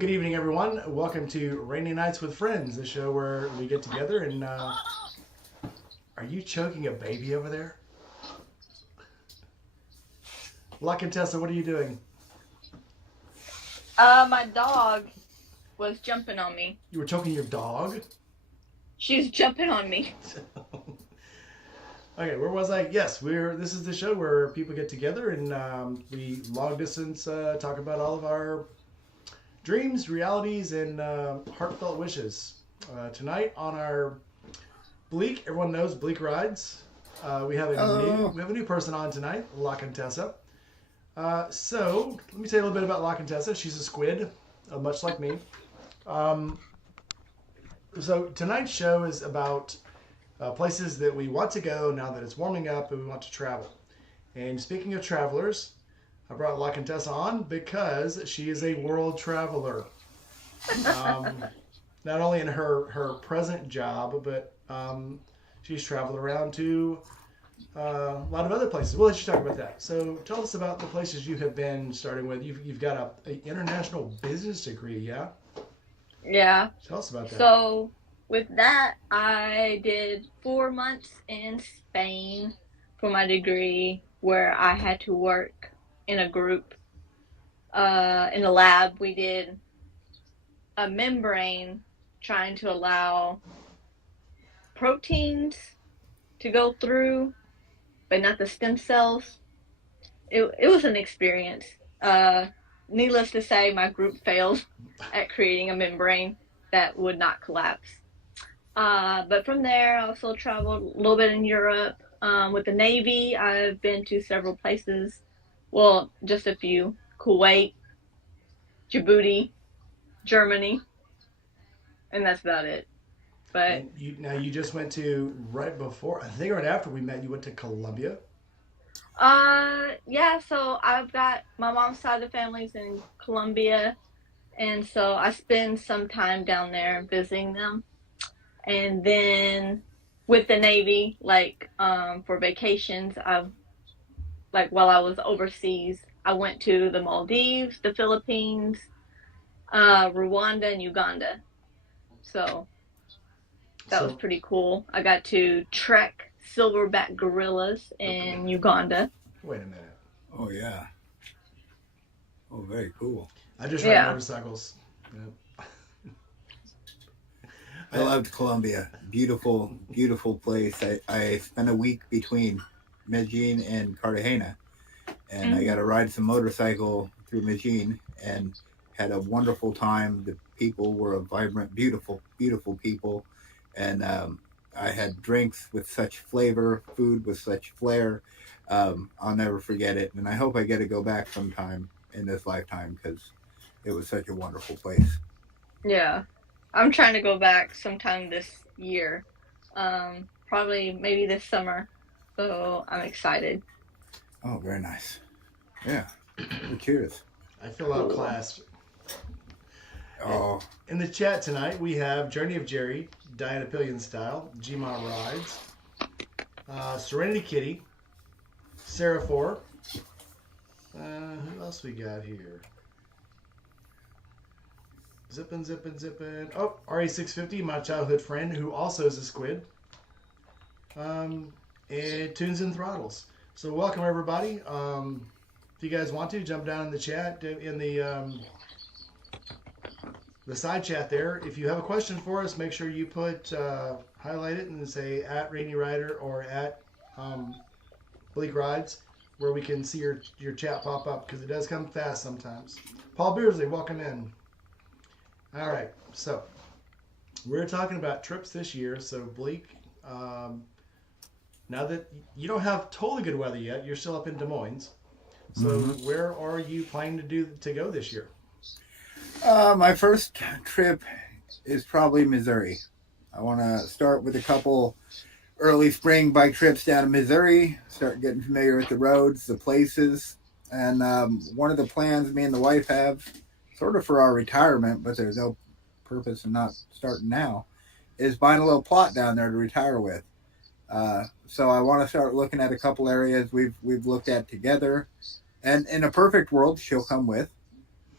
Good evening, everyone. Welcome to Rainy Nights with Friends, the show where we get together and. Are you choking a baby over there? Luck and Tessa, what are you doing? My dog was jumping on me. You were choking your dog? She's jumping on me. Okay, where was I? Yes, we're. This is the show where people get together and we long distance talk about all of our dreams, realities, and heartfelt wishes. Tonight on our Bleak, everyone knows Bleak Rides. Hello. We have a new person on tonight, Lock and Tessa. So let me tell you a little bit about Lock and Tessa. She's a squid, much like me. Um, so tonight's show is about places that we want to go now that it's warming up and we want to travel. And speaking of travelers, I brought Lock and Tessa on because she is a world traveler. Um, Not only in her present job, but she's traveled around to a lot of other places. We'll let you talk about that. So tell us about the places you have been. Starting with you've got a international business degree, yeah? Yeah. Tell us about that. So with that, I did 4 months in Spain for my degree, where I had to work in a group. In the lab, we did a membrane trying to allow proteins to go through, but not the stem cells. It was an experience. Uh, Needless to say, my group failed at creating a membrane that would not collapse. But from there, I also traveled a little bit in Europe. With the Navy, I've been to several places. Well, just a few: Kuwait, Djibouti, Germany, and that's about it. But And you just went to right before I think right after we met. You went to Colombia. yeah. So I've got my mom's side of the family's in Colombia, and so I spend some time down there visiting them. And then with the Navy, for vacations, I've like while I was overseas, I went to the Maldives, the Philippines, Rwanda, and Uganda. So that was So pretty cool. I got to trek silverback gorillas in Uganda. wait a minute. Oh yeah. Oh, very cool. I just ride Yeah. motorcycles. Yep. I loved Colombia. Beautiful, beautiful place. I spent a week between Medellin and Cartagena, and I got to Mm-hmm. ride some motorcycle through Medellin and had a wonderful time. The people were a vibrant, beautiful, beautiful people, and I had drinks with such flavor, food with such flair. I'll never forget it, and I hope I get to go back sometime in this lifetime because it was such a wonderful place. Yeah. I'm trying to go back sometime this year. Probably maybe this summer. So I'm excited. Oh, very nice. Yeah. Well, cheers. I feel Cool. outclassed. Oh, In the chat tonight, we have Journey of Jerry, Diana Pillion Style, Gma Rides, Serenity Kitty, Sarah Four. Who else we got here? Zippin', zippin', zippin'. Oh, RA650, my childhood friend, who also is a squid. And Tunes and Throttles. So welcome everybody. If you guys want to jump down in the chat in the side chat there. If you have a question for us, make sure you put highlight it and say at Rainy Rider or at um, Bleak Rides, where we can see your chat pop up because it does come fast sometimes. Paul Beersley, welcome in. All right, so we're talking about trips this year. So Bleak, um, now that you don't have totally good weather yet, you're still up in Des Moines. So hmm where are you planning to go this year? my first trip is probably Missouri. I want to start with a couple early spring bike trips down to Missouri, start getting familiar with the roads, the places. And one of the plans me and the wife have, sort of for our retirement, but there's no purpose in not starting now, is buying a little plot down there to retire with. So I want to start looking at a couple areas we've looked at together. And in a perfect world, she'll come with.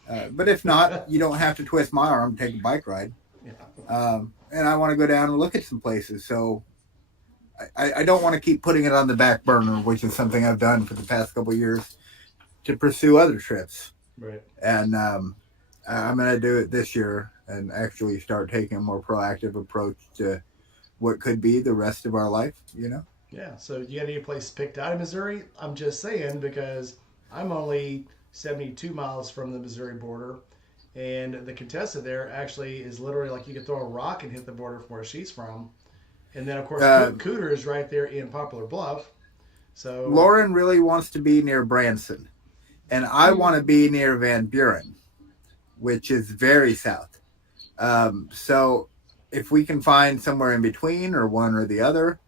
But if not, you don't have to twist my arm to take a bike ride. Yeah. And I want to go down and look at some places. So I don't want to keep putting it on the back burner, which is something I've done for the past couple of years to pursue other trips. Right. And I'm going to do it this year and actually start taking a more proactive approach to what could be the rest of our life, you know? Yeah. So you got any place picked out of Missouri? I'm just saying because I'm only 72 miles from the Missouri border, and the Contessa there actually is literally like you could throw a rock and hit the border from where she's from. And then, of course, Cooter is right there in Poplar Bluff. So Lauren really wants to be near Branson, and I want to be near Van Buren, which is very south. So if we can find somewhere in between or one or the other,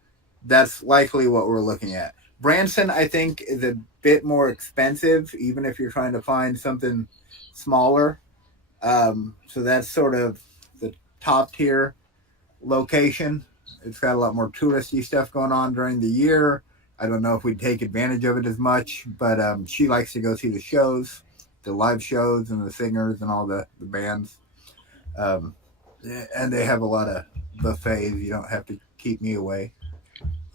that's likely what we're looking at. Branson, I think, is a bit more expensive, even if you're trying to find something smaller. So that's sort of the top tier location. It's got a lot more touristy stuff going on during the year. I don't know if we'd take advantage of it as much, but she likes to go see the shows, the live shows and the singers and all the bands. And they have a lot of buffets. You don't have to keep me away.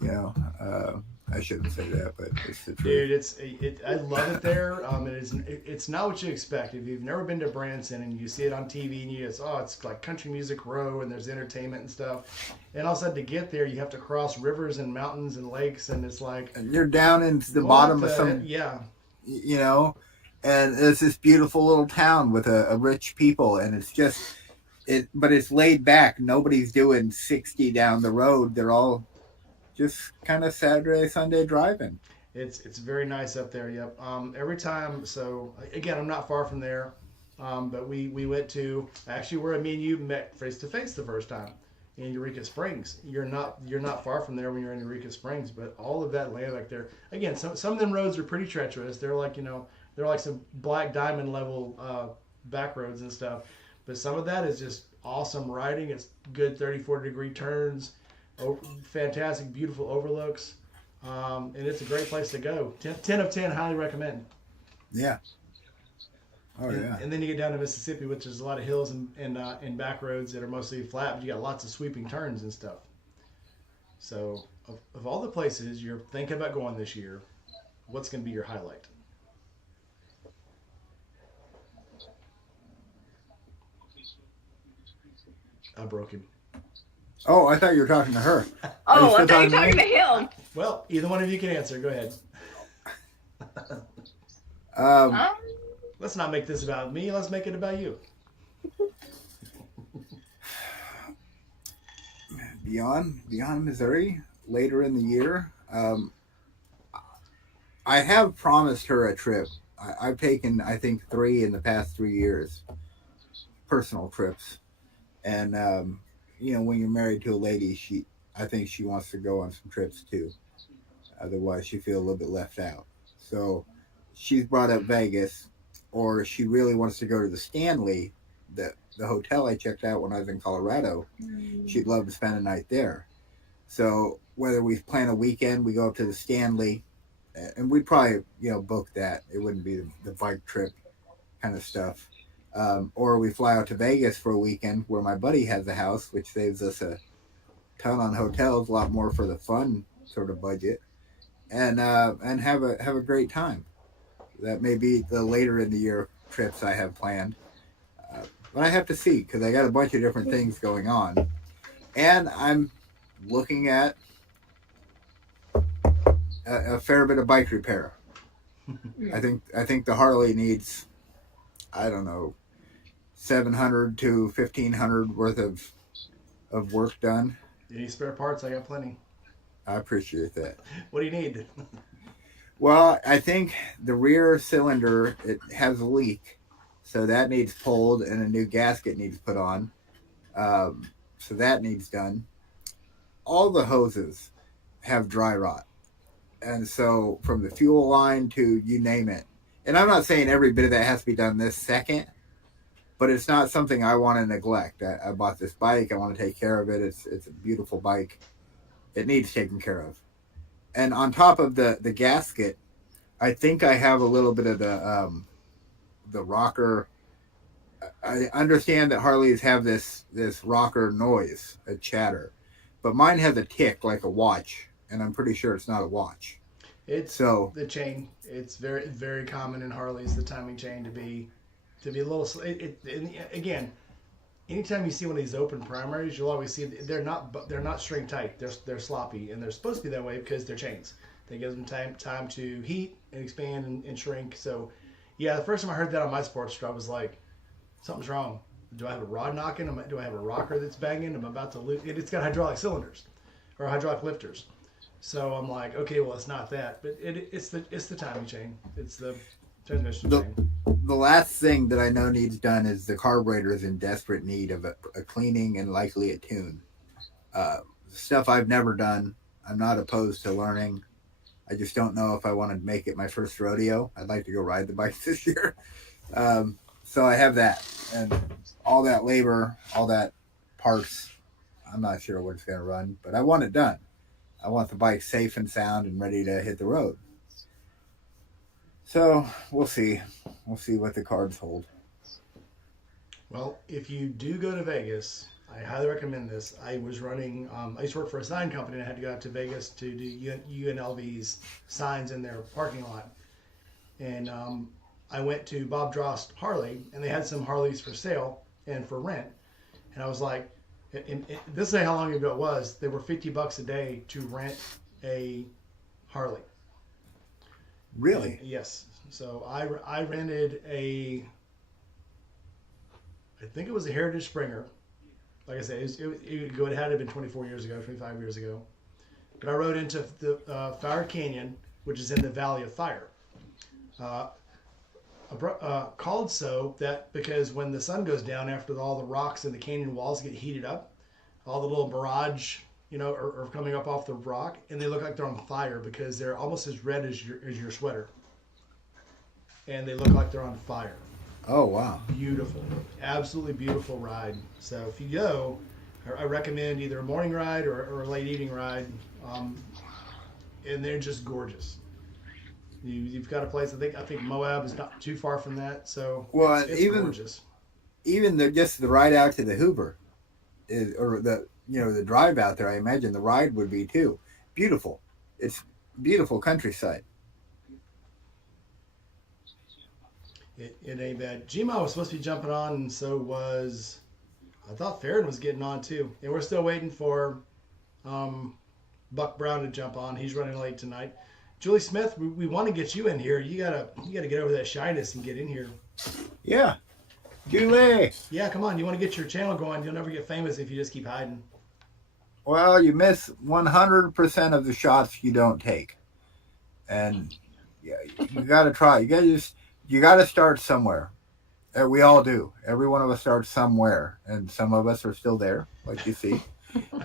You know, I shouldn't say that, but it's the truth. Dude, I love it there. It's not what you expect. If you've never been to Branson and you see it on TV and it's like country music row and there's entertainment and stuff, and all of a sudden to get there you have to cross rivers and mountains and lakes, and it's like And you're down into the bottom of some, you know, and it's this beautiful little town with a rich people, and it's just but it's laid back. Nobody's doing 60 down the road. They're all just kind of Saturday, Sunday driving. It's very nice up there. Yep. Every time. So again, I'm not far from there, but we went to actually where me and you met face to face the first time in Eureka Springs. You're not far from there when you're in Eureka Springs, but all of that land back there. Again, some of them roads are pretty treacherous. They're like they're like some black diamond level back roads and stuff, but some of that is just awesome riding. It's good 34-degree turns. Fantastic, beautiful overlooks, and it's a great place to go. 10 of 10, highly recommend. Yeah. Oh, yeah. And then you get down to Mississippi, which is a lot of hills and back roads that are mostly flat, but you got lots of sweeping turns and stuff. So, of all the places you're thinking about going this year, what's going to be your highlight? I broke him. Oh, I thought you were talking to her. Oh, I thought you were talking to him. Well, either one of you can answer. Go ahead. Let's not make this about me. Let's make it about you. Beyond Missouri, later in the year, I have promised her a trip. I've taken, I think, 3 in the past 3 years, personal trips, and you know, when you're married to a lady, I think she wants to go on some trips too. Otherwise, she feels a little bit left out. So she's brought up Vegas, or she really wants to go to the Stanley, the hotel I checked out when I was in Colorado. She'd love to spend a night there. So whether we plan a weekend, we go up to the Stanley, and we'd probably, you know, book that. It wouldn't be the bike trip kind of stuff. Or we fly out to Vegas for a weekend where my buddy has a house, which saves us a ton on hotels, a lot more for the fun sort of budget, and have a great time. That may be the later in the year trips I have planned, but I have to see because I got a bunch of different things going on, and I'm looking at a fair bit of bike repair. I think the Harley needs, I don't know, 700 to 1,500 worth of work done. Any spare parts? I got plenty. I appreciate that. What do you need? Well, I think the rear cylinder, it has a leak, so that needs pulled and a new gasket needs put on. So that needs done. All the hoses have dry rot, and so from the fuel line to you name it. And I'm not saying every bit of that has to be done this second, but it's not something I want to neglect. I bought this bike. I want to take care of it. It's a beautiful bike. It needs taken care of. And on top of the gasket, I think I have a little bit of the rocker I understand that Harleys have this rocker noise, a chatter, but mine has a tick like a watch, and I'm pretty sure it's not a watch. It's So the chain. It's very common in Harleys, the timing chain to be a little. And again, anytime you see one of these open primaries, you'll always see they're not string tight. They're sloppy, and they're supposed to be that way because they're chains. They give them time to heat and expand and shrink. So, yeah, the first time I heard that on my Sportster, I was like, something's wrong. Do I have a rod knocking? Do I have a rocker that's banging? I'm about to lose. It's got hydraulic cylinders or hydraulic lifters. So I'm like, okay, well, it's not that, but it's the timing chain. It's the transmission the chain. the last thing that I know needs done is the carburetor is in desperate need of a cleaning and likely a tune. Stuff I've never done. I'm not opposed to learning. I just don't know if I want to make it my first rodeo. I'd like to go ride the bike this year. So I have that, and all that labor, all that parts. I'm not sure what it's going to run, but I want it done. I want the bike safe and sound and ready to hit the road. So we'll see. We'll see what the cards hold. Well, if you do go to Vegas, I highly recommend this. I was running. I used to work for a sign company, and I had to go out to Vegas to do UNLV's signs in their parking lot. And I went to Bob Drost Harley, and they had some Harleys for sale and for rent. And I was like, this is how long ago it was. They were $50 a day to rent a Harley. Really? And yes. So I rented I think it was a Heritage Springer. Like I said, it had to have been 24 years ago, 25 years ago. But I rode into the Fire Canyon, which is in the Valley of Fire. Called so that because when the sun goes down after all the rocks and the canyon walls get heated up, all the little mirage, are coming up off the rock, and they look like they're on fire because they're almost as red as your sweater, and they look like they're on fire. Oh, wow. Beautiful, absolutely beautiful ride. So if you go, I recommend either a morning ride or a late evening ride, and they're just gorgeous. You've got a place. I think Moab is not too far from that. So Well, it's gorgeous. even just the ride out to the Hoover, or the drive out there. I imagine the ride would be too beautiful. It's beautiful countryside. It ain't bad. Gma was supposed to be jumping on, and so was. I thought Farron was getting on too, and we're still waiting for Buck Brown to jump on. He's running late tonight. Julie Smith, we want to get you in here. You gotta get over that shyness and get in here. Yeah, Julie. Yeah, come on. You want to get your channel going. You'll never get famous if you just keep hiding. Well, you miss 100% of the shots you don't take, and yeah, you got to try. You got to start somewhere. We all do. Every one of us starts somewhere, and some of us are still there, like you see,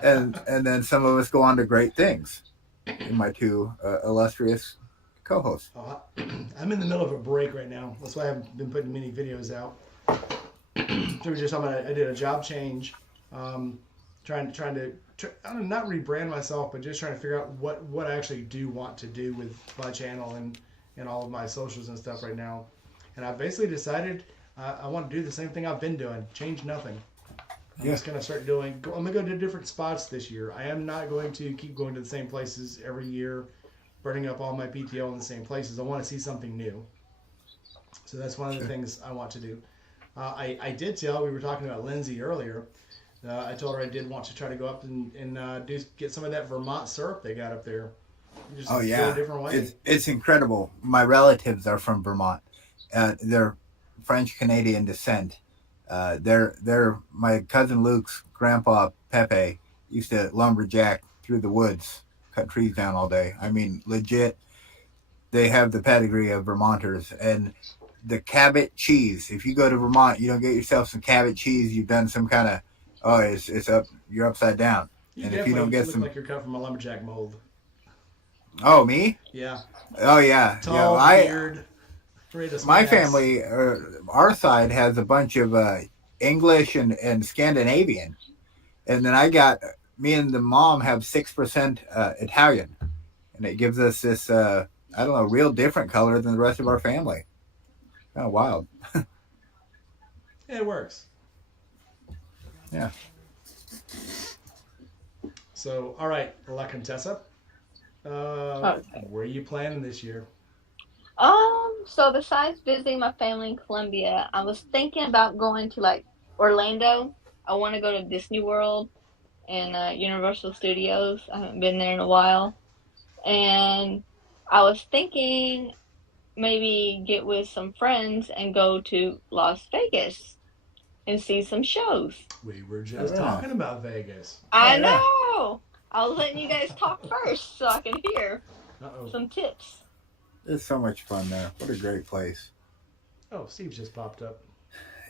and then some of us go on to great things. And my two illustrious co-hosts. Oh, I'm in the middle of a break right now. That's why I haven't been putting many videos out. So we're just talking about I did a job change, trying to I don't know, not rebrand myself, but just trying to figure out what I actually do want to do with my channel and all of my socials and stuff right now. And I basically decided I want to do the same thing I've been doing, change nothing. I'm just going to start I'm going to go to different spots this year. I am not going to keep going to the same places every year, burning up all my PTO in the same places. I want to see something new. So that's one of the things I want to do. I did we were talking about Lindsay earlier. I told her I did want to try to go up and get some of that Vermont syrup they got up there. Just Oh do yeah, it a different way. it's incredible. My relatives are from Vermont. They're French Canadian descent. They're my cousin Luke's grandpa Pepe used to lumberjack through the woods, cut trees down all day. I mean, legit. They have the pedigree of Vermonters, and the Cabot cheese. If you go to Vermont, you don't get yourself some Cabot cheese. You've done some kind of it's up. You're upside down. You and if you don't get look some, like you're cut from a lumberjack mold. oh me, Yeah. oh yeah, Tall, yeah. beard, ready to My smash. family, our side has a bunch of English and Scandinavian, and then me and the mom have 6% Italian, and it gives us this I don't know, real different color than the rest of our family. Kind of wild. Yeah, it works. Yeah. So, all right, La Contessa. Okay. Where are you planning this year? So besides visiting my family in Colombia, I was thinking about going to like Orlando. I want to go to Disney World and Universal Studios. I haven't been there in a while. And I was thinking maybe get with some friends and go to Las Vegas and see some shows. We were Oh, just yeah. talking about Vegas. Oh, I yeah. know! I was letting you guys talk first so I can hear Uh oh. some tips. It's so much fun there. What a great place. Oh, Steve just popped up.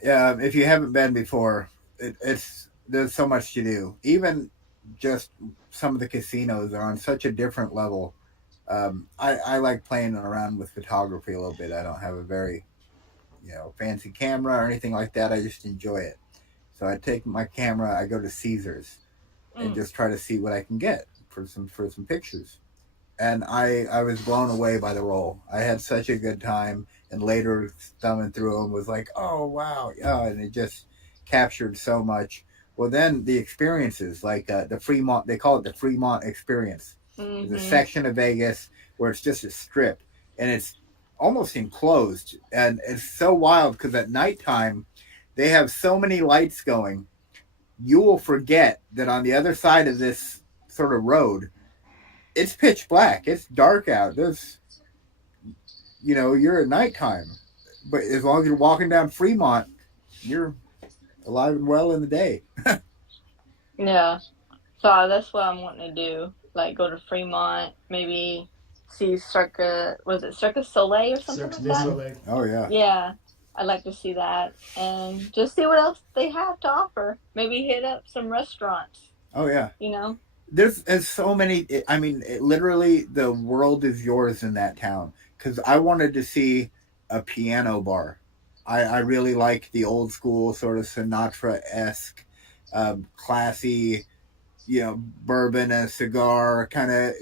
Yeah, if you haven't been before, it's there's so much to do. Even just some of the casinos are on such a different level. I like playing around with photography a little bit. I don't have a very fancy camera or anything like that. I just enjoy it. So I take my camera, I go to Caesars, and Mm. just try to see what I can get for some pictures. And I was blown away by the role. I had such a good time, and later thumbing through them was like, oh wow, yeah, and it just captured so much. Well, then the experiences like the Fremont, they call it the Fremont experience. There's a Mm-hmm. section of Vegas where it's just a strip, and it's almost enclosed, and it's so wild because at nighttime they have so many lights going. You will forget that on the other side of this sort of road it's pitch black. It's dark out. There's, you're at nighttime. But as long as you're walking down Fremont, you're alive and well in the day. Yeah. So that's what I'm wanting to do. Like go to Fremont, maybe see was it Circus Soleil or something Cirque like du that? Soleil. Oh, yeah. Yeah. I'd like to see that and just see what else they have to offer. Maybe hit up some restaurants, Oh, yeah. you know? There's so many. I mean, literally, the world is yours in that town. Because I wanted to see a piano bar. I really like the old school, sort of Sinatra esque, classy, bourbon and cigar kind of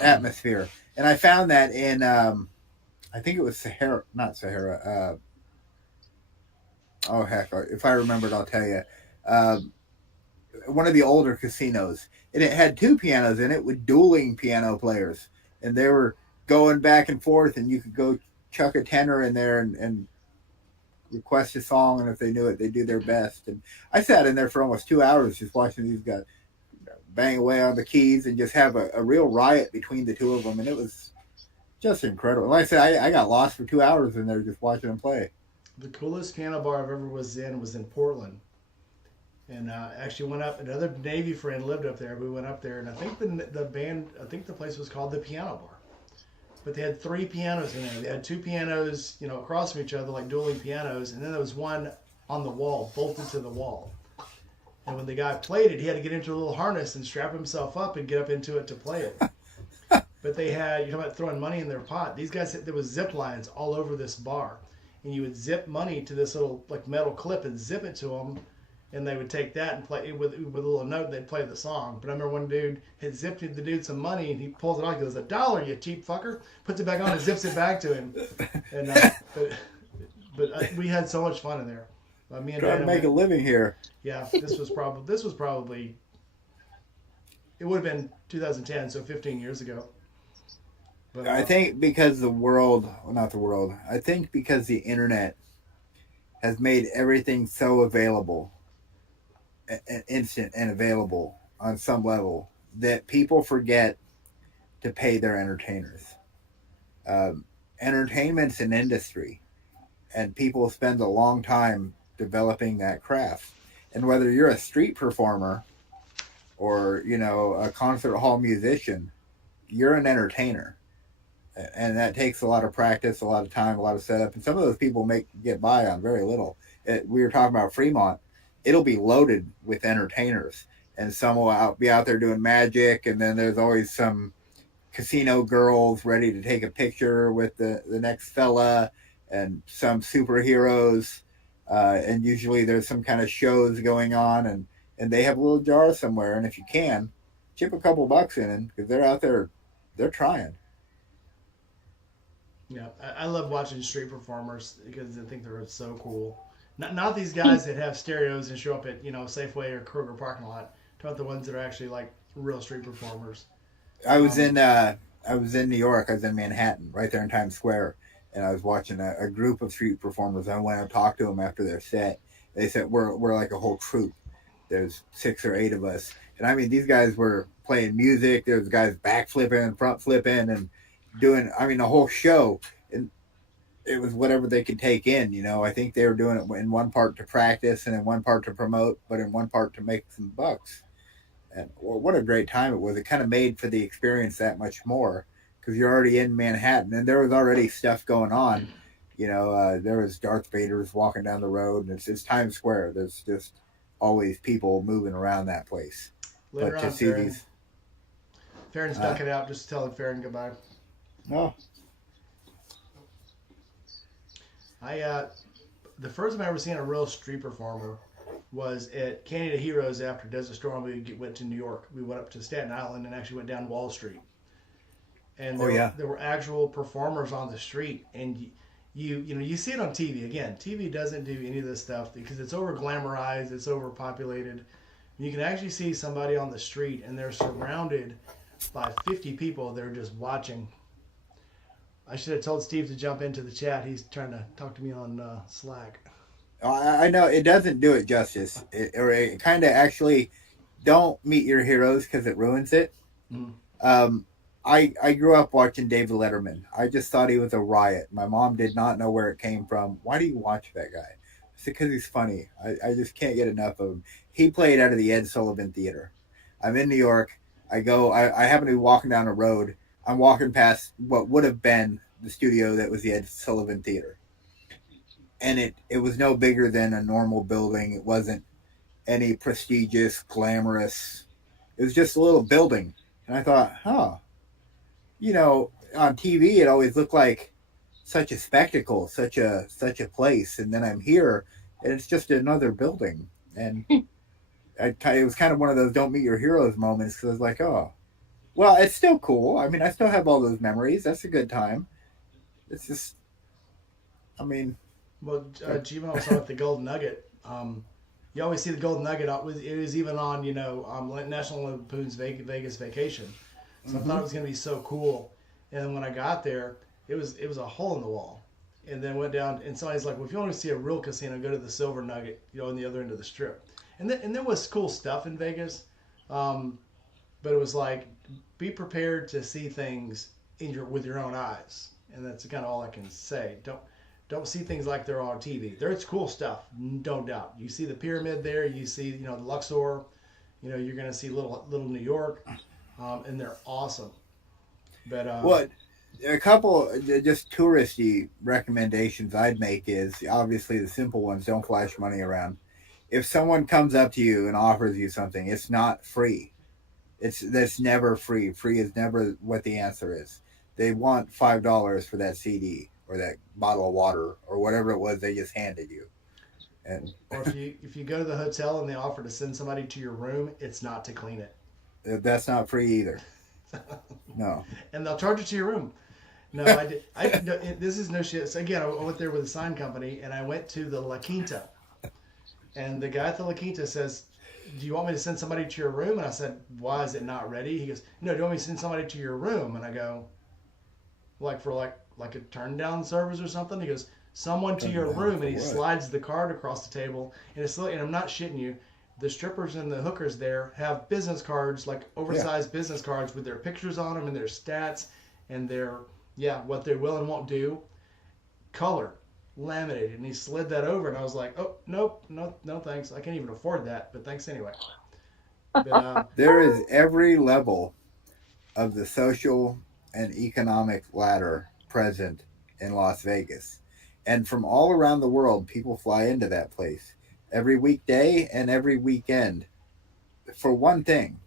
atmosphere. And I found that in I think it was Sahara, not Sahara. Oh heck, if I remembered, I'll tell you. One of the older casinos, and it had two pianos in it with dueling piano players, and they were going back and forth, and you could go chuck a tenor in there and request a song, and if they knew it, they do their best. And I sat in there for almost 2 hours just watching these guys bang away on the keys and just have a real riot between the two of them, and it was just incredible. Like I said, I got lost for 2 hours in there just watching them play. The coolest piano bar I've ever was in Portland. And actually went up. Another Navy friend lived up there. We went up there, and I think the band, I think the place was called the Piano Bar. But they had three pianos in there. They had two pianos, across from each other, like dueling pianos, and then there was one on the wall, bolted to the wall. And when the guy played it, he had to get into a little harness and strap himself up and get up into it to play it. But they had, you're talking about throwing money in their pot. These guys, there was zip lines all over this bar, and you would zip money to this little like metal clip and zip it to them, and they would take that and play it with a little note. They'd play the song. But I remember one dude had zipped the dude some money, and he pulls it off. He goes, $1, you cheap fucker. Puts it back on and zips it back to him. And but we had so much fun in there. Me and Trying to Diana make a went, living here. yeah, this was probably it would have been 2010, so 15 years ago. But I think because the world, well, not the world, I think because the internet has made everything so available, and instant and available on some level, that people forget to pay their entertainers. Entertainment's an industry, and people spend a long time developing that craft. And whether you're a street performer or a concert hall musician, you're an entertainer, and that takes a lot of practice, a lot of time, a lot of setup. And some of those people get by on very little. We were talking about Fremont; it'll be loaded with entertainers, and some will be out there doing magic, and then there's always some casino girls ready to take a picture with the next fella, and some superheroes, and usually there's some kind of shows going on, and they have a little jar somewhere, and if you can, chip a couple bucks in because they're out there, they're trying. yeah, I love watching street performers because I think they're so cool. Not these guys that have stereos and show up at Safeway or Kroger parking lot. Talk about the ones that are actually like real street performers. I was in New York. I was in Manhattan, right there in Times Square, and I was watching a group of street performers. I went and talked to them after their set. They said we're like a whole troupe. There's 6 or 8 of us, and I mean these guys were playing music. There's guys back flipping and front flipping and doing. I mean the whole show, and it was whatever they could take in. I think they were doing it in one part to practice and in one part to promote, but in one part to make some bucks. And well, what a great time it was. It kind of made for the experience that much more because you're already in Manhattan and there was already stuff going on. There was Darth Vader's walking down the road, and it's Times Square. There's just always people moving around that place. Later but on, to see Farron. these, Farron's ducking out. Just telling Farron goodbye. no, The first time I ever seen a real street performer was at Canyon of Heroes after Desert Storm. We went to New York. We went up to Staten Island and actually went down Wall Street. And there were actual performers on the street, and you see it on TV. Again, TV doesn't do any of this stuff because it's over glamorized, it's overpopulated. You can actually see somebody on the street, and they're surrounded by 50 people. They're just watching. I should have told Steve to jump into the chat. He's trying to talk to me on Slack. I know it doesn't do it justice. It kind of actually don't meet your heroes because it ruins it. Mm. I grew up watching David Letterman. I just thought he was a riot. My mom did not know where it came from. Why do you watch that guy? I said, because he's funny. I just can't get enough of him. He played out of the Ed Sullivan Theater. I'm in New York. I happen to be walking down a road. I'm walking past what would have been the studio that was the Ed Sullivan Theater. And it was no bigger than a normal building. It wasn't any prestigious, glamorous. It was just a little building. And I thought, on TV it always looked like such a spectacle, such a place. And then I'm here, and it's just another building. And it was kind of one of those don't meet your heroes moments because I was like, oh, well, it's still cool. I mean, I still have all those memories. That's a good time. It's just, I mean. Well, G-Mo was on with the Golden Nugget. You always see the Golden Nugget. It was even on, National Lampoon's Vegas Vacation. So I thought it was going to be so cool. And then when I got there, it was a hole in the wall. And then went down, and somebody's like, well, if you want to see a real casino, go to the Silver Nugget, on the other end of the strip. And there was cool stuff in Vegas. But it was like, be prepared to see things with your own eyes. And that's kind of all I can say. Don't see things like they're on TV. There's cool stuff, no doubt. You see the pyramid there. You see, the Luxor. You're going to see little New York, and they're awesome. But a couple just touristy recommendations I'd make is obviously the simple ones. Don't flash money around. If someone comes up to you and offers you something, it's not free. That's never free. Free is never what the answer is. They want $5 for that CD or that bottle of water or whatever it was they just handed you. And or if you go to the hotel and they offer to send somebody to your room, it's not to clean it. That's not free either. No. And they'll charge you to your room. No, this is no shit. So again, I went there with a sign company, and I went to the La Quinta. And the guy at the La Quinta says, do you want me to send somebody to your room? And I said, why is it not ready? He goes, no, do you want me to send somebody to your room? And I go, for a turn down service or something? He goes, someone to your room. And he slides the card across the table. And I'm not shitting you. The strippers and the hookers there have business cards, like oversized business cards with their pictures on them and their stats and their, what they will and won't do. Color, laminated. And he slid that over, and I was like, oh, nope, no thanks. I can't even afford that, but thanks anyway. But, there is every level of the social and economic ladder present in Las Vegas. And from all around the world, people fly into that place every weekday and every weekend for one thing,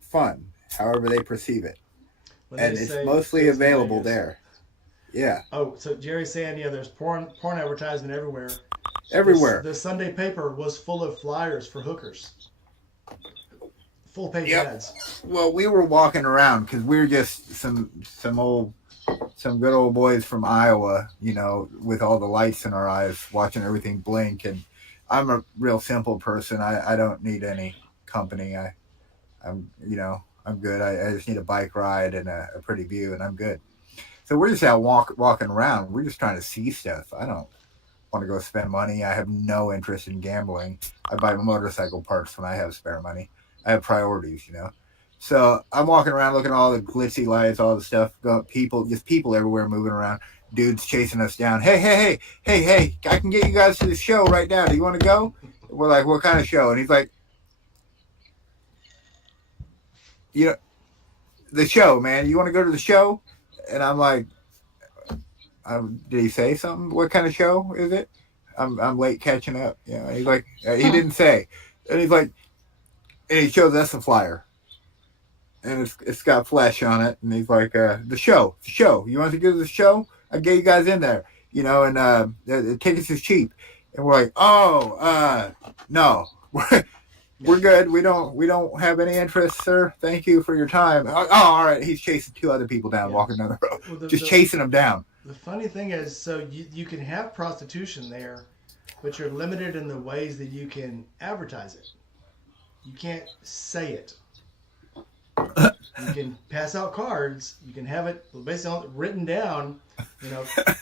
fun, however they perceive it. And it's mostly available there. Yeah. Oh, so Jerry's saying, there's porn advertisement everywhere. Everywhere. The Sunday paper was full of flyers for hookers. full page Yep. ads. Well, we were walking around because we were just some good old boys from Iowa, with all the lights in our eyes, watching everything blink. And I'm a real simple person. I don't need any company. I'm good. I just need a bike ride and a pretty view, and I'm good. So we're just out walking around. We're just trying to see stuff. I don't want to go spend money. I have no interest in gambling. I buy motorcycle parts when I have spare money. I have priorities. So I'm walking around looking at all the glitzy lights, all the stuff, people everywhere moving around. Dudes chasing us down. Hey, I can get you guys to the show right now. Do you want to go? We're like, what kind of show? And he's like, the show, man. You want to go to the show? And I'm like, did he say something? What kind of show is it? I'm late catching up. He's like, he didn't say. And he's like, and he shows us a flyer. And it's got flesh on it. And he's like, the show. You want to go to the show? I get you guys in there. And the tickets is cheap. And we're like, no. We're good. We don't have any interest, sir. Thank you for your time. Oh, all right. He's chasing two other people down, walking down the road. Well, chasing them down. The funny thing is, so you can have prostitution there, but you're limited in the ways that you can advertise it. You can't say it. You can pass out cards. You can have it basically written down. $5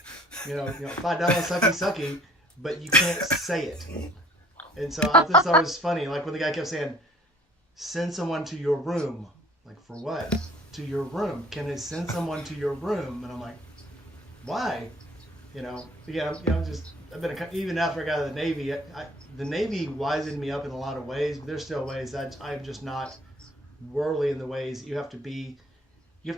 sucky, but you can't say it. And so I just thought it was funny, like when the guy kept saying, "Send someone to your room." Like, for what? To your room? Can I send someone to your room? And I'm like, why? Again, I've been even after I got out of the Navy. The Navy wisened me up in a lot of ways, but there's still ways that I'm just not worldly in the ways you have to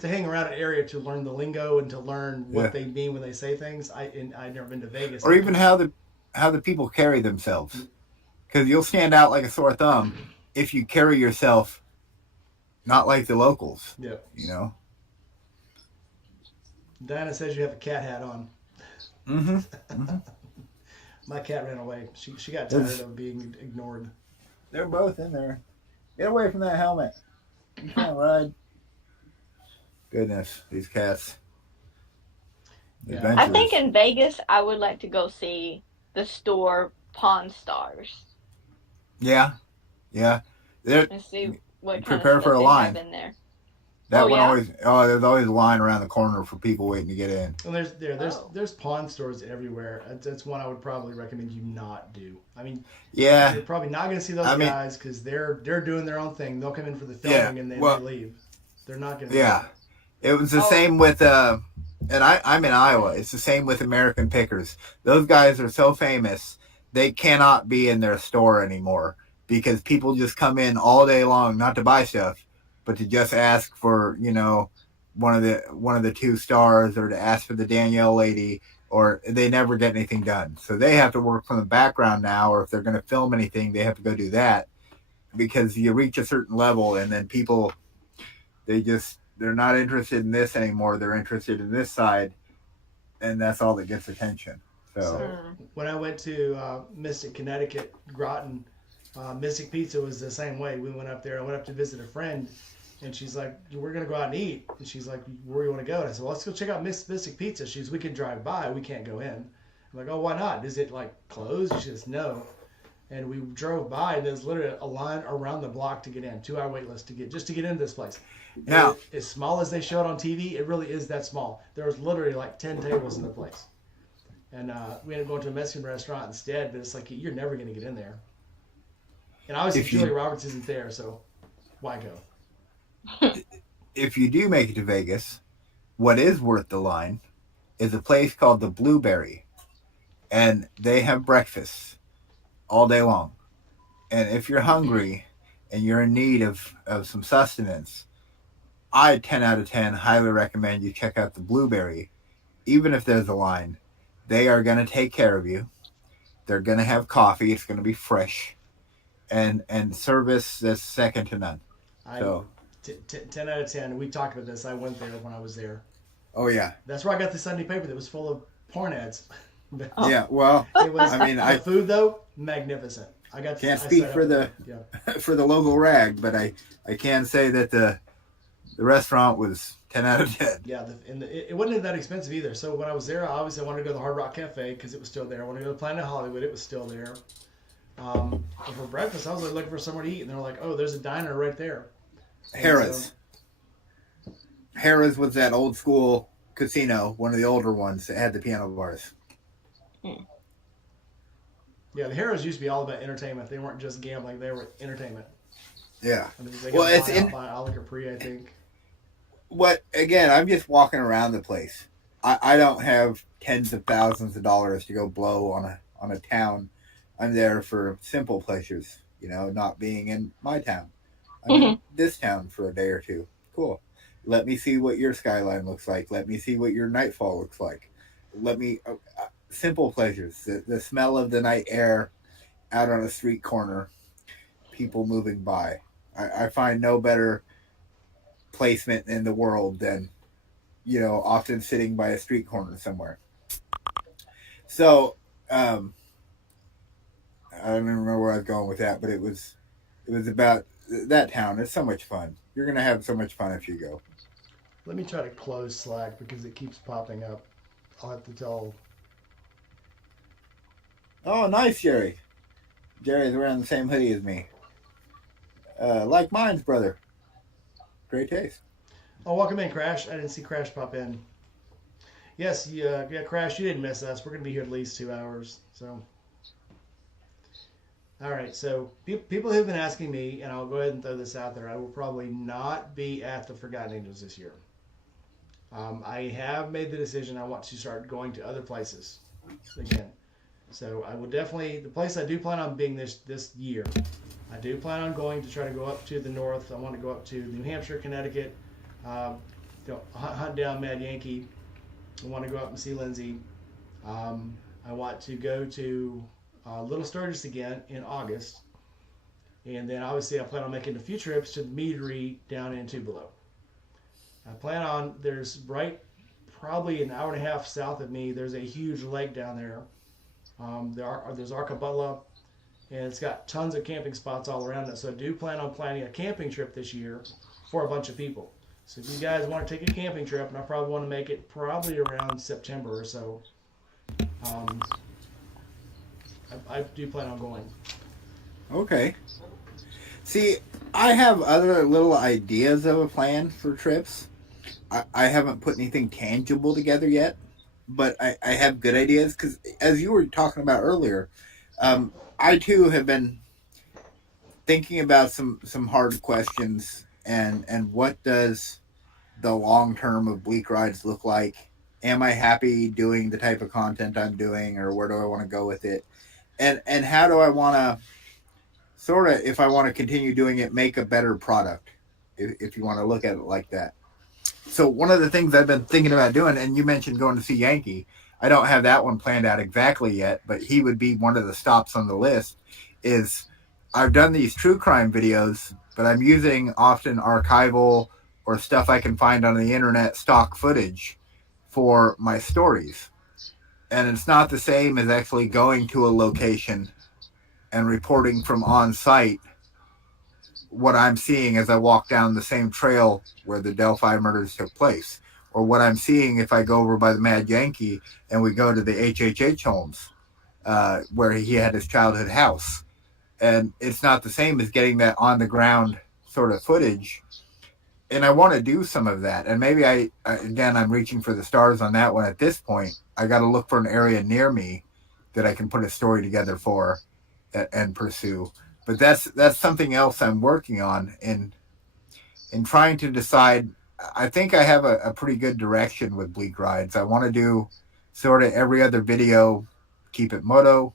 hang around an area to learn the lingo and to learn what they mean when they say things. I've never been to Vegas. Or even how the people carry themselves. Because you'll stand out like a sore thumb if you carry yourself not like the locals. Yeah. Diana says you have a cat hat on. Mm-hmm. My cat ran away. She got tired of being ignored. They're both in there. Get away from that helmet. You can't ride. Goodness, these cats. Yeah. I think in Vegas, I would like to go see the store Pawn Stars. Yeah. And see what kind prepare of for stuff a they line. have in there. That one always. Oh, there's always a line around the corner for people waiting to get in. And there's pawn stores everywhere. That's one I would probably recommend you not do. I mean, yeah, you're probably not going to see those guys because they're doing their own thing. They'll come in for the filming and then they leave. They're not going to. Yeah, it was the same with. And I'm in Iowa. It's the same with American Pickers. Those guys are so famous, they cannot be in their store anymore because people just come in all day long not to buy stuff, but to just ask for one of the two stars or to ask for the Danielle lady, or they never get anything done. So they have to work from the background now, or if they're going to film anything, they have to go do that because you reach a certain level and then people, they're not interested in this anymore. They're interested in this side, and that's all that gets attention. So when I went to Mystic, Connecticut, Groton, Mystic Pizza was the same way. We went up there. I went up to visit a friend, and she's like, "We're gonna go out and eat." And she's like, "Where do you want to go?" And I said, "Well, let's go check out Mystic Pizza." She's, "We can drive by. We can't go in." I'm like, "Oh, why not? Is it like closed?" She says, "No." And we drove by, and there's literally a line around the block to get in, 2-hour wait list to get into this place. Now, as small as they show it on TV, it really is that small. There was literally like 10 tables in the place. And we ended up going to a Mexican restaurant instead, but it's like, you're never going to get in there. And obviously Julia Roberts isn't there, so why go? If you do make it to Vegas, what is worth the line is a place called the Blueberry. And they have breakfast all day long. And if you're hungry and you're in need of some sustenance, I 10 out of 10 highly recommend you check out the Blueberry. Even if there's a line, they are going to take care of you. They're going to have coffee. It's going to be fresh. And service that's second to none. 10 out of 10. We talked about this. I went there when I was there. Oh, yeah. That's where I got the Sunday paper that was full of porn ads. Yeah, well, it was, the food, though, magnificent. I got. Can't I speak set up for with the yeah. for the local rag, but I can say that the restaurant was 10 out of 10. Yeah, it wasn't that expensive either. So when I was there, obviously I wanted to go to the Hard Rock Cafe because it was still there. I wanted to go to Planet Hollywood; it was still there. But for breakfast, I was like looking for somewhere to eat, and they're like, "Oh, there's a diner right there." And Harrah's. So, Harrah's was that old school casino, one of the older ones that had the piano bars. yeah, the Harrah's used to be all about entertainment. They weren't just gambling; they were entertainment. Yeah. I mean, they Well, got it's bought in out by Ali Capri, I think. what again, I'm just walking around the place. I don't have tens of thousands of dollars to go blow on a town. I'm there for simple pleasures, not being in my town. I'm in this town for a day or two. Cool. Let me see what your skyline looks like. Let me see what your nightfall looks like. Let me simple pleasures. The smell of the night air out on a street corner, people moving by. I find no better placement in the world than often sitting by a street corner somewhere. So I don't even remember where I was going with that, but it was about that town. It's so much fun. You're gonna have so much fun if you go. Let me try to close Slack because it keeps popping up. I'll have to tell. Oh, nice, Jerry. Jerry's wearing the same hoodie as me. Like mine's, brother. Great taste. Oh, welcome in, Crash. I didn't see Crash pop in. Yes, yeah, Crash, you didn't miss us. We're going to be here at least 2 hours. So, all right. So, people who've been asking me, and I'll go ahead and throw this out there, I will probably not be at the Forgotten Angels this year. I have made the decision I want to start going to other places again. So, I will definitely, the place I do plan on being this year, I do plan on going to try to go up to the north. I want to go up to New Hampshire, Connecticut, hunt down Mad Yankee. I want to go up and see Lindsay. I want to go to Little Sturgis again in August. And then obviously I plan on making a few trips to the Meadery down in Tupelo. I plan on, probably an hour and a half south of me, there's a huge lake down there. There's Arkabutla, and it's got tons of camping spots all around it. So I do plan on planning a camping trip this year for a bunch of people. So if you guys want to take a camping trip, and I probably want to make it probably around September or so, I do plan on going. Okay. See, I have other little ideas of a plan for trips. I haven't put anything tangible together yet, but I have good ideas because, as you were talking about earlier, I too have been thinking about some hard questions and what does the long term of Bleak Rides look like? Am I happy doing the type of content I'm doing, or where do I want to go with it? And how do I want to sort of, if I want to continue doing it, make a better product, if you want to look at it like that. So one of the things I've been thinking about doing, and you mentioned going to see Yankee, I don't have that one planned out exactly yet, but he would be one of the stops on the list, is I've done these true crime videos, but I'm using often archival or stuff I can find on the internet, stock footage for my stories. And it's not the same as actually going to a location and reporting from on site what I'm seeing as I walk down the same trail where the Delphi murders took place, or what I'm seeing if I go over by the Mad Yankee and we go to the HHH homes, where he had his childhood house. And it's not the same as getting that on the ground sort of footage. And I want to do some of that. And maybe again, I'm reaching for the stars on that one at this point. I got to look for an area near me that I can put a story together for and pursue. But that's something else I'm working on in trying to decide. I think I have a pretty good direction with Bleak Rides. I want to do sort of every other video, keep it moto,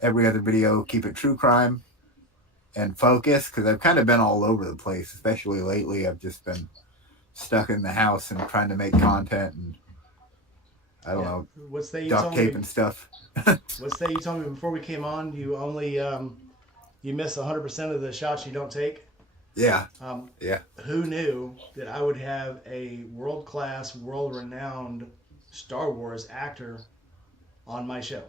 every other video, keep it true crime, and focus, because I've kind of been all over the place, especially lately. I've just been stuck in the house and trying to make content and I don't know, What's that you duct told tape me? and stuff. What's that you told me before we came on? You only you miss 100% of the shots you don't take. Yeah. Yeah. Who knew that I would have a world-class, world-renowned Star Wars actor on my show?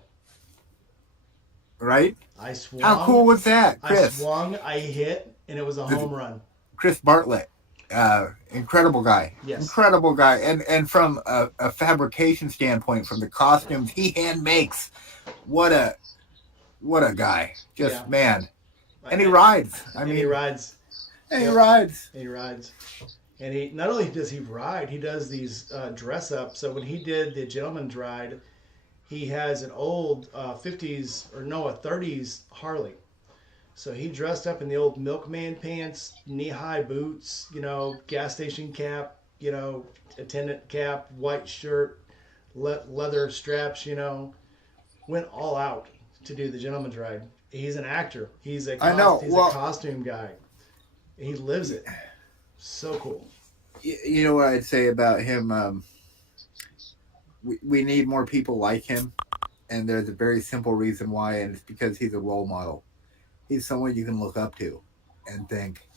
right? I swung. How cool was that, I Chris? swung, I hit, and it was a home run. Chris Bartlett, incredible guy, Yes. incredible guy, and from a fabrication standpoint, from the costumes he hand makes, what a guy, just man, and he rides. He rides. And he rides. And he rides. And he not only does he ride, he does these dress up. So when he did the gentleman's ride, he has an old 50s or no, a 30s Harley. So he dressed up in the old milkman pants, knee-high boots, you know, gas station cap, you know, attendant cap, white shirt, leather straps, you know, went all out to do the gentleman's ride. He's an actor. He's a costume guy. He lives it. So cool. You know what I'd say about him? We need more people like him, and there's a very simple reason why, and it's because he's a role model. He's someone you can look up to and think,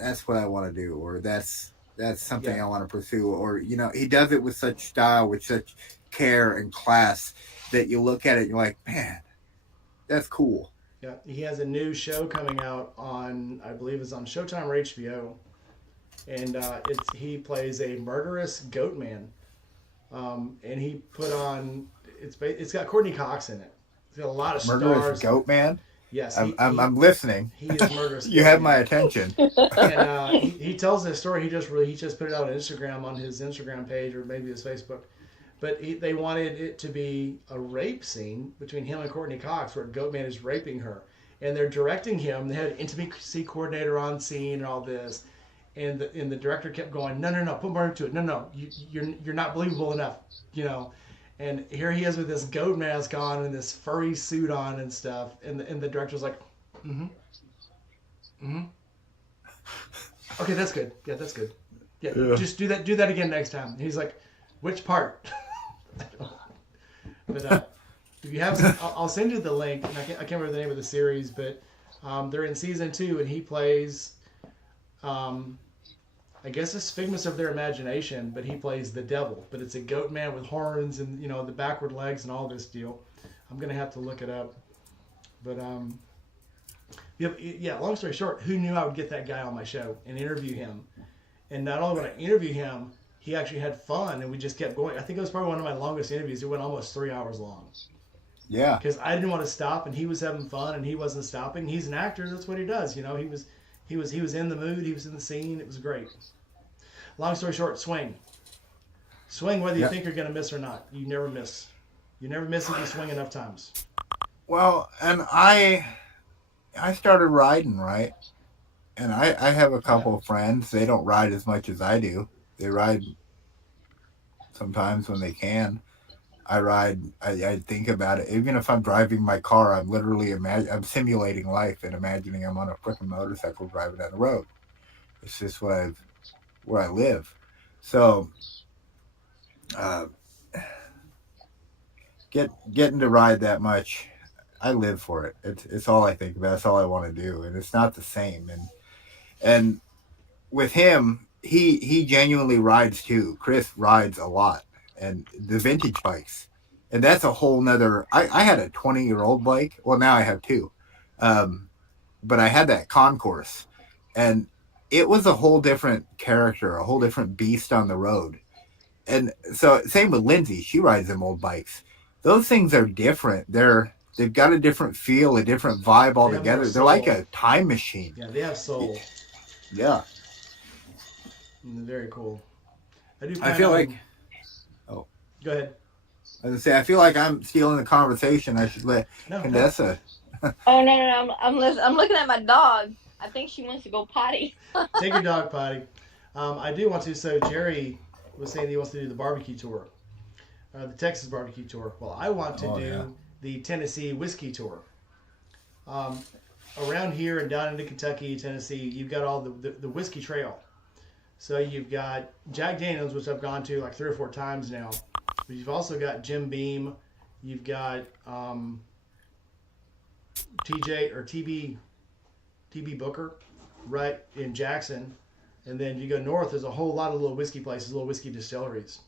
that's what I want to do, or that's something I want to pursue, or, you know, he does it with such style, with such care and class that you look at it and you're like, man, that's cool. Yeah, he has a new show coming out on, I believe it's on Showtime or HBO, and he plays a murderous goat man, and he put on, it's got Courtney Cox in it. It's got a lot of Murderous stars. Goat Man? Yes. I'm listening. He is murderous. You have my attention. And he tells this story. He just put it out on Instagram, on his Instagram page, or maybe his Facebook. But they wanted it to be a rape scene between him and Courtney Cox, where Goatman is raping her, and they're directing him. They had an intimacy coordinator on scene and all this, and the director kept going, no, put more into it. No, you're not believable enough, you know. And here he is with this goat mask on and this furry suit on and stuff, and the director's like, okay, that's good. Yeah, that's good. Yeah, just do that again next time. And he's like, which part? But if you have, I'll send you the link. And I can't remember the name of the series, but they're in season 2, and he plays, I guess it's figments of their imagination, but he plays the devil. But it's a goat man with horns and, you know, the backward legs and all this deal. I'm gonna have to look it up. But yeah. Long story short, who knew I would get that guy on my show and interview him? And not only would I interview him, he actually had fun, and we just kept going. I think it was probably one of my longest interviews. It went almost 3 hours long. Yeah. Because I didn't want to stop, and he was having fun, and he wasn't stopping. He's an actor. That's what he does. You know, he was in the mood. He was in the scene. It was great. Long story short, swing. Swing whether you think you're going to miss or not. You never miss. You never miss if you swing enough times. Well, and I started riding, right? And I have a couple of friends. They don't ride as much as I do. They ride sometimes when they can. I ride. I think about it. Even if I'm driving my car, I'm literally I'm simulating life and imagining I'm on a freaking motorcycle driving down the road. It's just where I live. So, getting to ride that much, I live for it. It's all I think about. It's all I want to do, and it's not the same. And with him, he genuinely rides too. Chris rides a lot, and the vintage bikes, and that's a whole nother. I had a 20-year-old bike. Well, now I have 2, but I had that concourse, and it was a whole different character, a whole different beast on the road. And so same with Lindsay. She rides them old bikes. Those things are different. They've got a different feel, a different vibe altogether. They're like a time machine. Yeah, they have soul. Yeah. Very cool. I feel like... Oh. Go ahead. I was going to say, I feel like I'm stealing the conversation. I should let Condessa... Oh, no. I'm looking at my dog. I think she wants to go potty. Take your dog potty. I do want to. So Jerry was saying he wants to do the barbecue tour, the Texas barbecue tour. Well, I want to do the Tennessee whiskey tour. Around here and down into Kentucky, Tennessee, you've got all the whiskey trail. So you've got Jack Daniels, which I've gone to like 3 or 4 times now. But you've also got Jim Beam. You've got TB Booker, right in Jackson, and then you go north. There's a whole lot of little whiskey places, little whiskey distilleries.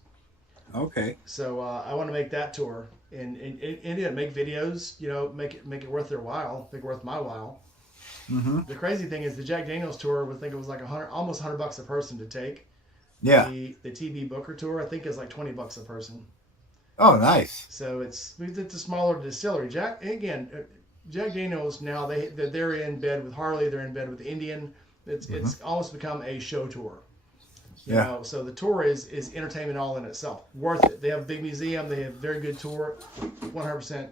Okay. So I want to make that tour in India, make videos, make it worth their while, make it worth my while. Mm-hmm. The crazy thing is the Jack Daniels tour, we think it was like almost $100 a person to take. Yeah. The TB Booker tour, I think, is like $20 a person. Oh, nice. So it's a smaller distillery. Jack Daniels now they're in bed with Harley. They're in bed with Indian. It's almost become a show tour. Yeah. So the tour is entertainment all in itself. Worth it. They have a big museum. They have very good tour. 100%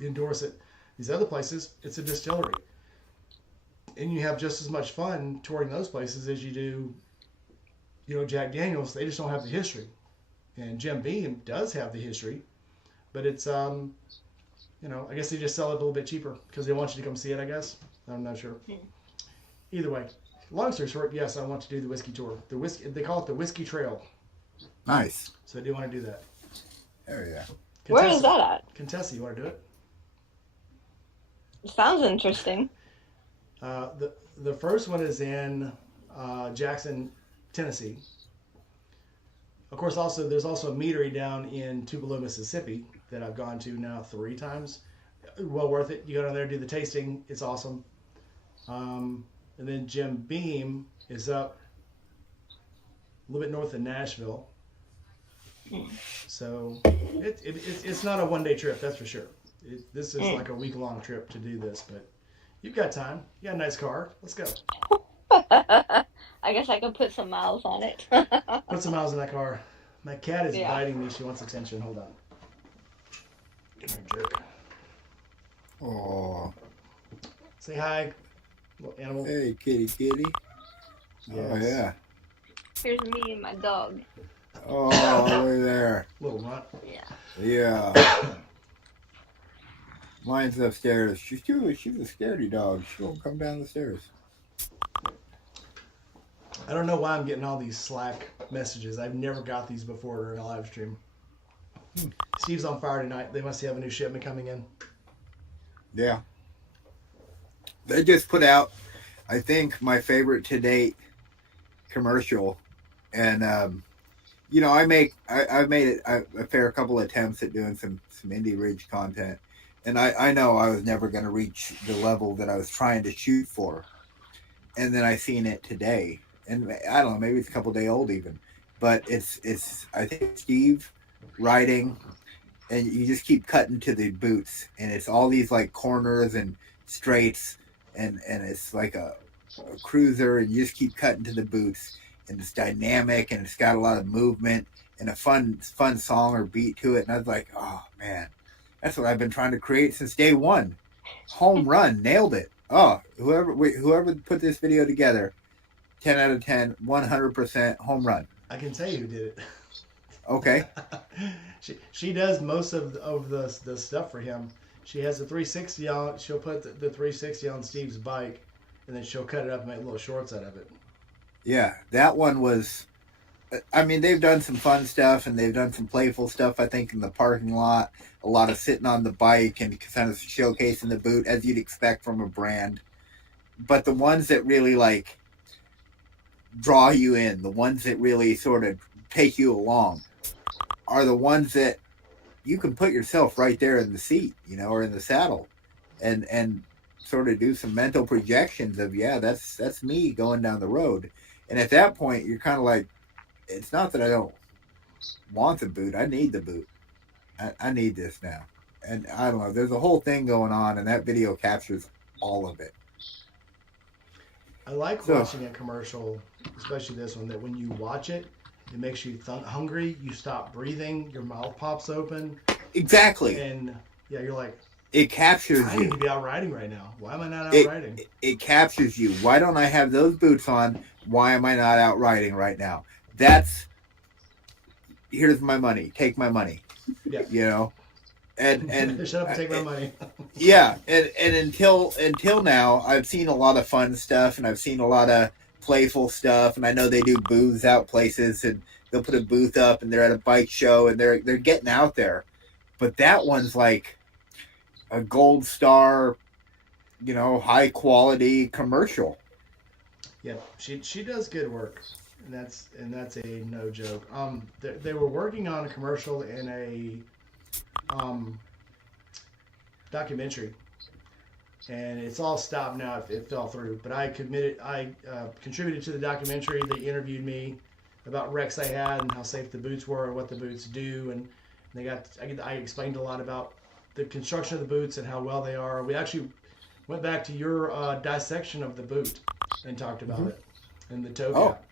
endorse it. These other places, it's a distillery, and you have just as much fun touring those places as you do. Jack Daniels. They just don't have the history, and Jim Beam does have the history, but it's I guess they just sell it a little bit cheaper because they want you to come see it. I guess I'm not sure. Either way, long story short, yes, I want to do the whiskey tour. They call it the Whiskey Trail. Nice. So I do want to do that. There you go. Where is that at? Contessa, you want to do it? Sounds interesting. The first one is in Jackson, Tennessee. Of course, there's also a meadery down in Tupelo, Mississippi that I've gone to now 3 times. Well worth it. You go down there, do the tasting. It's awesome. And then Jim Beam is up a little bit north of Nashville. So it's not a one-day trip, that's for sure. This is like a week-long trip to do this, but you've got time. You got a nice car. Let's go. I guess I could put some miles on it. Put some miles in that car. My cat is Yeah. biting me. She wants attention. Hold on. Come here, jerk. Oh. Say hi, little animal. Hey, kitty, kitty. Oh, Yes. yeah. Here's me and my dog. Oh, look there. Little runt. Yeah. Yeah. Mine's upstairs. She's a scaredy dog. She won't come down the stairs. I don't know why I'm getting all these Slack messages. I've never got these before during a live stream. Steve's on fire tonight. They must have a new shipment coming in. Yeah. They just put out, I think, my favorite to date commercial. And, I made it a fair couple attempts at doing some Indie Ridge content. And I know I was never going to reach the level that I was trying to shoot for. And then I seen it today. And I don't know, maybe it's a couple day old even. But it's I think Steve riding, and you just keep cutting to the boots. And it's all these like corners and straights. And it's like a cruiser, and you just keep cutting to the boots. And it's dynamic, and it's got a lot of movement and a fun song or beat to it. And I was like, oh, man. That's what I've been trying to create since day one. Home run. Nailed it. Oh, whoever put this video together, 10 out of 10, 100% home run. I can tell you who did it. Okay. she does most of the stuff for him. She has a 360 on. She'll put the 360 on Steve's bike, and then she'll cut it up and make little shorts out of it. Yeah, that one was... I mean, they've done some fun stuff, and they've done some playful stuff, I think, in the parking lot. A lot of sitting on the bike and kind of showcasing the boot, as you'd expect from a brand. But the ones that really, like, draw you in, the ones that really sort of take you along, are the ones that you can put yourself right there in the seat, or in the saddle, and sort of do some mental projections of, yeah, that's me going down the road. And at that point, you're kind of like, it's not that I don't want the boot. I need the boot. I need this now. And I don't know. There's a whole thing going on, and that video captures all of it. I like watching a commercial, especially this one, that when you watch it, it makes you hungry. You stop breathing. Your mouth pops open. Exactly. And, yeah, you're like, it captures I you. need to be out riding right now. Why am I not out riding? It captures you. Why don't I have those boots on? Why am I not out riding right now? Here's my money. Take my money. Yeah. And shut up and take my money. Yeah, and until now, I've seen a lot of fun stuff, and I've seen a lot of playful stuff, and I know they do booths out places, and they'll put a booth up, and they're at a bike show, and they're getting out there. But that one's like a gold star, high quality commercial. Yeah, she does good work. and that's a no joke. They were working on a commercial in a documentary, and it's all stopped now. It fell through, but I contributed to the documentary. They interviewed me about wrecks I had and how safe the boots were and what the boots do, and I explained a lot about the construction of the boots and how well they are. We actually went back to your dissection of the boot and talked about it and the toe cap.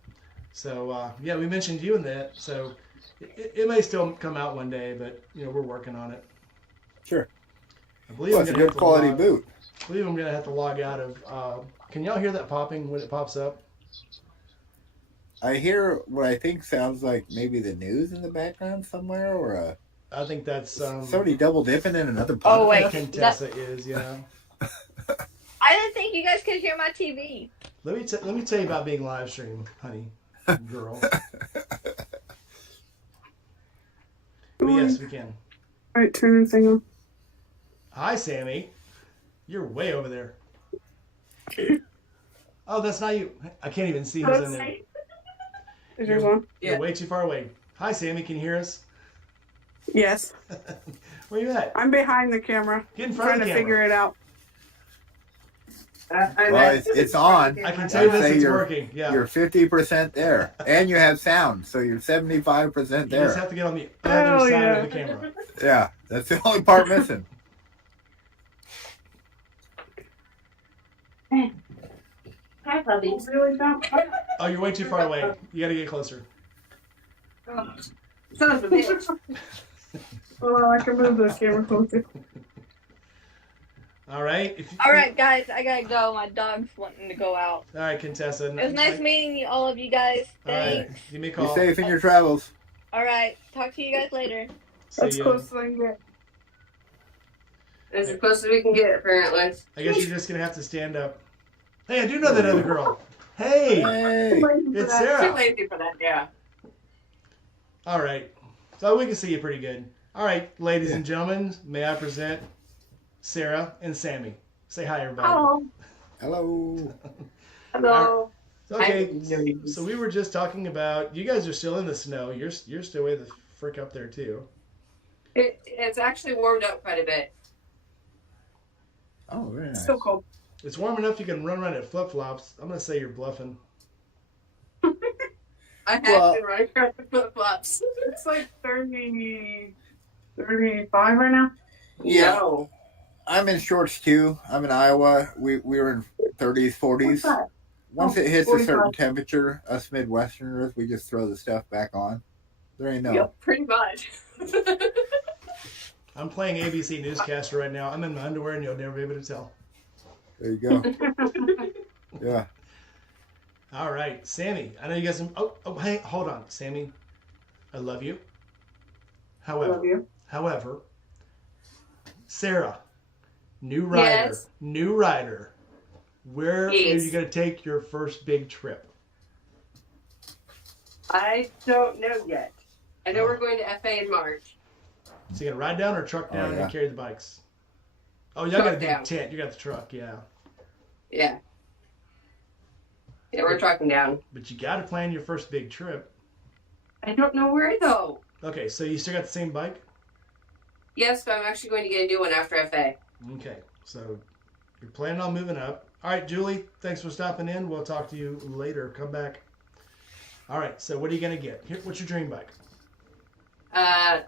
So yeah, we mentioned you in that. So it may still come out one day, but we're working on it. Sure. I believe Well, it's a good quality boot. I believe I'm gonna have to log out of. Can y'all hear that popping when it pops up? I hear what I think sounds like maybe the news in the background somewhere, or I think that's somebody double dipping in another podcast. Oh, wait. Contessa is, yeah. I didn't think you guys could hear my TV. Let me tell you about being live streamed, honey, girl. But yes, we can. All right, turn the thing on. Hi, Sammy. You're way over there. Oh, that's not you. I can't even see who's in there. Is yours on? You're way too far away. Hi, Sammy. Can you hear us? Yes. Where you at? I'm behind the camera. Get in I'm front trying of the to figure camera. it out. Well, it's on. I can tell you I'd this. say It's you're- working. Yeah. You're 50% there, and you have sound, so you're 75% You just there. have to get on the other Oh, side yeah. of the camera. Yeah, that's the only part missing. Hi, puppies. Really don't. Oh, you're way too far away. You got to get closer. Son of a bitch. Well, I can move the camera closer. All right. All right, guys, I gotta go. My dog's wanting to go out. All right, Contessa. It was nice meeting you, all of you guys. All right. Thanks. Give me a Be call. safe in your travels. All right, talk to you guys later. See That's ya. close as I can get. As close as we can get, apparently. I guess you're just gonna have to stand up. Hey, I do know that other girl. Hey, Hey, it's Too Sarah. lazy for that, yeah. All right. So we can see you pretty good. All right, ladies and gentlemen, may I present Sarah and Sammy. Say hi, everybody. Hello. hello. Hello. Okay. Hi. So we were just talking about you guys are still in the snow. You're still way the frick up there too. It's actually warmed up quite a bit. Oh, very nice. Still cold. It's warm enough you can run around in flip flops. I'm gonna say you're bluffing. I have Well- been running around with flip flops. It's like 35 right now. Yeah. No. I'm in shorts too. I'm in Iowa. We were in 30s, 40s. Once Oh, it hits a 45. certain temperature, us Midwesterners, we just throw the stuff back on. There ain't no. Yep, pretty much. I'm playing ABC newscaster right now. I'm in my underwear and you'll never be able to tell. There you go. Yeah. All right, Sammy. I know you guys. Hey, hold on, Sammy. I love you. Love you. However, Sarah, new rider, Yes. new rider. Where are Yes. you going to take your first big trip? I don't know yet. I know we're going to FA in March. So you going to ride down or truck down yeah. and carry the bikes? Oh, y'all got a Truck big down. tent. You got the truck, yeah. Yeah. Yeah, we're trucking down. But you got to plan your first big trip. I don't know where though. Okay, so you still got the same bike? Yes, but I'm actually going to get a new one after FA. Okay, so you're planning on moving up. All right, Julie, thanks for stopping in. We'll talk to you later. Come back. All right, so what are you going to get? Here, what's your dream bike? I'm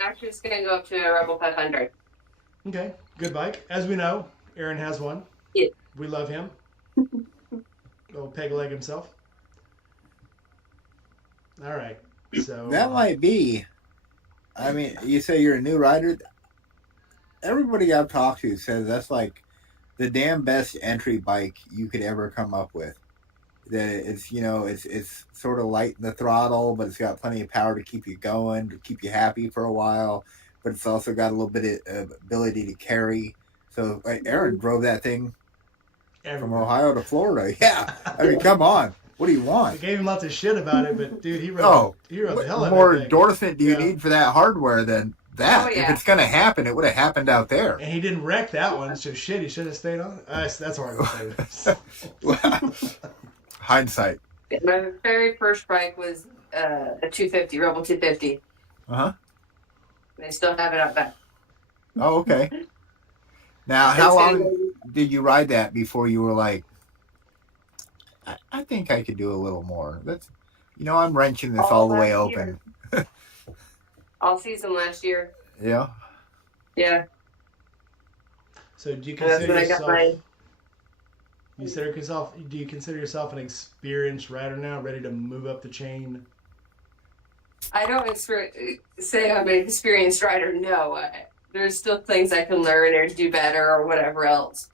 actually just going to go up to a Rebel 500. Okay, good bike. As we know, Aaron has one. Yeah. We love him. Old peg leg himself. All right, so That might be. I mean, you say you're a new rider. Everybody I've talked to says that's like the damn best entry bike you could ever come up with. That it's it's sort of light in the throttle, but it's got plenty of power to keep you going, to keep you happy for a while. But it's also got a little bit of ability to carry. So Aaron drove that thing from everywhere. Ohio to Florida. Yeah, I mean, come on. What do you I want? gave him lots of shit about it, but dude, he rode Oh, the hell What out more of that thing. endorsement do you Yeah. need for that hardware than that? Oh, yeah. If it's going to happen, it would have happened out there. And he didn't wreck that one, so shit, he should have stayed on. That's hard to say. Hindsight. My very first bike was a 250, Rebel 250. Uh-huh. I still have it out back. Oh, okay. Now, It's how gonna long go- did you ride that before you were like, I think I could do a little more? I'm wrenching this all the way last open. year. All season last year. Yeah. Yeah. So do you And that's consider when I got yourself? my. Do you consider yourself an experienced rider now, ready to move up the chain? I don't say I'm an experienced rider. No, there's still things I can learn or do better or whatever else.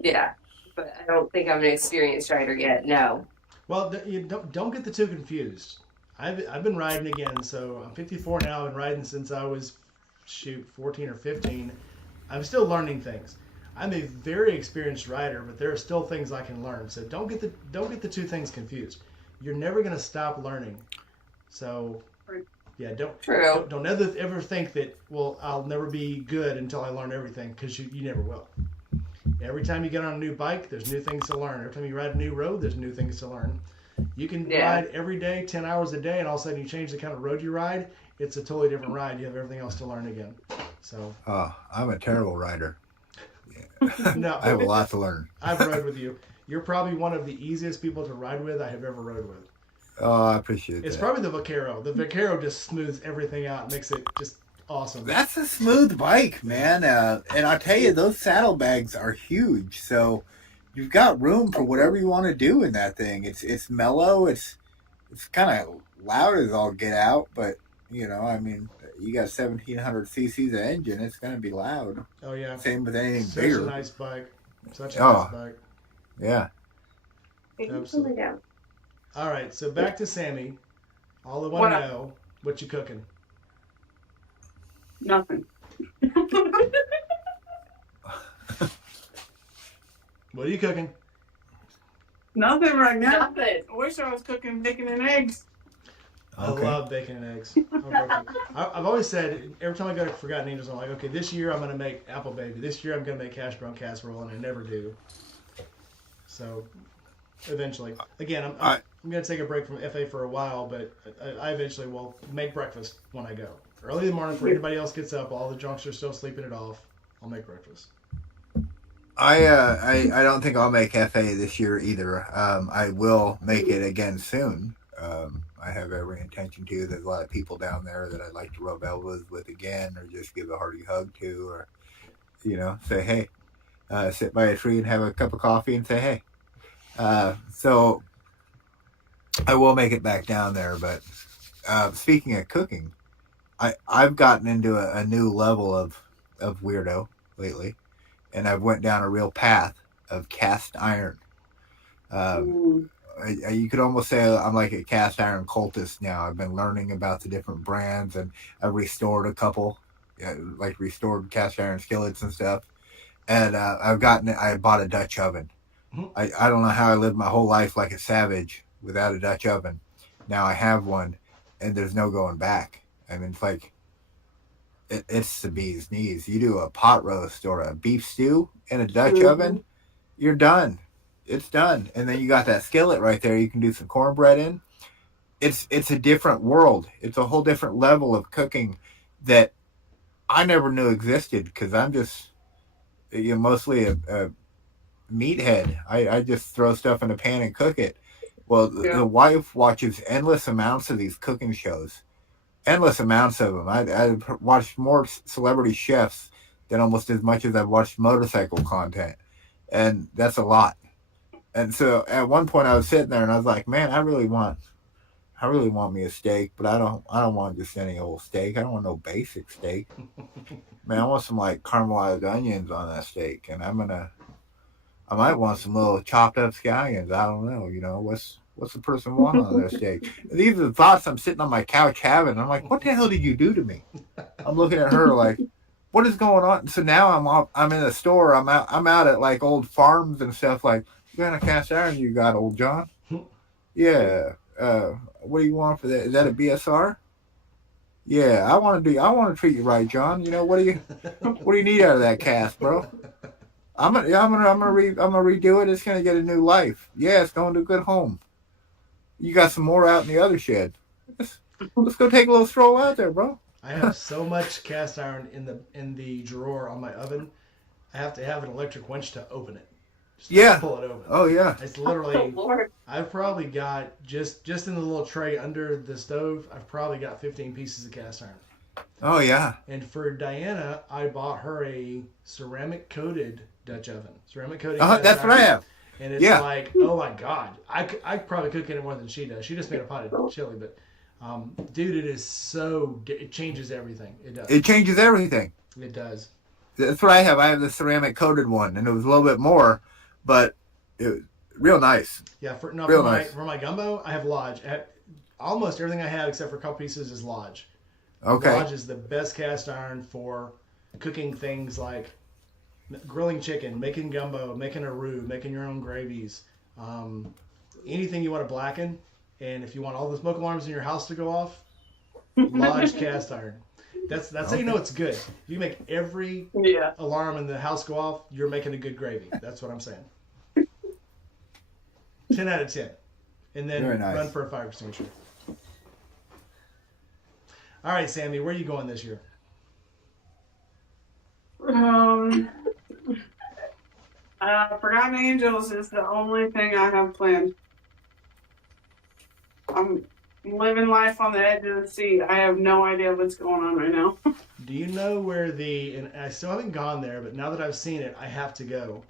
Yeah, but I don't think I'm an experienced rider yet. No. Well, you don't get the two confused. I've been riding again, so I'm 54 now. I've been riding since I was 14 or 15. I'm still learning things. I'm a very experienced rider, but there are still things I can learn. So don't get the two things confused. You're never going to stop learning. So yeah, True. don't ever think that, well, I'll never be good until I learn everything, because you never will. Every time you get on a new bike, there's new things to learn. Every time you ride a new road, there's new things to learn. You can ride every day, 10 hours a day, and all of a sudden you change the kind of road you ride. It's a totally different ride. You have everything else to learn again. So I'm a terrible rider. no, I have a lot to learn. I've rode with you. You're probably one of the easiest people to ride with I have ever rode with. Oh, I appreciate It's that. probably the Vaquero. The Vaquero just smooths everything out, makes it just awesome. That's a smooth bike, man. And I tell you, those saddlebags are huge. So you've got room for whatever you want to do in that thing. It's mellow. It's kind of loud as all get out, but you got 1700 cc's of engine. It's going to be loud. Oh yeah. Same with anything Such bigger. a nice bike. Such a nice bike. Yeah. Absolutely. All right, so back to Sammy. All I want to know, what you cooking? Nothing. What are you cooking? Nothing right now. Nothing. I wish I was cooking bacon and eggs. Okay. I love bacon and eggs. I've always said, every time I go to Forgotten Angels, I'm like, okay, this year I'm going to make apple baby. This year I'm going to make hash brown casserole, and I never do. So, eventually. Again, I'm going to take a break from FA for a while, but I eventually will make breakfast when I go. Early in the morning before anybody else gets up, all the drunks are still sleeping it off, I'll make breakfast. I don't think I'll make FA this year either. I will make it again soon. I have every intention to. There's a lot of people down there that I'd like to rub elbows with again, or just give a hearty hug to, or say hey, sit by a tree and have a cup of coffee and say hey. So I will make it back down there. But speaking of cooking, I've gotten into a new level of weirdo lately, and I've went down a real path of cast iron. You could almost say I'm like a cast iron cultist now. I've been learning about the different brands, and I've restored a couple, like restored cast iron skillets and stuff. And I bought a Dutch oven. Mhm. I don't know how I lived my whole life like a savage without a Dutch oven. Now I have one, and there's no going back. I mean, it's like, it's the bee's knees. You do a pot roast or a beef stew in a Dutch oven, you're done. It's done. And then you got that skillet right there. You can do some cornbread in. It's a different world. It's a whole different level of cooking that I never knew existed, because I'm just mostly a meathead. I just throw stuff in a pan and cook it. Well, the wife watches endless amounts of these cooking shows. Endless amounts of them. I watched more celebrity chefs than almost as much as I've watched motorcycle content. And that's a lot. And so at one point I was sitting there and I was like, man, I really want me a steak, but I don't want just any old steak. I don't want no basic steak. Man, I want some like caramelized onions on that steak, and I might want some little chopped up scallions. I don't know, what's the person want on their steak? And these are the thoughts I'm sitting on my couch having. I'm like, what the hell did you do to me? I'm looking at her like, what is going on? So now I'm in the store. I'm out at like old farms and stuff. Like, what kind of cast iron you got, old John? Yeah. What do you want for that? Is that a BSR? Yeah, I want to treat you right, John. What do you need out of that cast, bro? I'm gonna redo it. It's gonna get a new life. Yeah, it's going to a good home. You got some more out in the other shed. Let's go take a little stroll out there, bro. I have so much cast iron in the drawer on my oven. I have to have an electric winch to open it. Just Yeah. pull it open. Oh yeah. It's Oh, literally. Lord. I've probably got just in the little tray under the stove. I've probably got 15 pieces of cast iron. Oh yeah. And for Diana, I bought her a ceramic coated Dutch oven. Ceramic coated. That's what I have. And it's Yeah. like, oh my god, I probably cook in it more than she does. She just made a pot of chili, but dude, it is so. It changes everything. It does. It changes everything. It does. That's what I have. I have the ceramic coated one, and it was a little bit more, but it was real nice. Yeah, for Real nice. my gumbo, I have Lodge. Almost everything I have except for a couple pieces is Lodge. Okay. Lodge is the best cast iron for cooking things like grilling chicken, making gumbo, making a roux, making your own gravies, anything you want to blacken. And if you want all the smoke alarms in your house to go off, Lodge cast iron. That's how you know it's good. If you make every Yeah. alarm in the house go off, you're making a good gravy. That's what I'm saying. 10 out of 10. And then Very nice. run for a fire extinguisher. All right, Sammy, where are you going this year? Forgotten Angels is the only thing I have planned. I'm living life on the edge of the seat. I have no idea what's going on right now. Do you know where and I still haven't gone there, but now that I've seen it, I have to go.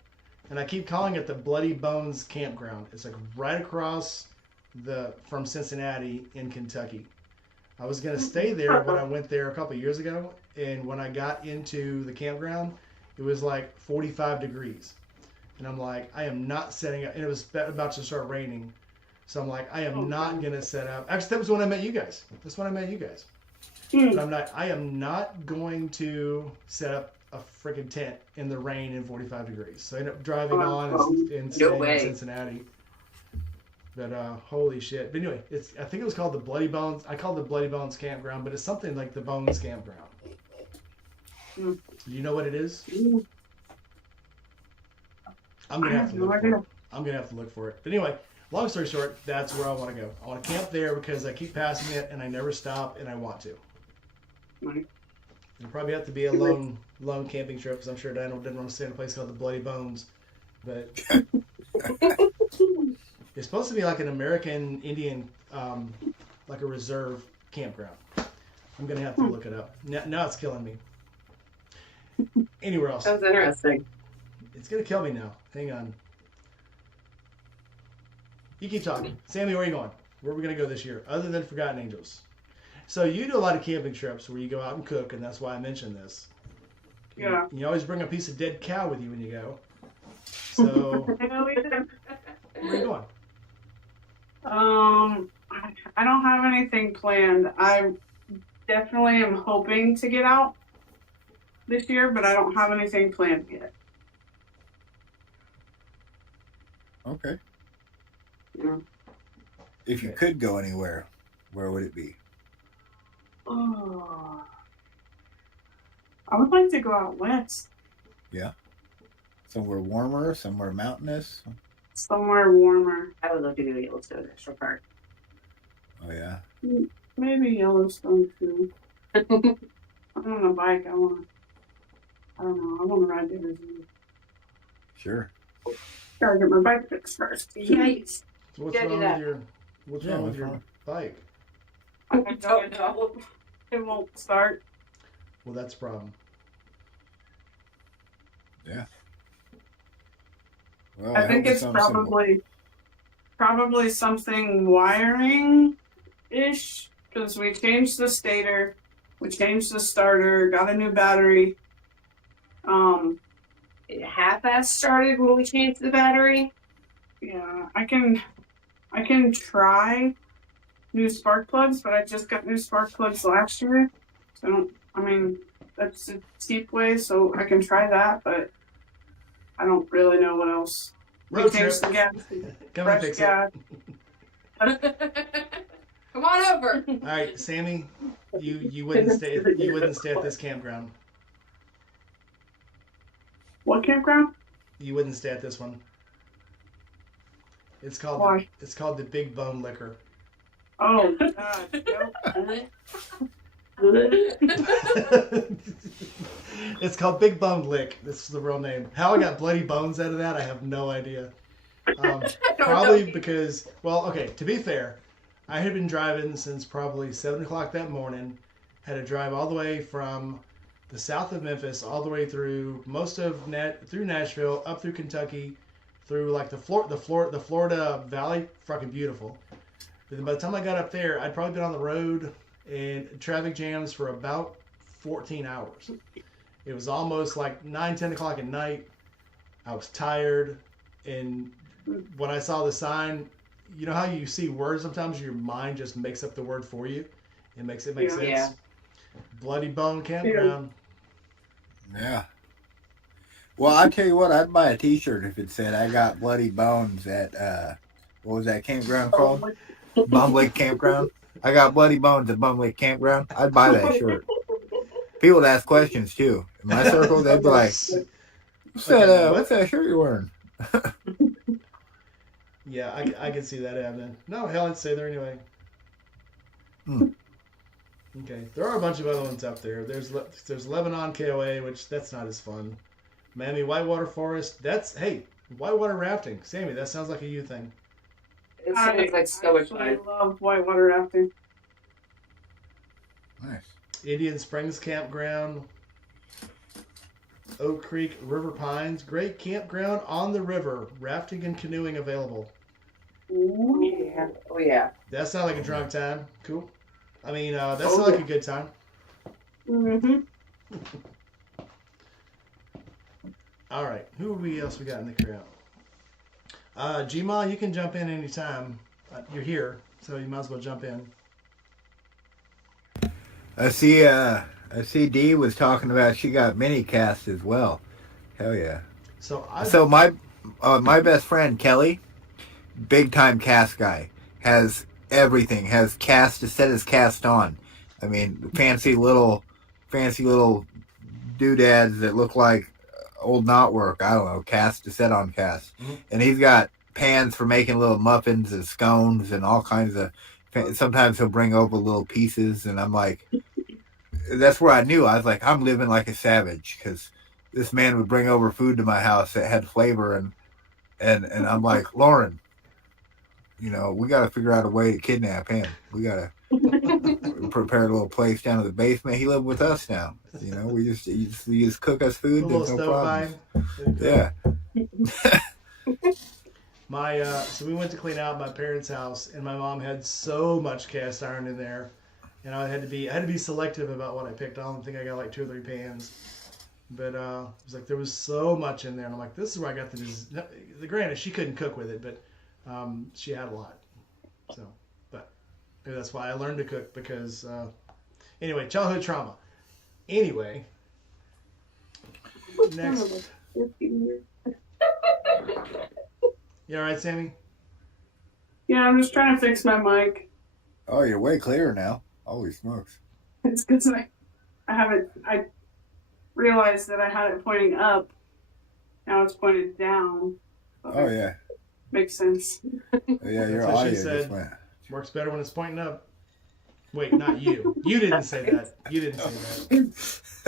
And I keep calling it the Bloody Bones Campground. It's like right across from Cincinnati in Kentucky. I was going to stay there when I went there a couple of years ago, and when I got into the campground, it was like 45 degrees. And I'm like, I am not setting up, and it was about to start raining. So I'm like, I am not going to set up. Actually, that was when I met you guys. That's when I met you guys. But I am not going to set up a freaking tent in the rain in 45 degrees. So I ended up driving on and staying in Cincinnati. But holy shit. But anyway, I think it was called the Bloody Bones. I called it the Bloody Bones Campground, but it's something like the Bones Campground. Do you know what it is? I'm gonna have to look for it. I'm gonna have to look for it. But anyway, long story short, that's where I want to go. I want to camp there because I keep passing it and I never stop and I want to. It'll probably have to be a lone camping trip because I'm sure Daniel didn't want to stay in a place called the Bloody Bones. But it's supposed to be like an American Indian, like a reserve campground. I'm gonna have to look it up. Now it's killing me. Anywhere else? Sounds interesting. It's gonna kill me now. Hang on. You keep talking. Sammy, where are you going? Where are we gonna go this year? Other than Forgotten Angels. So you do a lot of camping trips where you go out and cook, and that's why I mentioned this. Yeah. You always bring a piece of dead cow with you when you go. So where are you going? I don't have anything planned. I definitely am hoping to get out this year, but I don't have anything planned yet. Okay. Yeah. If you could go anywhere, where would it be? Oh, I would like to go out west, Somewhere warmer, somewhere mountainous. somewhere warmer. I would love to go to Yellowstone National Park. Oh yeah. Maybe Yellowstone too. I'm on a bike. I don't know. I want to ride the zoo. Sure. Gotta get my bike fixed first. Yikes. So what's Gotta do wrong that. with your What's wrong? bike? I don't know. It won't start. Well, that's a problem. Well, I think hope it's something simple. probably something wiring ish because we changed the stator, we changed the starter, got a new battery. It half-ass started when we changed the battery. Yeah, I can try new spark plugs, but I just got new spark plugs last year. So that's a cheap way, so I can try that, but I don't really know what else. We Road changed trip. the gas, Come and fresh fix gas. Come on over. it. All right, Sammy, you wouldn't stay at this campground. What campground? You wouldn't stay at this one. It's called Why? it's called the Big Bone Liquor. Oh God. Nope. It's called Big Bone Lick. This is the real name. How I got bloody bones out of that, I have no idea. Probably because, well, okay, to be fair, I had been driving since probably 7 o'clock that morning. Had to drive all the way from the south of Memphis, all the way through most of through Nashville, up through Kentucky, through like the Florida Valley, fucking beautiful. But then by the time I got up there, I'd probably been on the road and traffic jams for about 14 hours. It was almost like 9, 10 o'clock at night. I was tired, and when I saw the sign, you know how you see words sometimes your mind just makes up the word for you. It makes sense. Yeah. Bloody Bone Campground. Yeah. Well, I tell you what, I'd buy a T-shirt if it said I got bloody bones at what was that campground called? Bum Lake Campground. I got bloody bones at Bum Lake Campground. I'd buy that shirt. People would ask questions too. In my circle, they'd be like, "What's that shirt you're wearing?" Yeah, I can see that happening. No, hell, I'd say there anyway. Okay, there are a bunch of other ones up there. There's Lebanon KOA, which that's not as fun. Miami Whitewater Forest. That's whitewater rafting. Sammy, that sounds like a you thing. It sounds like so much I fun. love whitewater rafting. Nice. Indian Springs Campground. Oak Creek River Pines. Great campground on the river. Rafting and canoeing available. Yeah. Oh yeah. That sounds like a drunk time. Cool. I mean, that sounds like a good time. Mm-hmm. All right. Who else we got in the crowd? Gma, you can jump in anytime. You're here, so you might as well jump in. I see Dee was talking about she got mini cast as well. Hell yeah. So my best friend Kelly, big time cast guy, has everything. Has cast to set his cast on. I mean, fancy little doodads that look like old knotwork. I don't know, cast to set on cast. Mm-hmm. And he's got pans for making little muffins and scones and all kinds of. Sometimes he'll bring over little pieces, and I'm like, that's where I knew. I was like, I'm living like a savage because this man would bring over food to my house that had flavor, and I'm like, Lauren, you know, we got to figure out a way to kidnap him. We got to prepare a little place down in the basement. He lived with us now. You know, you just cook us food. A little There's no stove problem. Yeah. So we went to clean out my parents' house, and my mom had so much cast iron in there, and I had to be selective about what I picked. I don't think I got like 2 or 3 pans, but it was like there was so much in there, and I'm like, this is where I got the. Granted, she couldn't cook with it, but she had a lot. So, but maybe that's why I learned to cook because anyway, childhood trauma. Anyway, next. You all right, Sammy? Yeah, I'm just trying to fix my mic. Oh, you're way clearer now. Holy smokes. It's because I realized that I had it pointing up. Now it's pointed down. Oh yeah. Makes sense. Yeah, your That's what audio she said. just went. Works better when it's pointing up. Wait, not you. You didn't say that. You didn't say that.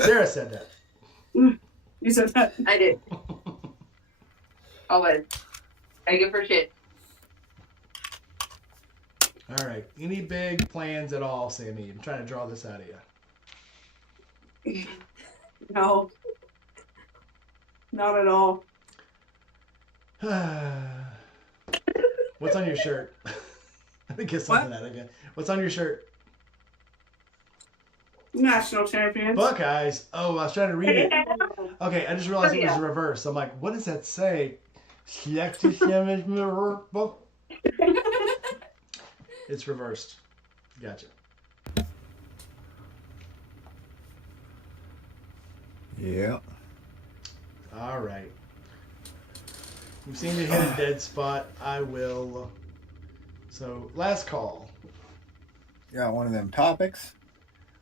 Sarah said that. You said that. I did. Always. I give her shit. All right. Any big plans at all, Sammy? I'm trying to draw this out of you. No. Not at all. What's on your shirt? Let me get something out again. What's on your shirt? National champions. Buckeyes. Oh, I was trying to read it. Okay, I just realized it was reversed. I'm like, what does that say? It's reversed. Gotcha. Yeah. All right. You seem to hit a dead spot. I will. So, last call. Got one of them topics.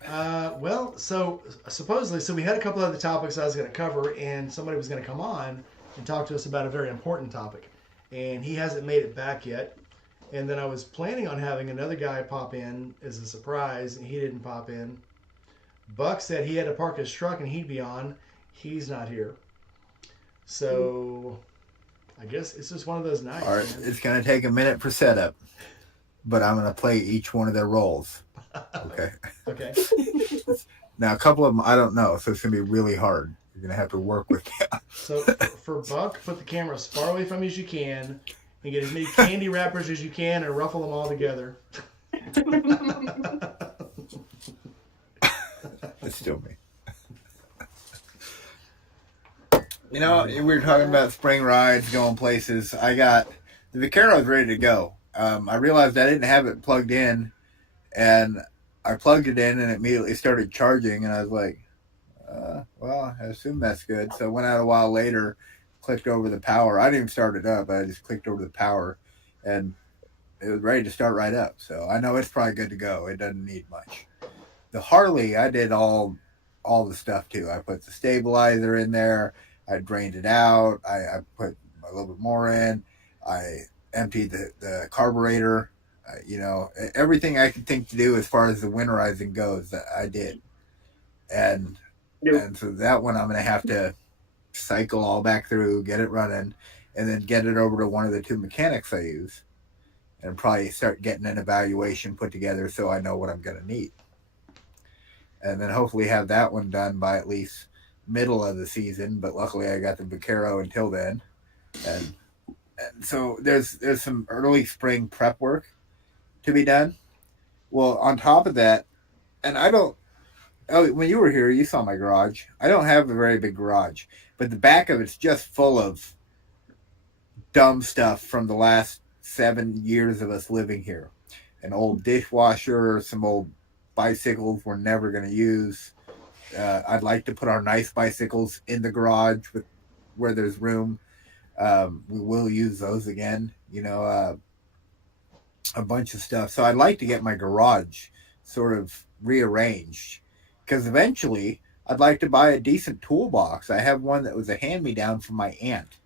Well, so supposedly, we had a couple other topics I was going to cover, and somebody was going to come on and talk to us about a very important topic. and he hasn't made it back yet. And then I was planning on having another guy pop in as a surprise, and he didn't pop in. Buck said he had to park his truck and he'd be on. He's not here. So I guess it's just one of those nights. All right, Man. it's going to take a minute for setup, but I'm going to play each one of their roles. Okay. Okay. Now, a couple of them I don't know, so it's going to be really hard. You're going to have to work with them. So for Buck, put the camera as far away from you as you can and get as many candy wrappers as you can and ruffle them all together. It's still me. You know, we were talking about spring rides, going places. I got the Vaquero's ready to go. I realized I didn't have it plugged in, and I plugged it in and it immediately started charging, and I was like, well, I assume that's good. So I went out a while later, clicked over the power. I didn't even start it up. I just clicked over the power, and it was ready to start right up. So I know it's probably good to go. It doesn't need much. The Harley, I did all the stuff too. I put the stabilizer in there. I drained it out. I put a little bit more in. I emptied the carburetor. You know, everything I could think to do as far as the winterizing goes, that I did. And so that one I'm going to have to cycle all back through, get it running, and then get it over to one of the two mechanics I use, and probably start getting an evaluation put together so I know what I'm going to need. And then hopefully have that one done by at least middle of the season. But luckily I got the Vaquero until then. And so there's some early spring prep work to be done. Well, on top of that, and when you were here, you saw my garage. I don't have a very big garage, but the back of it's just full of dumb stuff from the last 7 years of us living here. An old dishwasher, some old bicycles we're never going to use. I'd like to put our nice bicycles in the garage where there's room. We will use those again, you know, a bunch of stuff. So I'd like to get my garage sort of rearranged, because eventually I'd like to buy a decent toolbox. I have one that was a hand-me-down from my aunt,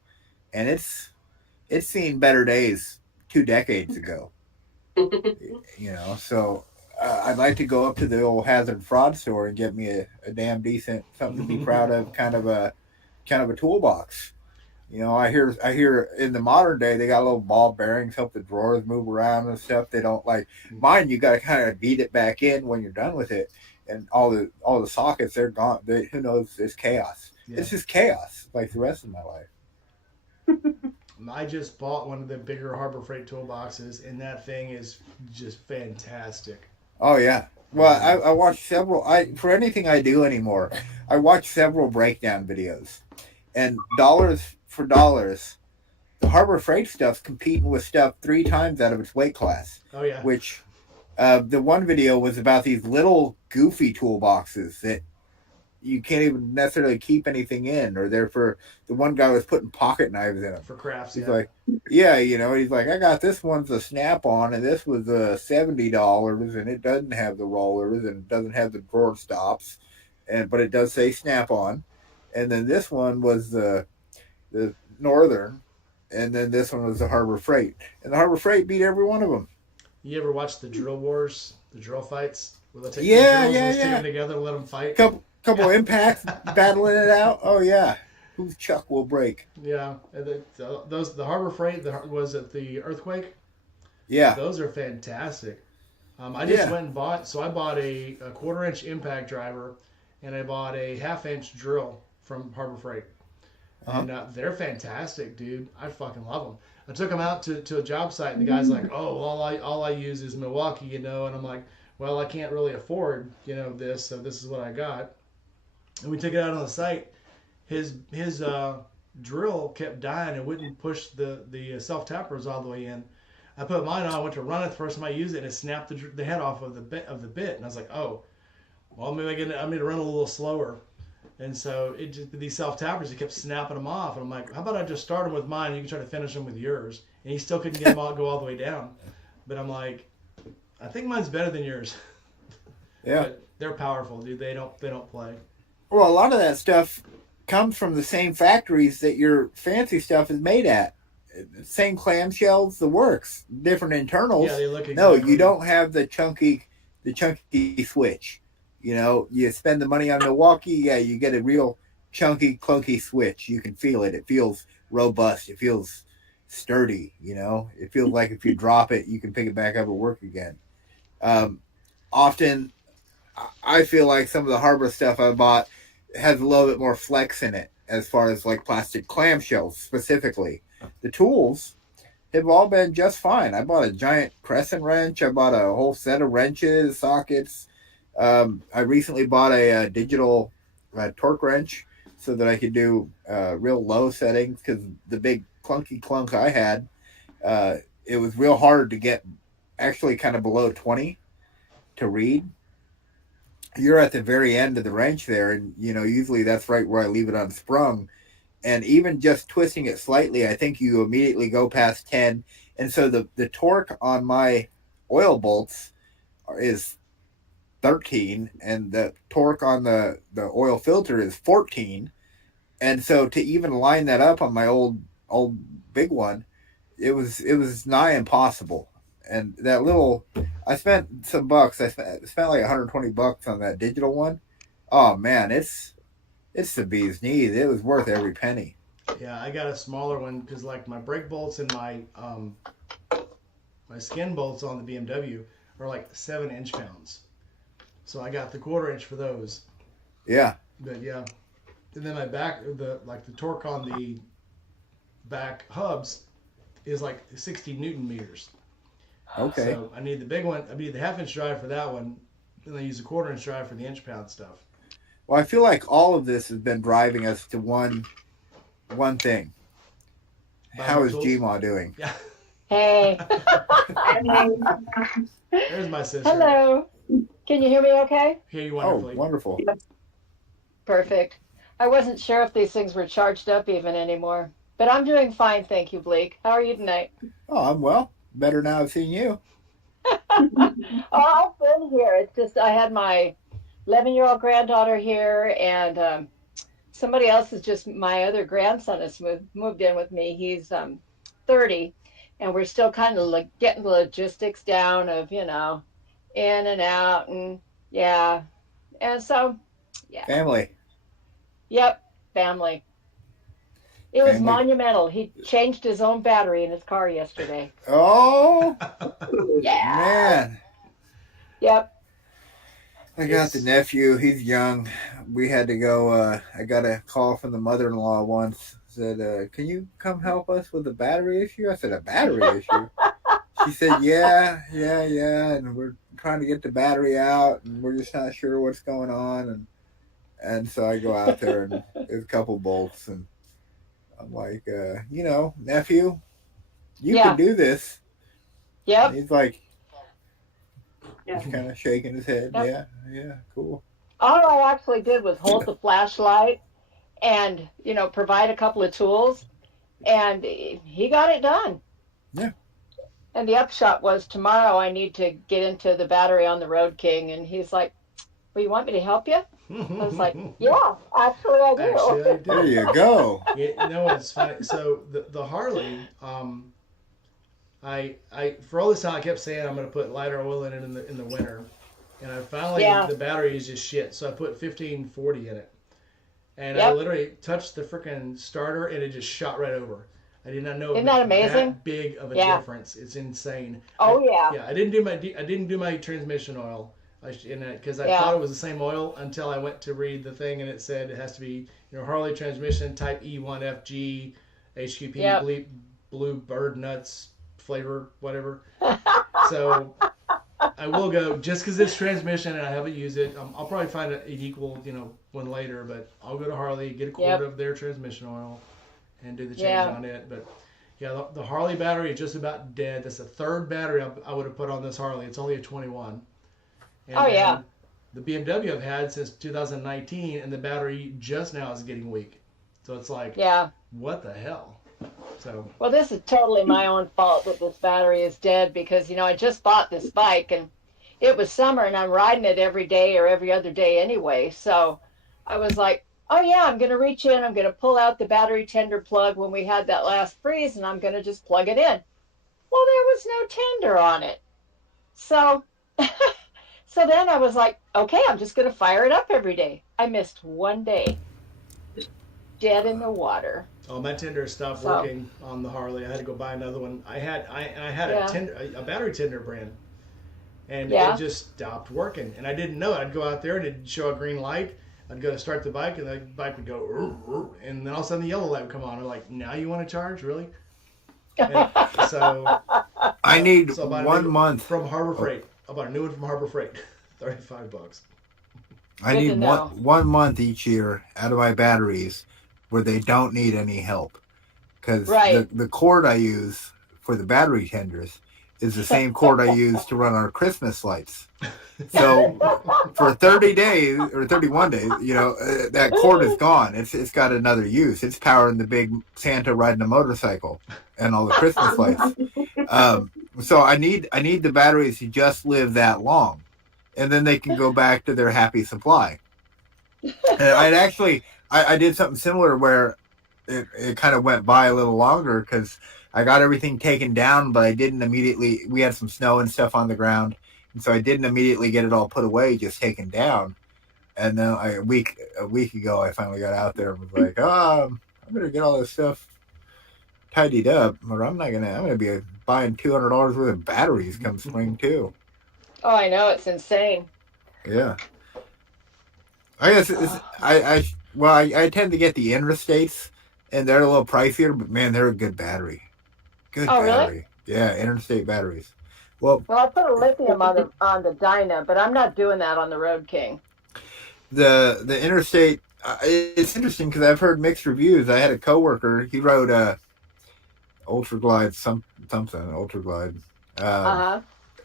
and it's seen better days 2 decades ago. You know, so I'd like to go up to the old Hazard Fraud store and get me a damn decent, something to be proud of, kind of a toolbox. You know, I hear in the modern day they got little ball bearings, help the drawers move around and stuff. They don't like mine. You got to kind of beat it back in when you're done with it, and all the sockets, they're gone. Who knows? It's chaos. Yeah. It's just chaos, like the rest of my life. I just bought one of the bigger Harbor Freight toolboxes, and that thing is just fantastic. Oh yeah. Well, I watch several. For anything I do anymore, I watch several breakdown videos, and dollars for dollars, the Harbor Freight stuff's competing with stuff 3 times out of its weight class. Oh yeah. Which, the one video was about these little goofy toolboxes that you can't even necessarily keep anything in, or they're for the one guy was putting pocket knives in them for crafts. He's like, yeah, you know, he's like, I got this one's a Snap-on, and this was $70, and it doesn't have the rollers, and it doesn't have the drawer stops, but it does say Snap-on, and then this one was the Northern, and then this one was the Harbor Freight, and the Harbor Freight beat every one of them. You ever watch the drill wars, the drill fights, where they take and stick them together and let them fight? Couple impacts, battling it out. Oh yeah, whose chuck will break? Yeah, and the Harbor Freight. Was it the Earthquake? Yeah, those are fantastic. I just went and bought. So I bought a 1/4-inch impact driver, and I bought a 1/2-inch drill from Harbor Freight. And they're fantastic, dude. I fucking love them. I took them out to a job site, and the guy's like, "Oh, all I use is Milwaukee, you know." And I'm like, "Well, I can't really afford, you know, this, so this is what I got." And we took it out on the site. His drill kept dying and wouldn't push the self tappers all the way in. I put mine on. I went to run it the first time I used it, and it snapped the head off of the bit. And I was like, "Oh, well, maybe I'm gonna run a little slower." And so these self tappers, he kept snapping them off. And I'm like, "How about I just start them with mine? You can try to finish them with yours." And he still couldn't get them all go all the way down. But I'm like, I think mine's better than yours. Yeah, but they're powerful, dude. They don't play. Well, a lot of that stuff comes from the same factories that your fancy stuff is made at. same clamshells, the works, different internals. Yeah, they look No, exactly. you don't have the chunky switch. You know, you spend the money on Milwaukee, yeah, you get a real chunky, clunky switch. You can feel it. It feels robust. It feels sturdy. You know, it feels like if you drop it, you can pick it back up and work again. Um, Often, I feel like some of the Harbor stuff I bought has a little bit more flex in it, as far as like plastic clamshells specifically. The tools have all been just fine. I bought a giant crescent wrench. I bought a whole set of wrenches, sockets. I recently bought a digital torque wrench so that I could do real low settings, because the big clunky clunk I had, it was real hard to get actually kind of below 20 to read. You're at the very end of the wrench there, and you know usually that's right where I leave it unsprung. And even just twisting it slightly, I think you immediately go past 10. And so the torque on my oil bolts is 13, and the torque on the oil filter is 14. And so to even line that up on my old big one, it was nigh impossible. And that little, I spent some bucks. I spent like $120 on that digital one. Oh man, it's the bee's knees. It was worth every penny. Yeah, I got a smaller one because like my brake bolts and my skin bolts on the BMW are like 7 inch-pounds. So I got the 1/4 inch for those. Yeah. But yeah, and then my the torque on the back hubs is like 60 Newton meters. Okay. So I need the big one. I need the 1/2 inch drive for that one, and I use a 1/4 inch drive for the inch-pound stuff. Well, I feel like all of this has been driving us to one thing. Buy How more is tools? Gma doing? Yeah. Hey. There's my sister. Hello. Can you hear me okay? Hear you Oh, wonderfully. wonderful. Perfect. I wasn't sure if these things were charged up even anymore. But I'm doing fine, thank you, Blake. How are you tonight? Oh, I'm well. Better now I've seen you. Oh, I've been here. It's just I had my 11-year-old granddaughter here, and somebody else is just my other grandson has moved in with me. He's 30, and we're still kind of like getting the logistics down of, you know, in and out, and yeah. And so, yeah. Family. Yep, family. It was Family. monumental. He changed his own battery in his car yesterday. Oh, Yeah. man. Yep. I got the nephew. He's young. We had to go. I got a call from the mother-in-law once. Said, can you come help us with a battery issue? I said, a battery issue? She said, yeah. And we're trying to get the battery out, and we're just not sure what's going on. And so I go out there, and there's a couple bolts, and I'm like, nephew, you Yeah. can do this. Yep. And he's like, Yeah. he's kind of shaking his head. Yep. Yeah, cool. All I actually did was hold the flashlight and, you know, provide a couple of tools, and he got it done. Yeah. And the upshot was tomorrow I need to get into the battery on the Road King, and he's like, well, you want me to help you? I was like, yeah, actually I do. Actually, I There do. you go. You know what's funny? So the Harley, I for all this time I kept saying I'm going to put lighter oil in it in the winter, and I finally Yeah. the battery is just shit. So I put 1540 in it, and I Yep. literally touched the freaking starter and it just shot right over. I did not know Isn't it that was amazing? that big of a Yeah. difference. It's insane. Oh, yeah. Yeah, I didn't do my transmission oil. Because I Yeah. thought it was the same oil until I went to read the thing and it said it has to be Harley transmission type E1FG HQP Yep. blue bird nuts flavor whatever. So I will go just because it's transmission and I haven't used it. I'll probably find an equal one later, but I'll go to Harley, get a quart Yep. of their transmission oil and do the change Yeah. on it. But yeah, the Harley battery is just about dead. That's the third battery I would have put on this Harley. It's only a 21. And Oh, then yeah. The BMW I've had since 2019, and the battery just now is getting weak. So it's like, Yeah. what the hell? So Well, this is totally my own fault that this battery is dead because, you know, I just bought this bike and it was summer and I'm riding it every day or every other day anyway. So I was like, oh yeah, I'm going to reach in, I'm going to pull out the battery tender plug when we had that last freeze, and I'm going to just plug it in. Well, there was no tender on it. So, so then I was like, okay, I'm just going to fire it up every day. I missed one day. Dead in the water. Oh, my tender stopped So- working on the Harley. I had to go buy another one. I had Yeah. a battery tender brand, and Yeah. it just stopped working. And I didn't know it. I'd go out there and it'd show a green light. I'd go to start the bike, and the bike would go, "Roo, roo," and then all of a sudden the yellow light would come on. I'm like, now you want to charge, really? And so I need So about 1 a- month. from Harbor Freight, I bought a new one from Harbor Freight, $35. I Good to need know. one month each year out of my batteries where they don't need any help. Because Right. the cord I use for the battery tenders is the same cord I use to run our Christmas lights. So for 30 days or 31 days, that cord is gone. It's got another use. It's powering the big Santa riding a motorcycle and all the Christmas lights. So I need the batteries to just live that long, and then they can go back to their happy supply. And I did something similar where it kind of went by a little longer because I got everything taken down, but I didn't immediately. We had some snow and stuff on the ground, and so I didn't immediately get it all put away, just taken down. And then a week ago, I finally got out there and was like, I better get all this stuff tidied up, or I'm gonna be buying $200 worth of batteries come spring too. Oh, I know, it's insane. Yeah. I guess I tend to get the interstates, and they're a little pricier, but man, they're a good battery. Good Oh, really? battery. Yeah, interstate batteries. Well, Well, I put a lithium on the Dyna, but I'm not doing that on the Road King. the interstate, it's interesting because I've heard mixed reviews. I had a coworker, he rode a Ultra Glide, something Ultra Glide.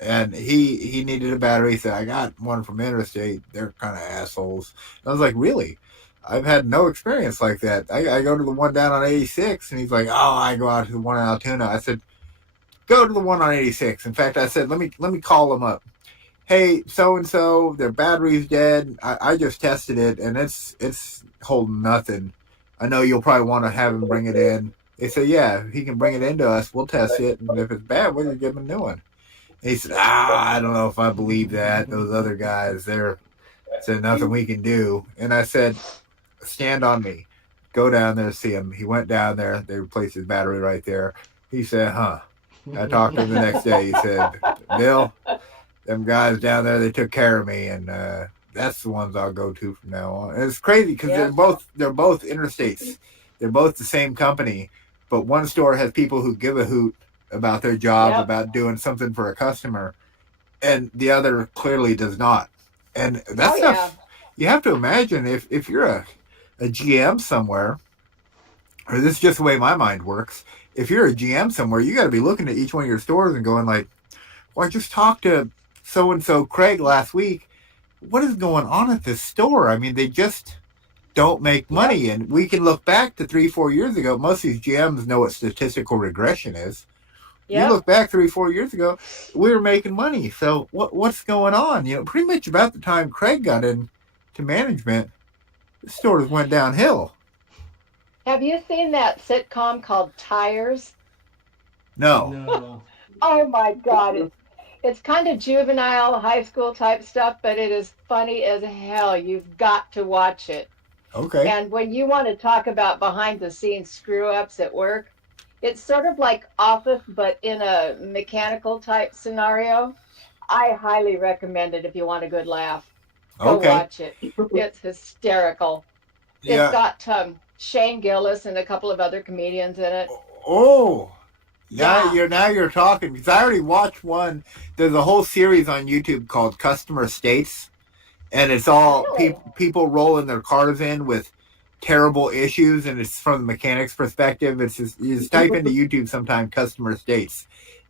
And he needed a battery. He said, I got one from Interstate. They're kind of assholes. And I was like, really? I've had no experience like that. I go to the one down on 86, and he's like, I go out to the one in Altoona. I said, go to the one on 86. In fact, I said, let me call them up. Hey, so-and-so, their battery's dead. I just tested it, and it's holding nothing. I know you'll probably want to have him bring it in. They said, yeah, he can bring it into us. We'll test it, and if it's bad, we'll just give him a new one. He said, I don't know if I believe that. Those other guys, they're said nothing we can do. And I said, stand on me. Go down there, see him. He went down there. They replaced his battery right there. He said, I talked to him the next day. He said, Bill, them guys down there, they took care of me. And that's the ones I'll go to from now on. And it's crazy because they're both interstates. They're both the same company. But one store has people who give a hoot about their job, Yep. about doing something for a customer, and the other clearly does not. And that's stuff you have to imagine if you're a GM somewhere, or this is just the way my mind works. If you're a GM somewhere, you got to be looking at each one of your stores and going like, well, I just talked to so-and-so Craig last week. What is going on at this store? I mean, they just don't make money. And we can look back to 3-4 years ago. Most of these GMs know what statistical regression is. You look back 3-4 years ago, we were making money. So what's going on? Pretty much about the time Craig got into management, the stores went downhill. Have you seen that sitcom called Tires? No. No. Oh my God, it's kind of juvenile, high school type stuff, but it is funny as hell. You've got to watch it. Okay. And when you want to talk about behind the scenes screw ups at work, it's sort of like Office, but in a mechanical type scenario. I highly recommend it if you want a good laugh. Go Okay. watch it. It's hysterical. Yeah. It's got Shane Gillis and a couple of other comedians in it. Oh. Now Yeah. you're talking, because I already watched one. There's a whole series on YouTube called Customer States, and it's all Really? people rolling their cars in with terrible issues, and it's from the mechanic's perspective. It's just, you just type into YouTube sometime Customer States,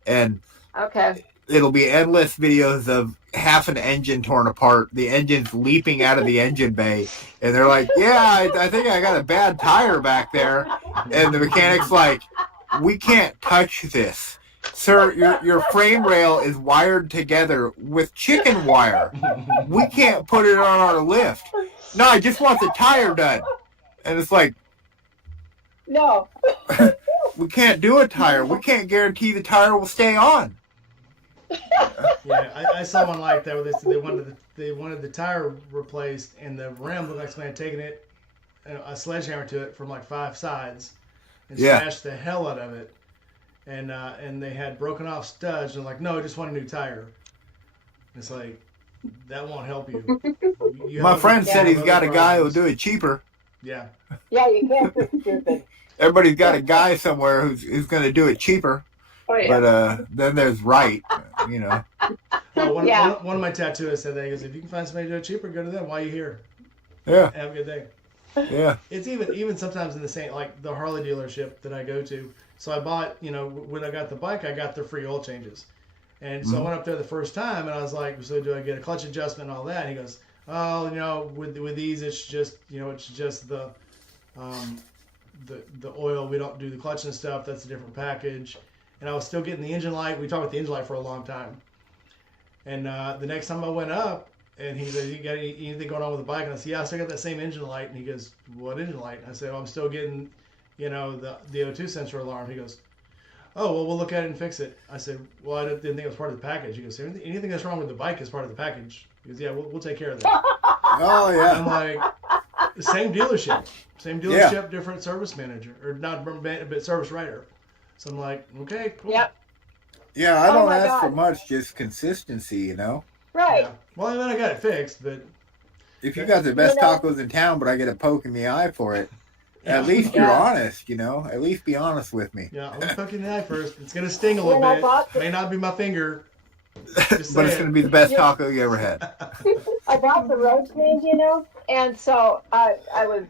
and Okay. it'll be endless videos of half an engine torn apart, the engine's leaping out of the engine bay, and they're like, yeah, I think I got a bad tire back there, and the mechanic's like, we can't touch this, sir. Your frame rail is wired together with chicken wire. We can't put it on our lift. No, I just want the tire done. And it's like, No. we can't do a tire. We can't guarantee the tire will stay on. Yeah, I saw one like that where they wanted the tire replaced, and the rim looked like somebody had taken it, a sledgehammer to it from like 5 sides, and Yeah. smashed the hell out of it, and they had broken off studs, and like, no, I just want a new tire. It's like, that won't help you. You My have friend other- said you he's have got a other guy who'll problems. do it cheaper. Yeah. Yeah, you can't be stupid. Everybody's got a guy somewhere who's going to do it cheaper. Oh yeah. But then there's right, you know. Oh, Yeah. one of my tattooists said that. He goes, if you can find somebody to do it cheaper, go to them. Why are you here? Yeah, Have a good day. yeah. It's even sometimes in the same, like the Harley dealership that I go to. So I bought, when I got the bike, I got the free oil changes. And so I went up there the first time, and I was like, so do I get a clutch adjustment and all that? And he goes, oh, with these, it's just, the oil. We don't do the clutch and stuff. That's a different package. And I was still getting the engine light. We talked about the engine light for a long time. And the next time I went up, and he said, you got anything going on with the bike? And I said, yeah, I still got that same engine light. And he goes, what engine light? And I said, I'm still getting, the O2 sensor alarm. He goes, oh, well, we'll look at it and fix it. I said, well, I didn't think it was part of the package. He goes, anything that's wrong with the bike is part of the package. He goes, yeah, we'll take care of that. Oh, I'm yeah. like, same dealership, different service manager, or not, but service writer. So I'm like, okay, cool. Yep. Yeah, I Oh don't my ask for God. much, just consistency, you know. Right. Yeah. Well, then I got it fixed, but If you got the best You know- tacos in town, but I get a poke in the eye for it, yeah. at least you're Yeah. honest, you know. At least be honest with me. Yeah, I'm poking the eye first. It's gonna sting a little When I bit. bought the- May not be my finger. Just But it's saying. going to be the best Yeah. taco you ever had. I bought the road change, and so I was,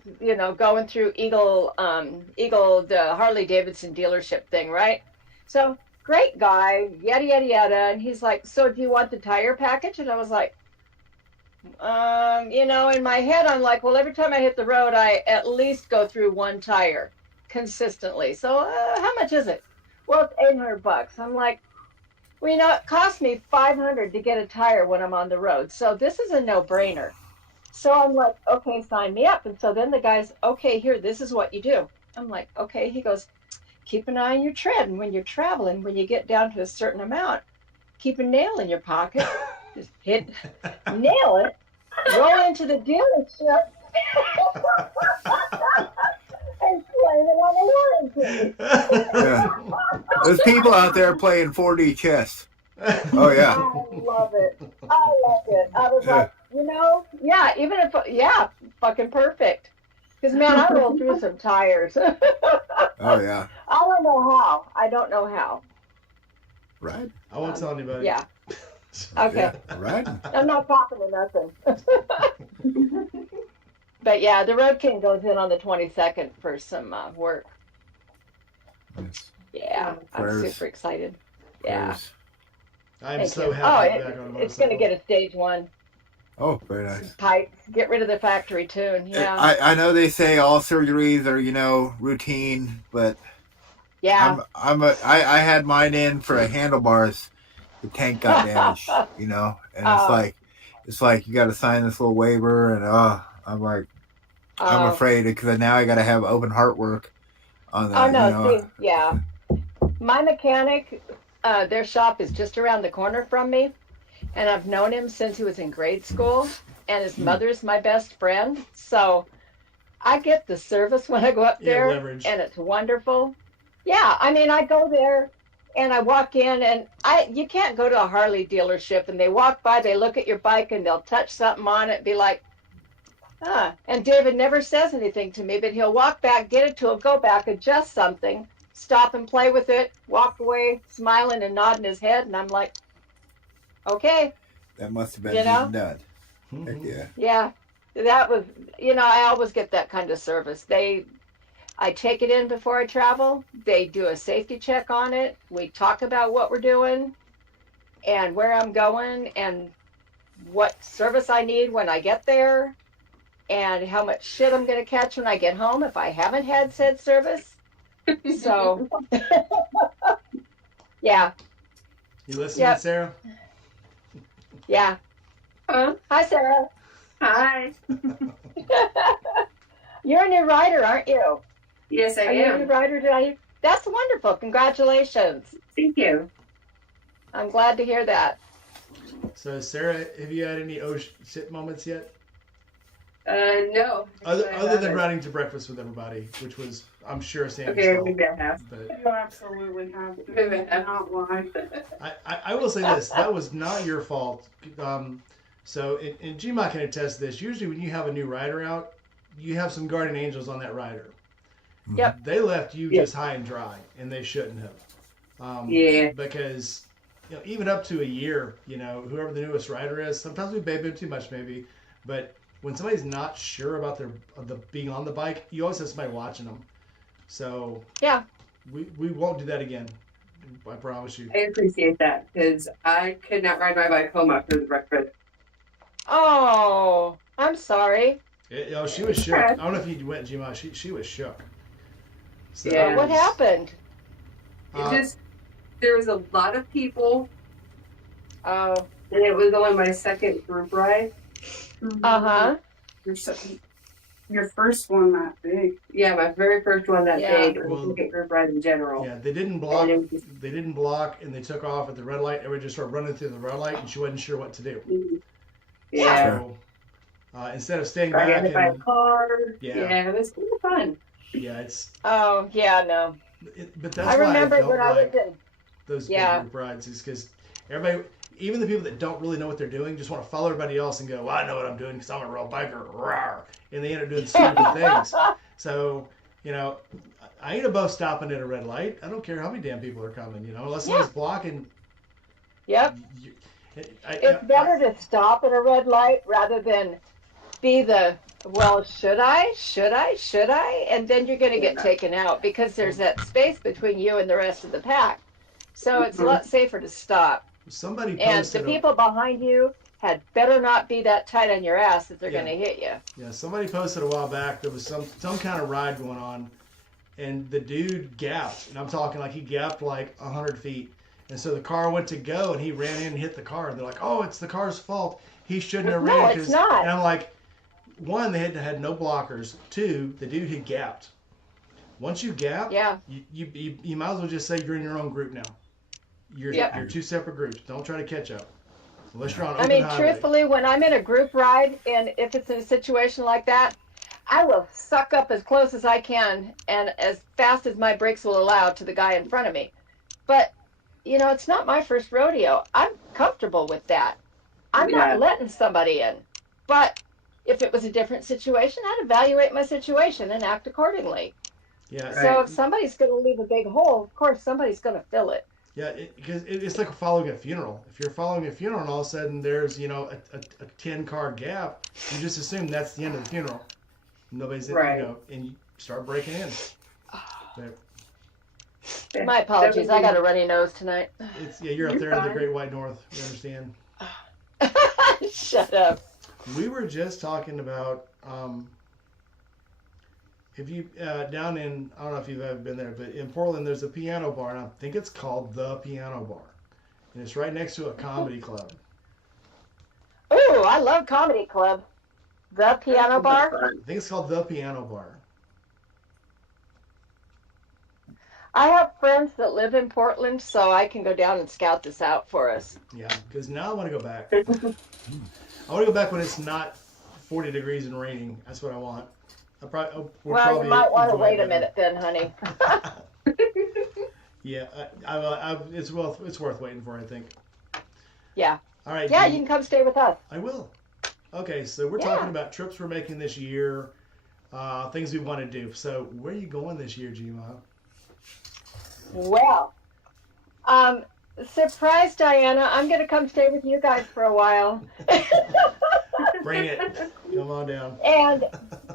going through Eagle, the Harley Davidson dealership thing, right? So great guy, yada yada yada, and he's like, "So do you want the tire package?" And I was like, in my head, I'm like, well, every time I hit the road, I at least go through one tire consistently. So how much is it? Well, it's $800. I'm like, well, it cost me $500 to get a tire when I'm on the road. So this is a no-brainer. So I'm like, okay, sign me up. And so then the guy's, okay, here, this is what you do. I'm like, okay. He goes, keep an eye on your tread. And when you're traveling, when you get down to a certain amount, keep a nail in your pocket. Just nail it, roll into the dealership, and play it on the warranty. Yeah. There's people out there playing 4D chess. Oh, yeah. I love it. I was like, fucking perfect. Because, man, I rolled through some tires. Oh, yeah. I don't know how. Right. I won't tell anybody. Yeah. Okay. Right. I'm not talking to nothing. But, yeah, the Road King goes in on the 22nd for some work. Yes. Yeah, I'm Prayers. super excited. Yeah. Prayers. I'm Thank so you. happy to be Oh, back on a it's going to motorcycle. get a stage 1 Oh, very nice. pipe. Get rid of the factory tune. Yeah. I know they say all surgeries are, routine, but Yeah. I had mine in for a handlebars. The tank got damaged, and Oh. it's like you got to sign this little waiver, and I'm like, I'm Oh. afraid because now I got to have open heart work on Oh that. no, see, yeah. My mechanic, their shop is just around the corner from me, and I've known him since he was in grade school, and his mother's my best friend. So I get the service when I go up Yeah, there, leverage. and it's wonderful. Yeah, I mean, I go there and I walk in, and you can't go to a Harley dealership and they walk by, they look at your bike, and they'll touch something on it, and be like, And David never says anything to me, but he'll walk back, get it to him, go back, adjust something, stop and play with it, walk away, smiling and nodding his head, and I'm like, okay, That must have been You know? eaten done. Mhm. Heck yeah. yeah, that was, I always get that kind of service. I take it in before I travel. They do a safety check on it. We talk about what we're doing and where I'm going and what service I need when I get there and how much shit I'm going to catch when I get home if I haven't had said service. So, yeah, You listening, Yep. Sarah? yeah. Huh? Hi, Sarah. Hi. You're a new rider, aren't you? Yes, I Are you a new am. rider? Did I? That's wonderful. Congratulations. Thank you. I'm glad to hear that. So, Sarah, have you had any shit moments yet? No. Other, Actually, I other than haven't. riding to breakfast with everybody, which was, I'm sure, Sammy's Okay, fault. maybe I have. But You absolutely have to. Maybe I have. Not lie. I will say this: that was not your fault. So, and Gma can attest to this. Usually, when you have a new rider out, you have some guardian angels on that rider. Yep. They left you Yeah. just high and dry, and they shouldn't have. Yeah. Because even up to a year, whoever the newest rider is, sometimes we baby them too much, maybe. But when somebody's not sure about the being on the bike, you always have somebody watching them. So Yeah. we won't do that again. I promise you. I appreciate that because I could not ride my bike home after the breakfast. Oh, I'm sorry. She was shook. I don't know if you went, Gma. She was shook. So Yeah. What happened? There was a lot of people, Oh, and it was only my second group ride. uh-huh. Your first one that big. Yeah, my very first one that Yeah. big, or Well, the second group ride in general. yeah, they didn't block. And it was just, They didn't block, and they took off at the red light. Everybody just started running through the red light, and she wasn't sure what to do. yeah. So instead of staying I back had to buy a and car. Yeah. Yeah, it was kind of fun. yeah, it's. Oh, yeah, no. But that's I why remember I don't when I was like in. those Yeah. big group rides, is because everybody, even the people that don't really know what they're doing, just want to follow everybody else and go, "Well, I know what I'm doing because I'm a real biker," rawr, and they end up doing stupid things. So I ain't above stopping at a red light. I don't care how many damn people are coming. Unless somebody's blocking. Yep. You, It's better to stop at a red light rather than be well, should I? And then you're going to get taken out because there's that space between you and the rest of the pack. So it's a lot safer to stop. Somebody And posted. the people behind you had better not be that tight on your ass that they're Yeah. going to hit you. Yeah, somebody posted a while back. There was some kind of ride going on, and the dude gapped, and I'm talking like he gapped like 100 feet. And so the car went to go, and he ran in and hit the car. And they're like, "Oh, it's the car's fault. He shouldn't have No, ran." it's not. And I'm like, one, they had no blockers. Two, the dude had gapped. Once you gap, Yeah. you might as well just say you're in your own group now. You're two separate groups. Don't try to catch up. Unless you're on open I mean, highway. truthfully, when I'm in a group ride and if it's in a situation like that, I will suck up as close as I can and as fast as my brakes will allow to the guy in front of me. But, it's not my first rodeo. I'm comfortable with that. I'm Yeah. not letting somebody in. But if it was a different situation, I'd evaluate my situation and act accordingly. Yeah. So if somebody's going to leave a big hole, of course, somebody's going to fill it. Yeah, because it's like following a funeral. If you're following a funeral and all of a sudden there's a 10-car gap, you just assume that's the end of the funeral. Nobody's Right. and you start breaking in. But My apologies. I got a runny nose tonight. you're up there in the fine. Great White North. You understand? Shut up. We were just talking about if you down in, I don't know if you've ever been there, but in Portland there's a piano bar, and I think it's called the Piano Bar, and it's right next to a comedy club. Ooh, I love comedy club. The piano bar. I think it's called the Piano Bar. I have friends that live in Portland, so I can go down and scout this out for us. Yeah, because now I want to go back. I want to go back when it's not 40 degrees and raining. That's what I want. Well, you might want to wait a minute then, honey. Yeah, it's worth waiting for, I think. Yeah. All right. Yeah, Dee, you can come stay with us. I will. Okay, so we're talking about trips we're making this year, things we want to do. So where are you going this year, Gma? Well, surprise, Diana. I'm going to come stay with you guys for a while. Bring it. Come on down. And,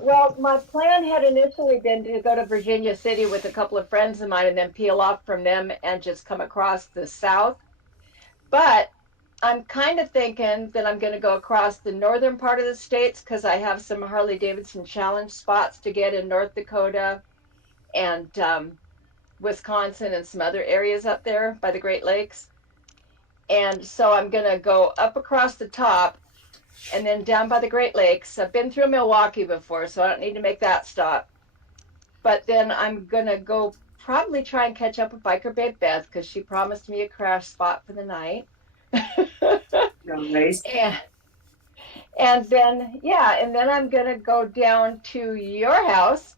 well, my plan had initially been to go to Virginia City with a couple of friends of mine and then peel off from them and just come across the south. But I'm kind of thinking that I'm going to go across the northern part of the states because I have some Harley Davidson challenge spots to get in North Dakota and Wisconsin and some other areas up there by the Great Lakes. And so I'm going to go up across the top and then down by the Great Lakes. I've been through Milwaukee before, so I don't need to make that stop. But then I'm going to go probably try and catch up with Biker Babe Beth because she promised me a crash spot for the night. Nice. And then, yeah, and then I'm going to go down to your house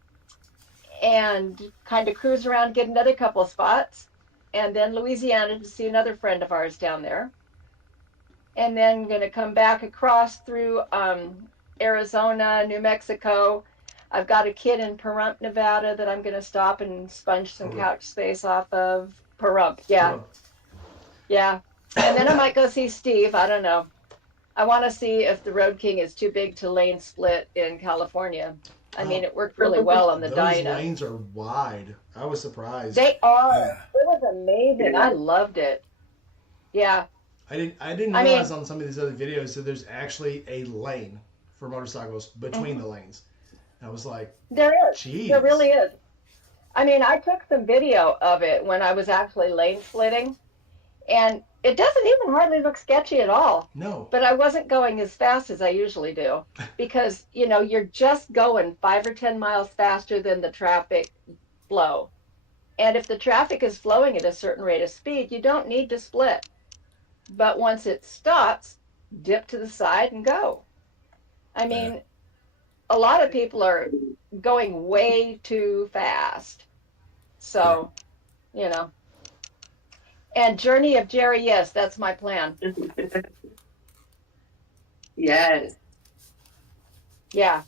and kind of cruise around, get another couple of spots, and then Louisiana to see another friend of ours down there. And then going to come back across through Arizona, New Mexico. I've got a kid in Pahrump, Nevada that I'm going to stop and sponge some couch space off of. Pahrump, yeah. Yeah. And then I might go see Steve. I don't know. I want to see if the Road King is too big to lane split in California. I mean, it worked really well on the Those Dyna. lanes are wide. I was surprised. They are. Yeah. It was amazing. I loved it. Yeah. I didn't realize on some of these other videos that there's actually a lane for motorcycles between the lanes. I was like, There is. geez. There really is. I mean, I took some video of it when I was actually lane splitting, and it doesn't even hardly look sketchy at all. No. But I wasn't going as fast as I usually do because, you know, you're just going 5 or 10 miles faster than the traffic flow. And if the traffic is flowing at a certain rate of speed, you don't need to split. But once it stops, dip to the side and go. I mean, a lot of people are going way too fast. So, you know. And Journey of Jerry, yes, that's my plan. Yes. Yeah.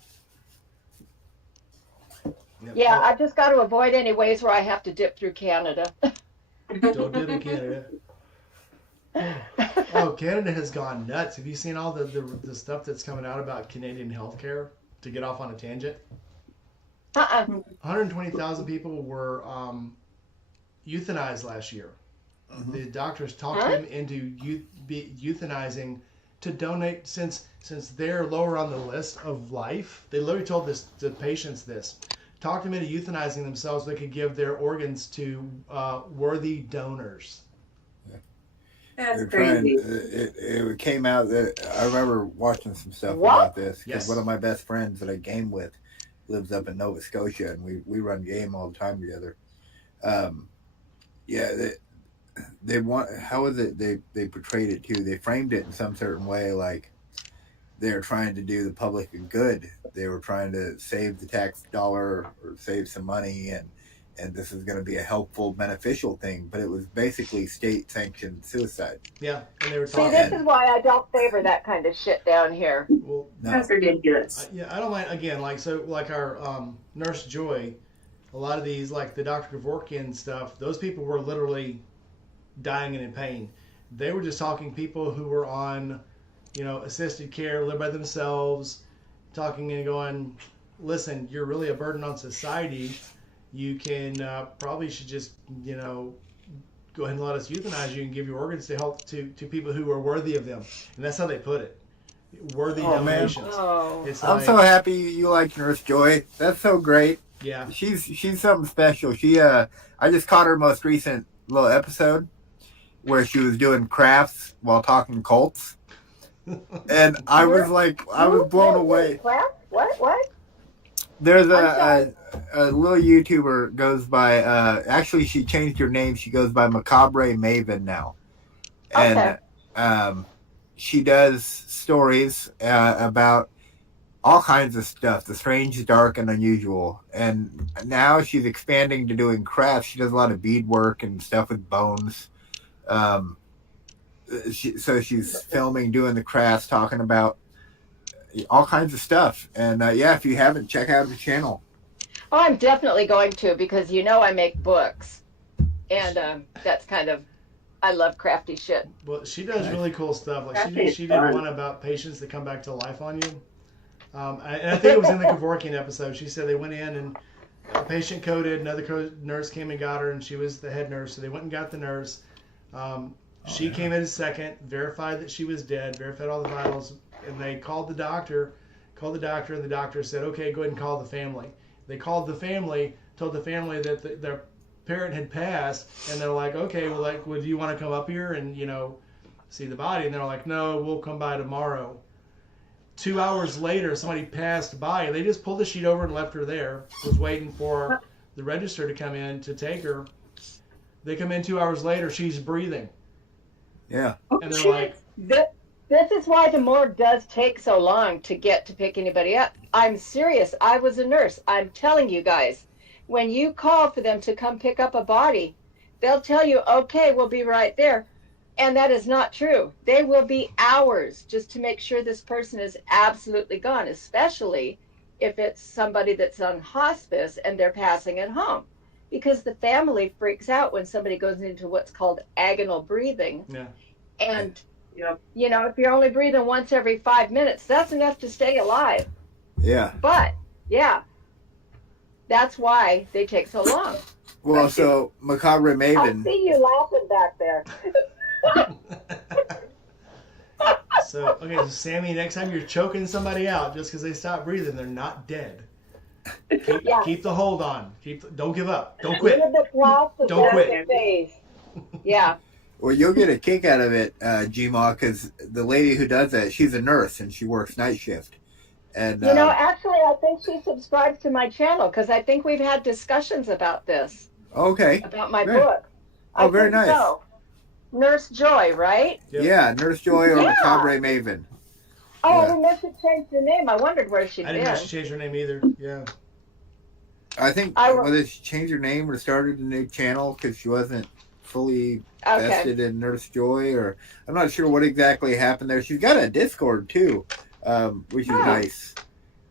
Yep. Yeah, I've just got to avoid any ways where I have to dip through Canada. Don't do it in Canada. Oh, Canada has gone nuts. Have you seen all the stuff that's coming out about Canadian healthcare? To get off on a tangent, 120,000 people were euthanized last year. The doctors talked them into euthanizing to donate since they're lower on the list of life. They literally told the patients this. Talked them into euthanizing themselves so they could give their organs to worthy donors. That's They're trying. crazy. It came out that I remember watching some stuff What? about this because Yes. one of my best friends that I game with lives up in Nova Scotia, and we run game all the time together. Yeah, they want. How is it they portrayed it too? They framed it in some certain way, like they're trying to do the public a good. They were trying to save the tax dollar or save some money, and this is going to be a helpful, beneficial thing. But it was basically state-sanctioned suicide. Yeah, and they were See, talking. this is why I don't favor that kind of shit down here. Well, No, That's ridiculous. yeah, I don't mind. Again, like our Nurse Joy, a lot of these like the Dr. Kevorkian stuff. Those people were literally dying and in pain. They were just talking people who were on, assisted care, live by themselves, talking and going, listen, you're really a burden on society. You can probably should just go ahead and let us euthanize you and give your organs to help to people who are worthy of them. And that's how they put it. Worthy Oh, man. donations. Oh. It's I'm like, so happy you like Nurse Joy. That's so great. yeah. She's something special. I just caught her most recent little episode where she was doing crafts while talking Colts, and I was blown away. What? There's I'm a little YouTuber goes by. Actually, she changed her name. She goes by Macabre Maven now, and she does stories about all kinds of stuff, the strange, dark, and unusual. And now she's expanding to doing crafts. She does a lot of beadwork and stuff with bones. So she's filming, doing the crafts, talking about all kinds of stuff. And if you haven't, check out her channel. Oh, I'm definitely going to because I make books, and that's kind of I love crafty shit. Well, she does really cool stuff. Like Crafting she is did fun. one about patients that come back to life on you. And I think it was in the Kevorkian episode. She said they went in and a patient coded, another nurse came and got her, and she was the head nurse. So they went and got the nurse. She came in a second, verified that she was dead, verified all the vitals, and they called the doctor, and the doctor said, okay, go ahead and call the family. They called the family, told the family that their parent had passed, and they're like, okay, well, do you want to come up here and, see the body? And they're like, no, we'll come by tomorrow. 2 hours later, somebody passed by. They just pulled the sheet over and left her there. Was waiting for the register to come in to take her. They come in 2 hours later. She's breathing, Yeah. and they're like, This is why the morgue does take so long to get to pick anybody up. I'm serious. I was a nurse. I'm telling you guys, when you call for them to come pick up a body, they'll tell you, okay, we'll be right there. And that is not true. They will be hours just to make sure this person is absolutely gone, especially if it's somebody that's on hospice and they're passing it home. Because the family freaks out when somebody goes into what's called agonal breathing. yeah. And you know, if you're only breathing once every 5 minutes, that's enough to stay alive. Yeah. But yeah, that's why they take so long. Well, so Macabre I Maven. see you laughing back there. So Sammy, next time you're choking somebody out just because they stop breathing, they're not dead. Keep the hold on. Don't give up. Don't quit. Don't quit. Phase. Yeah. Well, you'll get a kick out of it, Gma, because the lady who does that, she's a nurse and she works night shift. And You know, actually, I think she subscribes to my channel because I think we've had discussions about this, okay. about my Great. book. Oh, I very think nice. So. Nurse Joy, right? Yep. Yeah, Nurse Joy or Yeah. Macabre Maven. Oh, I Yeah. didn't know she changed the name. I wondered where she'd I didn't been. know she changed her name either. Yeah. I think whether she changed her name or started a new channel because she wasn't fully Okay. vested in Nurse Joy, or I'm not sure what exactly happened there. She's got a Discord too, which is Oh. nice.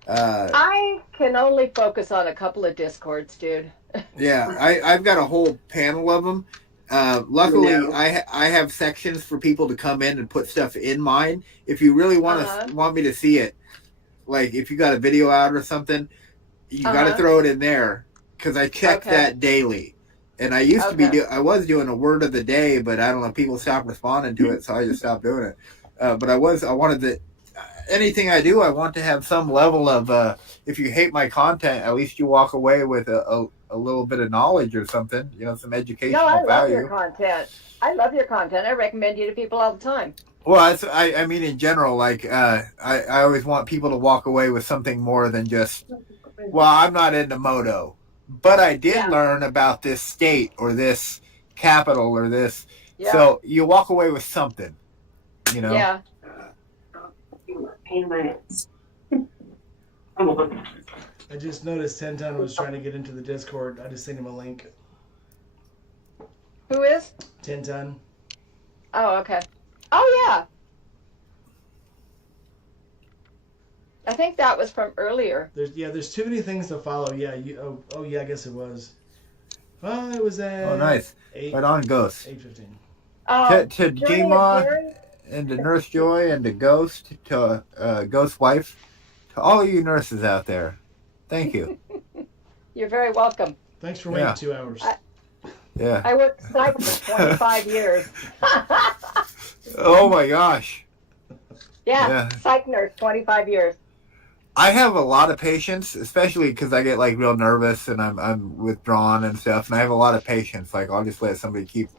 I can only focus on a couple of Discords, dude. Yeah, I've got a whole panel of them. Luckily, I have sections for people to come in and put stuff in mine. If you really want me to see it, like if you got a video out or something, you got to throw it in there because I check that daily. And I used to I was doing a word of the day, but I don't know, people stopped responding to it, so I just stopped doing it. But I wanted to, anything I do, I want to have some level of, if you hate my content, at least you walk away with a little bit of knowledge or something, you know, some educational No, I love value. your content. I love your content. I recommend you to people all the time. Well, I mean, in general, like, I always want people to walk away with something more than just, well, I'm not into moto, but I did learn about this state or this capital or this. Yeah. So you walk away with something, you know? Yeah. Pain in my ass. Come on. I just noticed 10 Ton was trying to get into the Discord. I just sent him a link. Who is? 10 Ton. Oh, okay. Oh, yeah. I think that was from earlier. There's too many things to follow. Yeah, I guess it was. Oh, it was at. Oh, nice. 8, Right on, Ghost. 8:15. Oh, To Johnny Gma and Jerry? and to Nurse Joy and to Ghost, to Ghost Wife, to all of you nurses out there, thank you. You're very welcome. Thanks for waiting Yeah. 2 hours. Yeah. I worked psych for 25 years. Oh my gosh. Yeah, psych nurse, 25 years. I have a lot of patience, especially because I get like real nervous and I'm withdrawn and stuff, and I have a lot of patience. Like I'll just let somebody keep.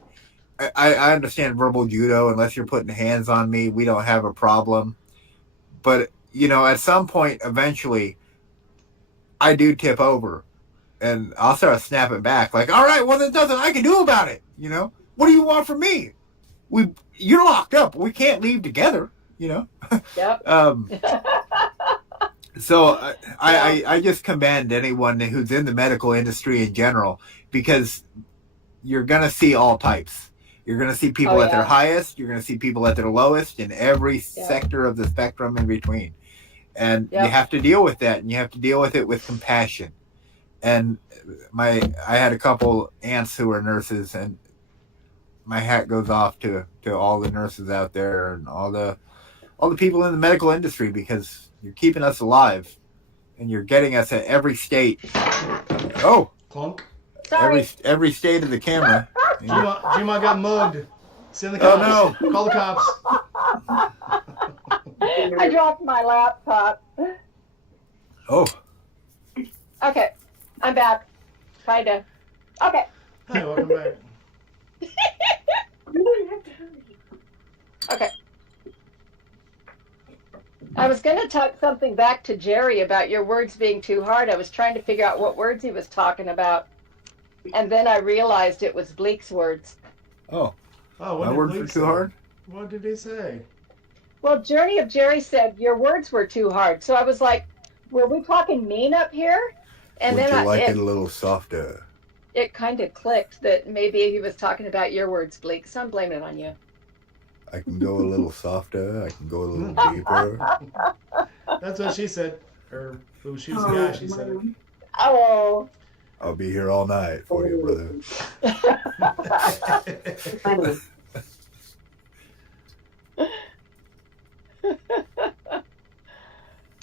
I understand verbal judo. Unless you're putting hands on me, we don't have a problem. But you know, at some point, eventually, I do tip over, and I'll start snapping back. Like, all right, well, there's nothing I can do about it. You know, what do you want from me? You're locked up. We can't leave together. You know. Yep. So I just commend anyone who's in the medical industry in general, because you're going to see all types. You're going to see people at their highest. You're going to see people at their lowest in every sector of the spectrum in between. And you have to deal with that, and you have to deal with it with compassion. And I had a couple aunts who were nurses, and my hat goes off to all the nurses out there and all the people in the medical industry, because you're keeping us alive, and you're getting us at every state. Oh, Clunk. Sorry. every state of the camera. Gma got mugged. Send the cops. Oh no! Call the cops. I dropped my laptop. Oh, Okay, I'm back. Kinda. Okay. Hi, welcome back. Okay. I was going to talk something back to Jerry about your words being too hard. I was trying to figure out what words he was talking about. And then I realized it was Bleak's words. Oh, Oh, what my did words Blake were too say? hard? What did he say? Well, Journey of Jerry said your words were too hard. So I was like, were we talking mean up here? And Would then you like it, it a little softer? it kind of clicked that maybe he was talking about your words, Bleak. So I'm blaming it on you. I can go a little softer. I can go a little deeper. That's what she said. Or she was a guy. She said it. Oh. I'll be here all night for you, brother. Funny.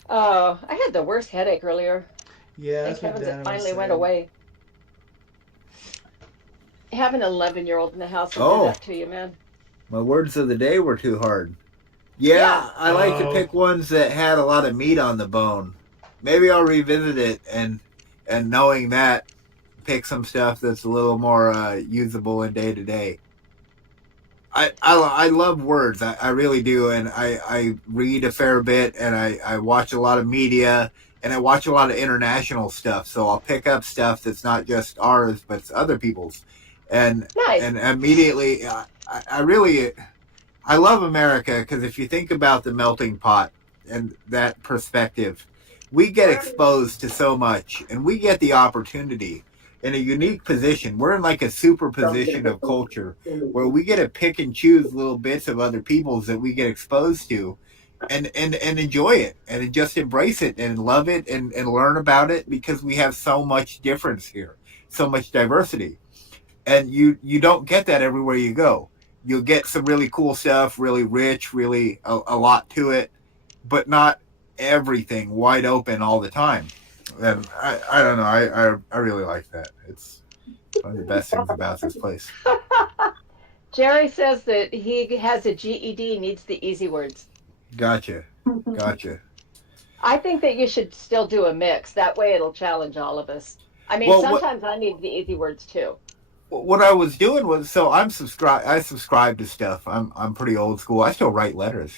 Oh, I had the worst headache earlier. Yeah, Thank that's what heavens Dana it was finally went saying. away. Having an 11-year-old in the house will Oh. do that to you, man. My words of the day were too hard. Yeah, Yeah. I like to Oh. pick ones that had a lot of meat on the bone. Maybe I'll revisit it and knowing that, pick some stuff that's a little more usable in day to day. I love words. I really do, and I read a fair bit, and I watch a lot of media, and I watch a lot of international stuff. So I'll pick up stuff that's not just ours, but it's other people's, and Nice. and immediately I really I love America because if you think about the melting pot and that perspective, we get exposed to so much, and we get the opportunity in a unique position. We're in like a super position of culture where we get to pick and choose little bits of other people's that we get exposed to and enjoy it and just embrace it and love it and learn about it because we have so much difference here, so much diversity. And you don't get that everywhere you go. You'll get some really cool stuff, really rich, really a lot to it, but not everything wide open all the time. And I don't know. I really like that. It's one of the best things about this place. Jerry says that he has a GED, needs the easy words. Gotcha. I think that you should still do a mix. That way it'll challenge all of us. I mean, Well, sometimes I need the easy words too. What I was doing was I subscribe to stuff. I'm pretty old school. I still write letters.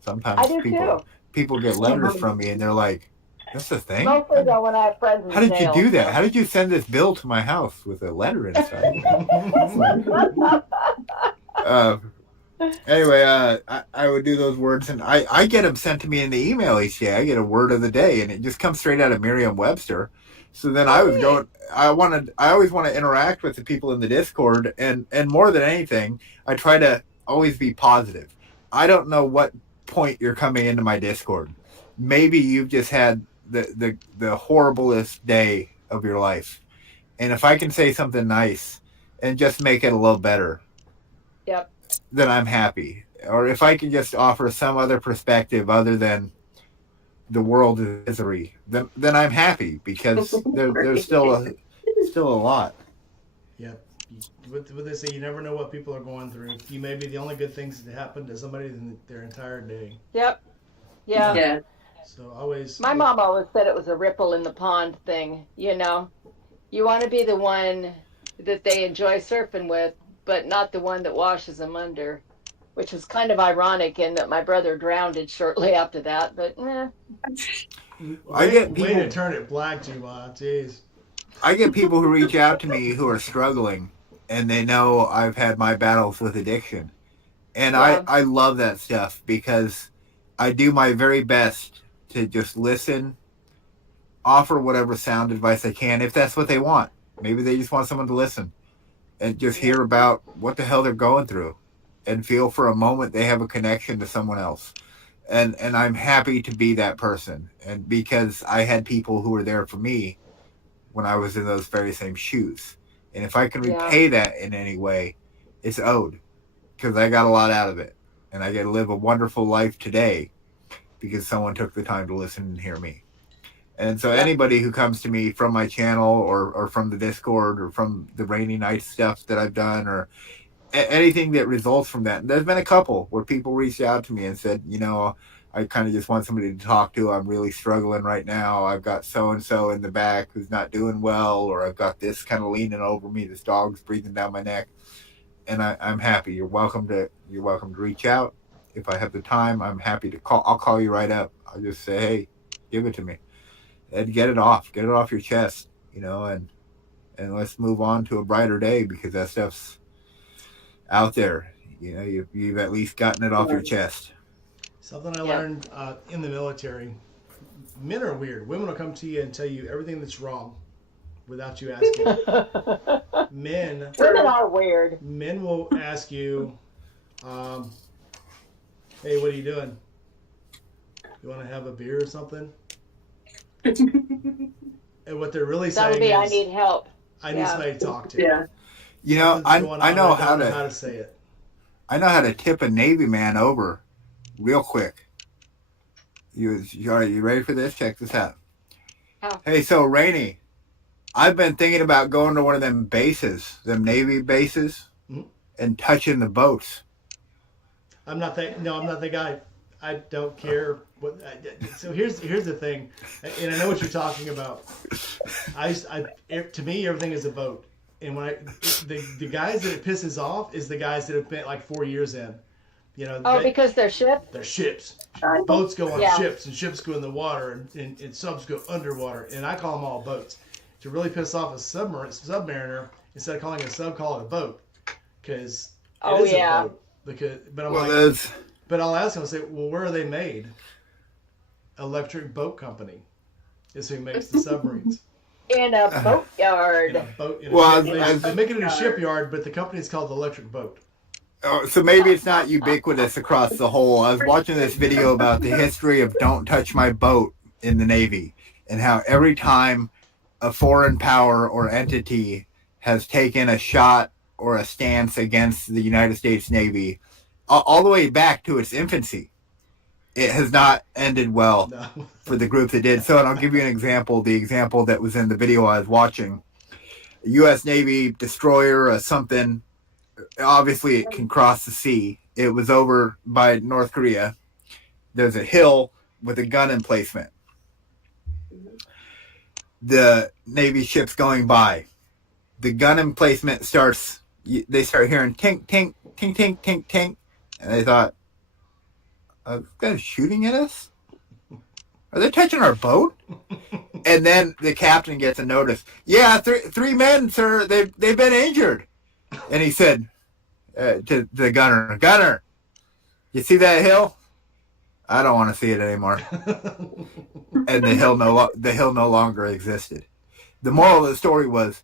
Sometimes I do too. people get letters from me and they're like, "That's the thing." Mostly though when I have friends in How did you jail, do that? so- How did you send this bill to my house with a letter inside? Anyway, I would do those words, and I get them sent to me in the email each day. I get a word of the day, and it just comes straight out of Merriam-Webster. So then I was going. I always want to interact with the people in the Discord, and more than anything, I try to always be positive. I don't know what point you're coming into my Discord. Maybe you've just had the horriblest day of your life, and if I can say something nice and just make it a little better, Yep. then I'm happy. Or if I can just offer some other perspective other than the world is misery, then I'm happy because there's still a lot. Yep. What they say, you never know what people are going through. You may be the only good things that happen to somebody in their entire day. Yep. Yeah. Yeah. So always. My mom always said it was a ripple in the pond thing. You want to be the one that they enjoy surfing with, but not the one that washes them under, which was kind of ironic in that my brother drowned shortly after that. But I get Way people- to turn it black, G-Wa. Jeez. I get people who reach out to me who are struggling, and they know I've had my battles with addiction, and Yeah. I love that stuff because I do my very best to just listen, offer whatever sound advice I can if that's what they want. Maybe they just want someone to listen and just hear about what the hell they're going through and feel for a moment they have a connection to someone else. And I'm happy to be that person. And because I had people who were there for me when I was in those very same shoes. And if I can Yeah. repay that in any way, it's owed because I got a lot out of it. And I get to live a wonderful life today because someone took the time to listen and hear me. And so anybody who comes to me from my channel or from the Discord or from the Rainy Night stuff that I've done or anything that results from that. And there's been a couple where people reached out to me and said, I kind of just want somebody to talk to. I'm really struggling right now. I've got so-and-so in the back who's not doing well, or I've got this kind of leaning over me. This dog's breathing down my neck. And I'm happy. You're welcome to reach out if I have the time, I'm happy to call. I'll call you right up. I'll just say, hey, give it to me, and get it off your chest, and let's move on to a brighter day, because that stuff's out there. You've at least gotten it off your chest. Something I Yeah. learned in the military. Men are weird. Women will come to you and tell you everything that's wrong without you asking. Men Women are weird. Men will ask you, hey, what are you doing? You want to have a beer or something? And what they're really That would saying be, is, I need help. I need Yeah. somebody to talk to. Yeah. Something's going I on, know I don't know how to say it. I know how to tip a Navy man over real quick. You ready for this? Check this out. How? Hey, so Rainey, I've been thinking about going to one of them bases, them Navy bases, Mhm. and touching the boats. I'm not the guy. I don't care what. So here's the thing, and I know what you're talking about. To me, everything is a boat, and the guys that it pisses off is the guys that have been like 4 years in. Because they're shipped? They're ships. Boats go on Yeah. ships, and ships go in the water, and subs go underwater, and I call them all boats. To really piss off a submariner, instead of calling it a sub, call it a boat, because it is a boat. But I'll ask them, I'll say, well, where are they made? Electric Boat Company is who makes the submarines. In a boatyard. In a boat. Well, they make it in a shipyard, but the company is called Electric Boat. So maybe it's not ubiquitous across the whole. I was watching this video about the history of "Don't Touch My Boat" in the Navy, and how every time a foreign power or entity has taken a shot or a stance against the United States Navy, all the way back to its infancy, it has not ended well No. for the group that did. So, and I'll give you an example. The example that was in the video I was watching: a U.S. Navy destroyer or something. Obviously, it can cross the sea. It was over by North Korea. There's a hill with a gun emplacement. The Navy ship's going by. The gun emplacement starts. They start hearing tink, tink, tink, tink, tink, tink, and they thought, "Are these guys shooting at us? Are they touching our boat?" And then the captain gets a notice. Yeah, three men, sir. They've been injured. And he said to the gunner, you see that hill? I don't want to see it anymore. And the hill no longer existed. The moral of the story was,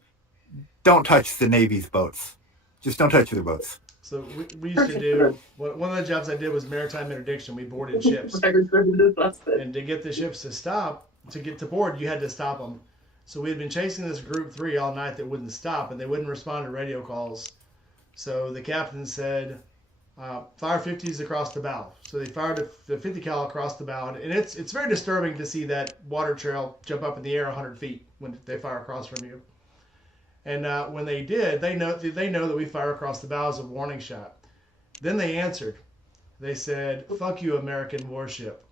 don't touch the Navy's boats. Just don't touch their boats. So we used to do, one of the jobs I did was maritime interdiction. We boarded ships. And to get the ships to stop, to get to board, you had to stop them. So we had been chasing this group 3 all night that wouldn't stop, and they wouldn't respond to radio calls. So the captain said, fire 50s across the bow. So they fired the 50 cal across the bow, and it's very disturbing to see that water trail jump up in the air 100 feet when they fire across from you. And when they did, they know that we fire across the bow as a warning shot. Then they answered. They said, "Fuck you, American warship."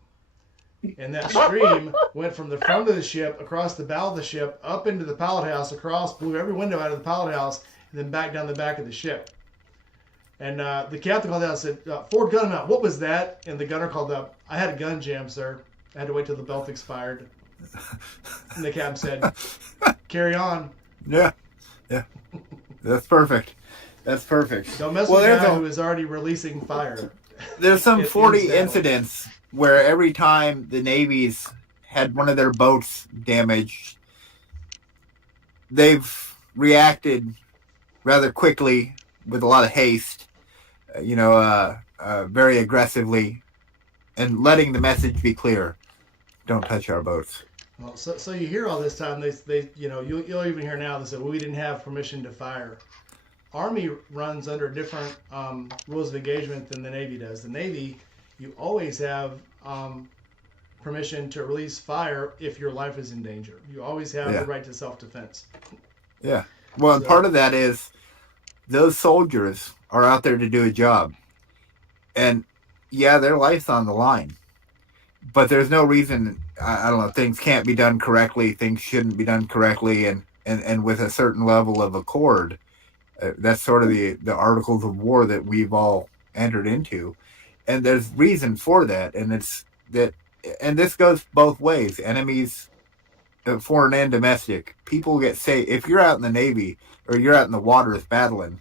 And that stream went from the front of the ship, across the bow of the ship, up into the pilot house, across, blew every window out of the pilot house, and then back down the back of the ship. And the captain called out and said, "Forward gun mount, what was that?" And the gunner called up, "I had a gun jam, sir. I had to wait till the belt expired." And the captain said, "Carry on." Yeah. That's perfect. Don't mess with a guy who is already releasing fire. There's some 40 incidental. incidents where every time the Navy's had one of their boats damaged, they've reacted rather quickly with a lot of haste, very aggressively, and letting the message be clear: don't touch our boats. Well, so you hear all this time, you'll even hear now they say, "Well, we didn't have permission to fire." Army runs under different rules of engagement than the Navy does. The Navy, you always have permission to release fire if your life is in danger. You always have the right to self-defense. Yeah. Well, and part of that is those soldiers are out there to do a job. And, their life's on the line. But there's no reason, I don't know, things can't be done correctly, things shouldn't be done correctly, and with a certain level of accord. That's sort of the articles of war that we've all entered into. And there's reason for that, and it's that, and this goes both ways. Enemies, foreign and domestic, people get saved. If you're out in the Navy or you're out in the waters battling,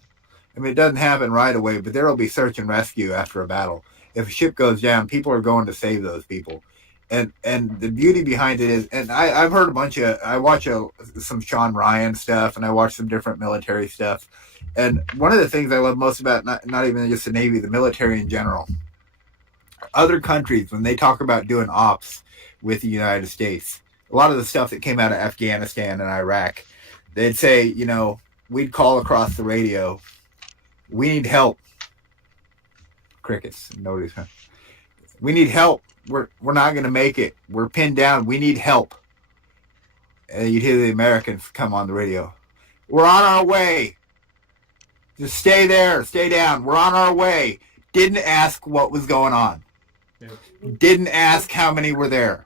I mean, it doesn't happen right away, but there will be search and rescue after a battle. If a ship goes down, people are going to save those people. And the beauty behind it is, and I've heard I watch some Sean Ryan stuff, and I watch some different military stuff. And one of the things I love most about not even just the Navy, the military in general, other countries, when they talk about doing ops with the United States, a lot of the stuff that came out of Afghanistan and Iraq, they'd say, you know, we'd call across the radio, we need help. Crickets. Nobody's. We need help. We're not going to make it. We're pinned down. We need help. And you'd hear the Americans come on the radio. We're on our way. Just stay there. Stay down. We're on our way. Didn't ask what was going on. Yep. Didn't ask how many were there.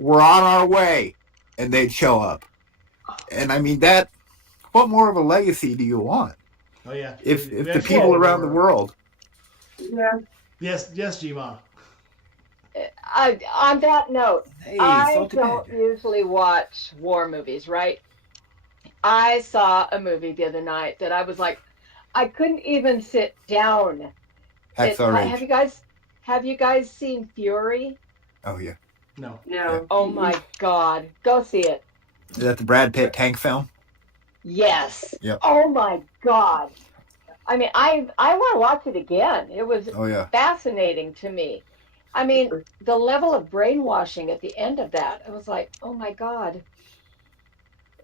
We're on our way. And they'd show up. And I mean, that, what more of a legacy do you want? Oh yeah. If We the actually people around the were- world. Yeah. Yes, Gma. On that note, Hey, I salty don't pig. usually watch war movies, right? I saw a movie the other night that I was like, I couldn't even sit down. Hacksaw Ridge. Have you guys seen Fury? Oh yeah. No. No. Oh my God, go see it. Is that the Brad Pitt tank film? Yes. Yep. Oh my God. I mean, I want to watch it again. It was Oh yeah. fascinating to me. I mean, the level of brainwashing at the end of that, I was like, oh my God.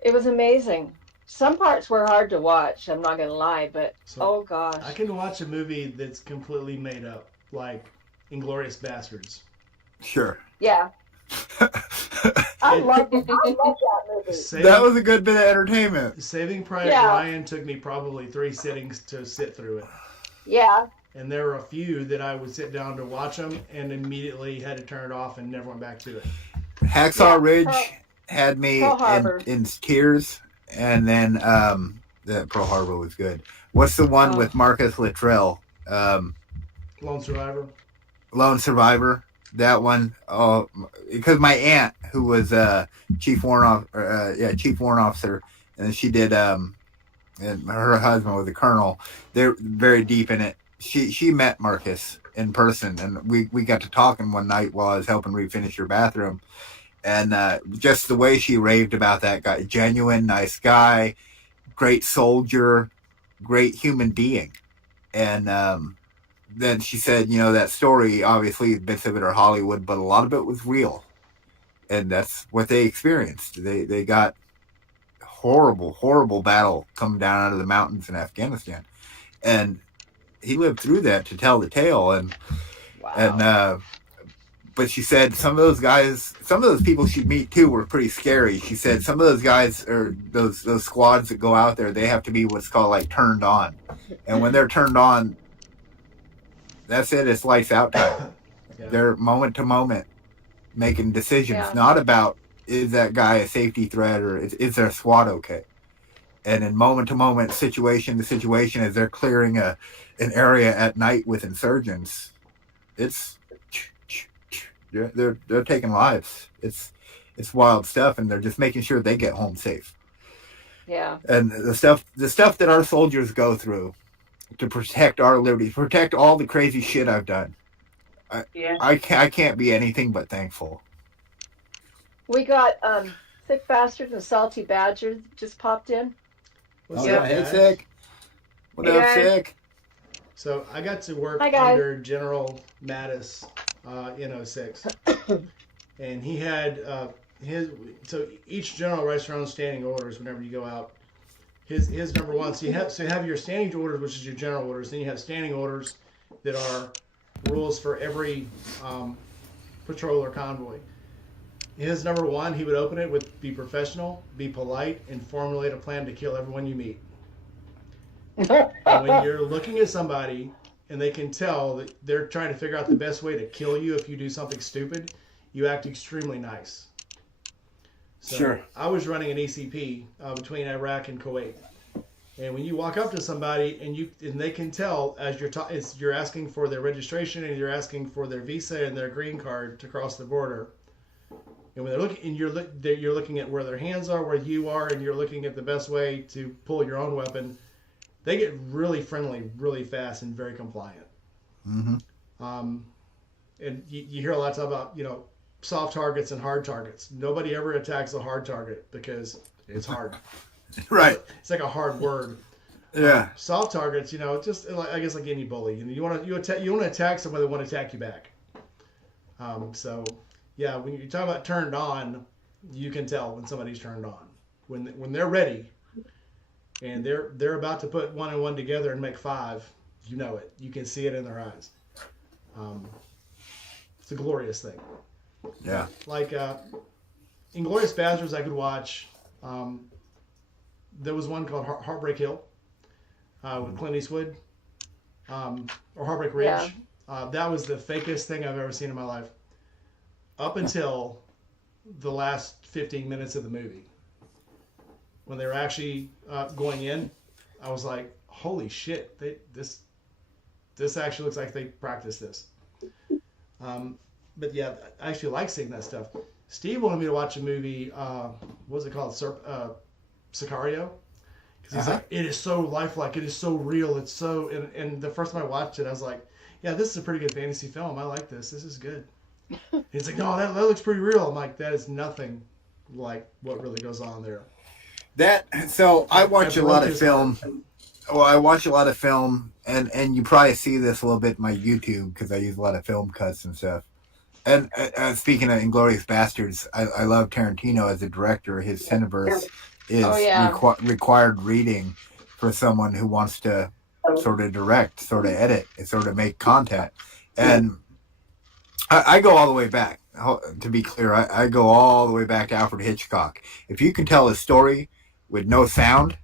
It was amazing. Some parts were hard to watch, I'm not going to lie, but So oh gosh. I can watch a movie that's completely made up, like Inglourious Bastards. Sure. Yeah. I love that movie. That was a good bit of entertainment. Saving Private Yeah. Ryan took me probably 3 sittings to sit through it. Yeah. And there were a few that I would sit down to watch them and immediately had to turn it off and never went back to it. Hacksaw Yeah, Ridge had me Pearl Harbor. in tears, and then the Pearl Harbor was good. What's the one Oh. with Marcus Luttrell? Lone Survivor. Lone Survivor. That one. Oh, because my aunt, who was chief warrant officer, and she did. And her husband was a colonel. They're very deep in it. She met Marcus in person, and we got to talking one night while I was helping refinish her bathroom, and just the way she raved about that guy, genuine, nice guy, great soldier, great human being, and then she said, you know, that story, obviously bits of it are Hollywood, but a lot of it was real, and that's what they experienced. They got horrible battle come down out of the mountains in Afghanistan, and he lived through that to tell the tale. And Wow. but she said some of those people she'd meet too were pretty scary. She said some of those guys, or those squads that go out there, they have to be what's called like turned on, and when they're turned on, that's it. It's lights out time. Yeah. They're moment to moment making decisions, Yeah. not about is that guy a safety threat or is their SWAT okay? And in moment to moment, situation to situation, as they're clearing an area at night with insurgents, they're taking lives. It's wild stuff, and they're just making sure they get home safe. Yeah. And the stuff that our soldiers go through to protect our liberty, protect all the crazy shit I've done. Yeah. I can't be anything but thankful. We got Sick Bastard and Salty Badger just popped in. What's Oh, up, yeah. Hey, guys? Sick. What Hey, up, guys. Sick? So I got to work Hi, guys. under General Mattis in 06. And he had so each general writes their own standing orders whenever you go out. His number one, so you have your standing orders, which is your general orders, then you have standing orders that are rules for every patrol or convoy. His number one, he would open it with be professional, be polite, and formulate a plan to kill everyone you meet. And when you're looking at somebody and they can tell that they're trying to figure out the best way to kill you if you do something stupid, you act extremely nice. So Sure. I was running an ECP between Iraq and Kuwait. And when you walk up to somebody and they can tell as you're asking for their registration and you're asking for their visa and their green card to cross the border. And when they're looking, and you're looking at where their hands are, where you are, and you're looking at the best way to pull your own weapon. They get really friendly, really fast, and very compliant. And you hear a lot about soft targets and hard targets. Nobody ever attacks a hard target because it's hard. Right. It's like a hard word. Yeah. Soft targets, just like, I guess like any bully. You want to attack somebody that want to attack you back. So yeah, when you're talking about turned on, you can tell when somebody's turned on. When they're ready and they're about to put 1 and 1 together and make 5, you know it. You can see it in their eyes. It's a glorious thing. Yeah. Like Inglourious Basterds, I could watch. There was one called Heartbreak Hill with Clint Eastwood, or Heartbreak Ridge. Yeah. That was the fakest thing I've ever seen in my life. Up until the last 15 minutes of the movie. When they were actually going in, I was like, holy shit, this actually looks like they practiced this. But yeah, I actually like seeing that stuff. Steve wanted me to watch a movie, what was it called? Sicario? Because he's like, it is so lifelike, it is so real, it's so... And the first time I watched it, I was like, yeah, this is a pretty good fantasy film. I like this. This is good. He's like, no, that looks pretty real. I'm like, that is nothing like what really goes on there. So I watch a lot of film. Well, I watch a lot of film, and you probably see this a little bit in my YouTube because I use a lot of film cuts and stuff. And speaking of Inglourious Basterds, I love Tarantino as a director. His Cineverse is required reading for someone who wants to sort of direct, sort of edit, and sort of make content. And I go all the way back. To be clear, I go all the way back to Alfred Hitchcock. If you can tell a story with no sound,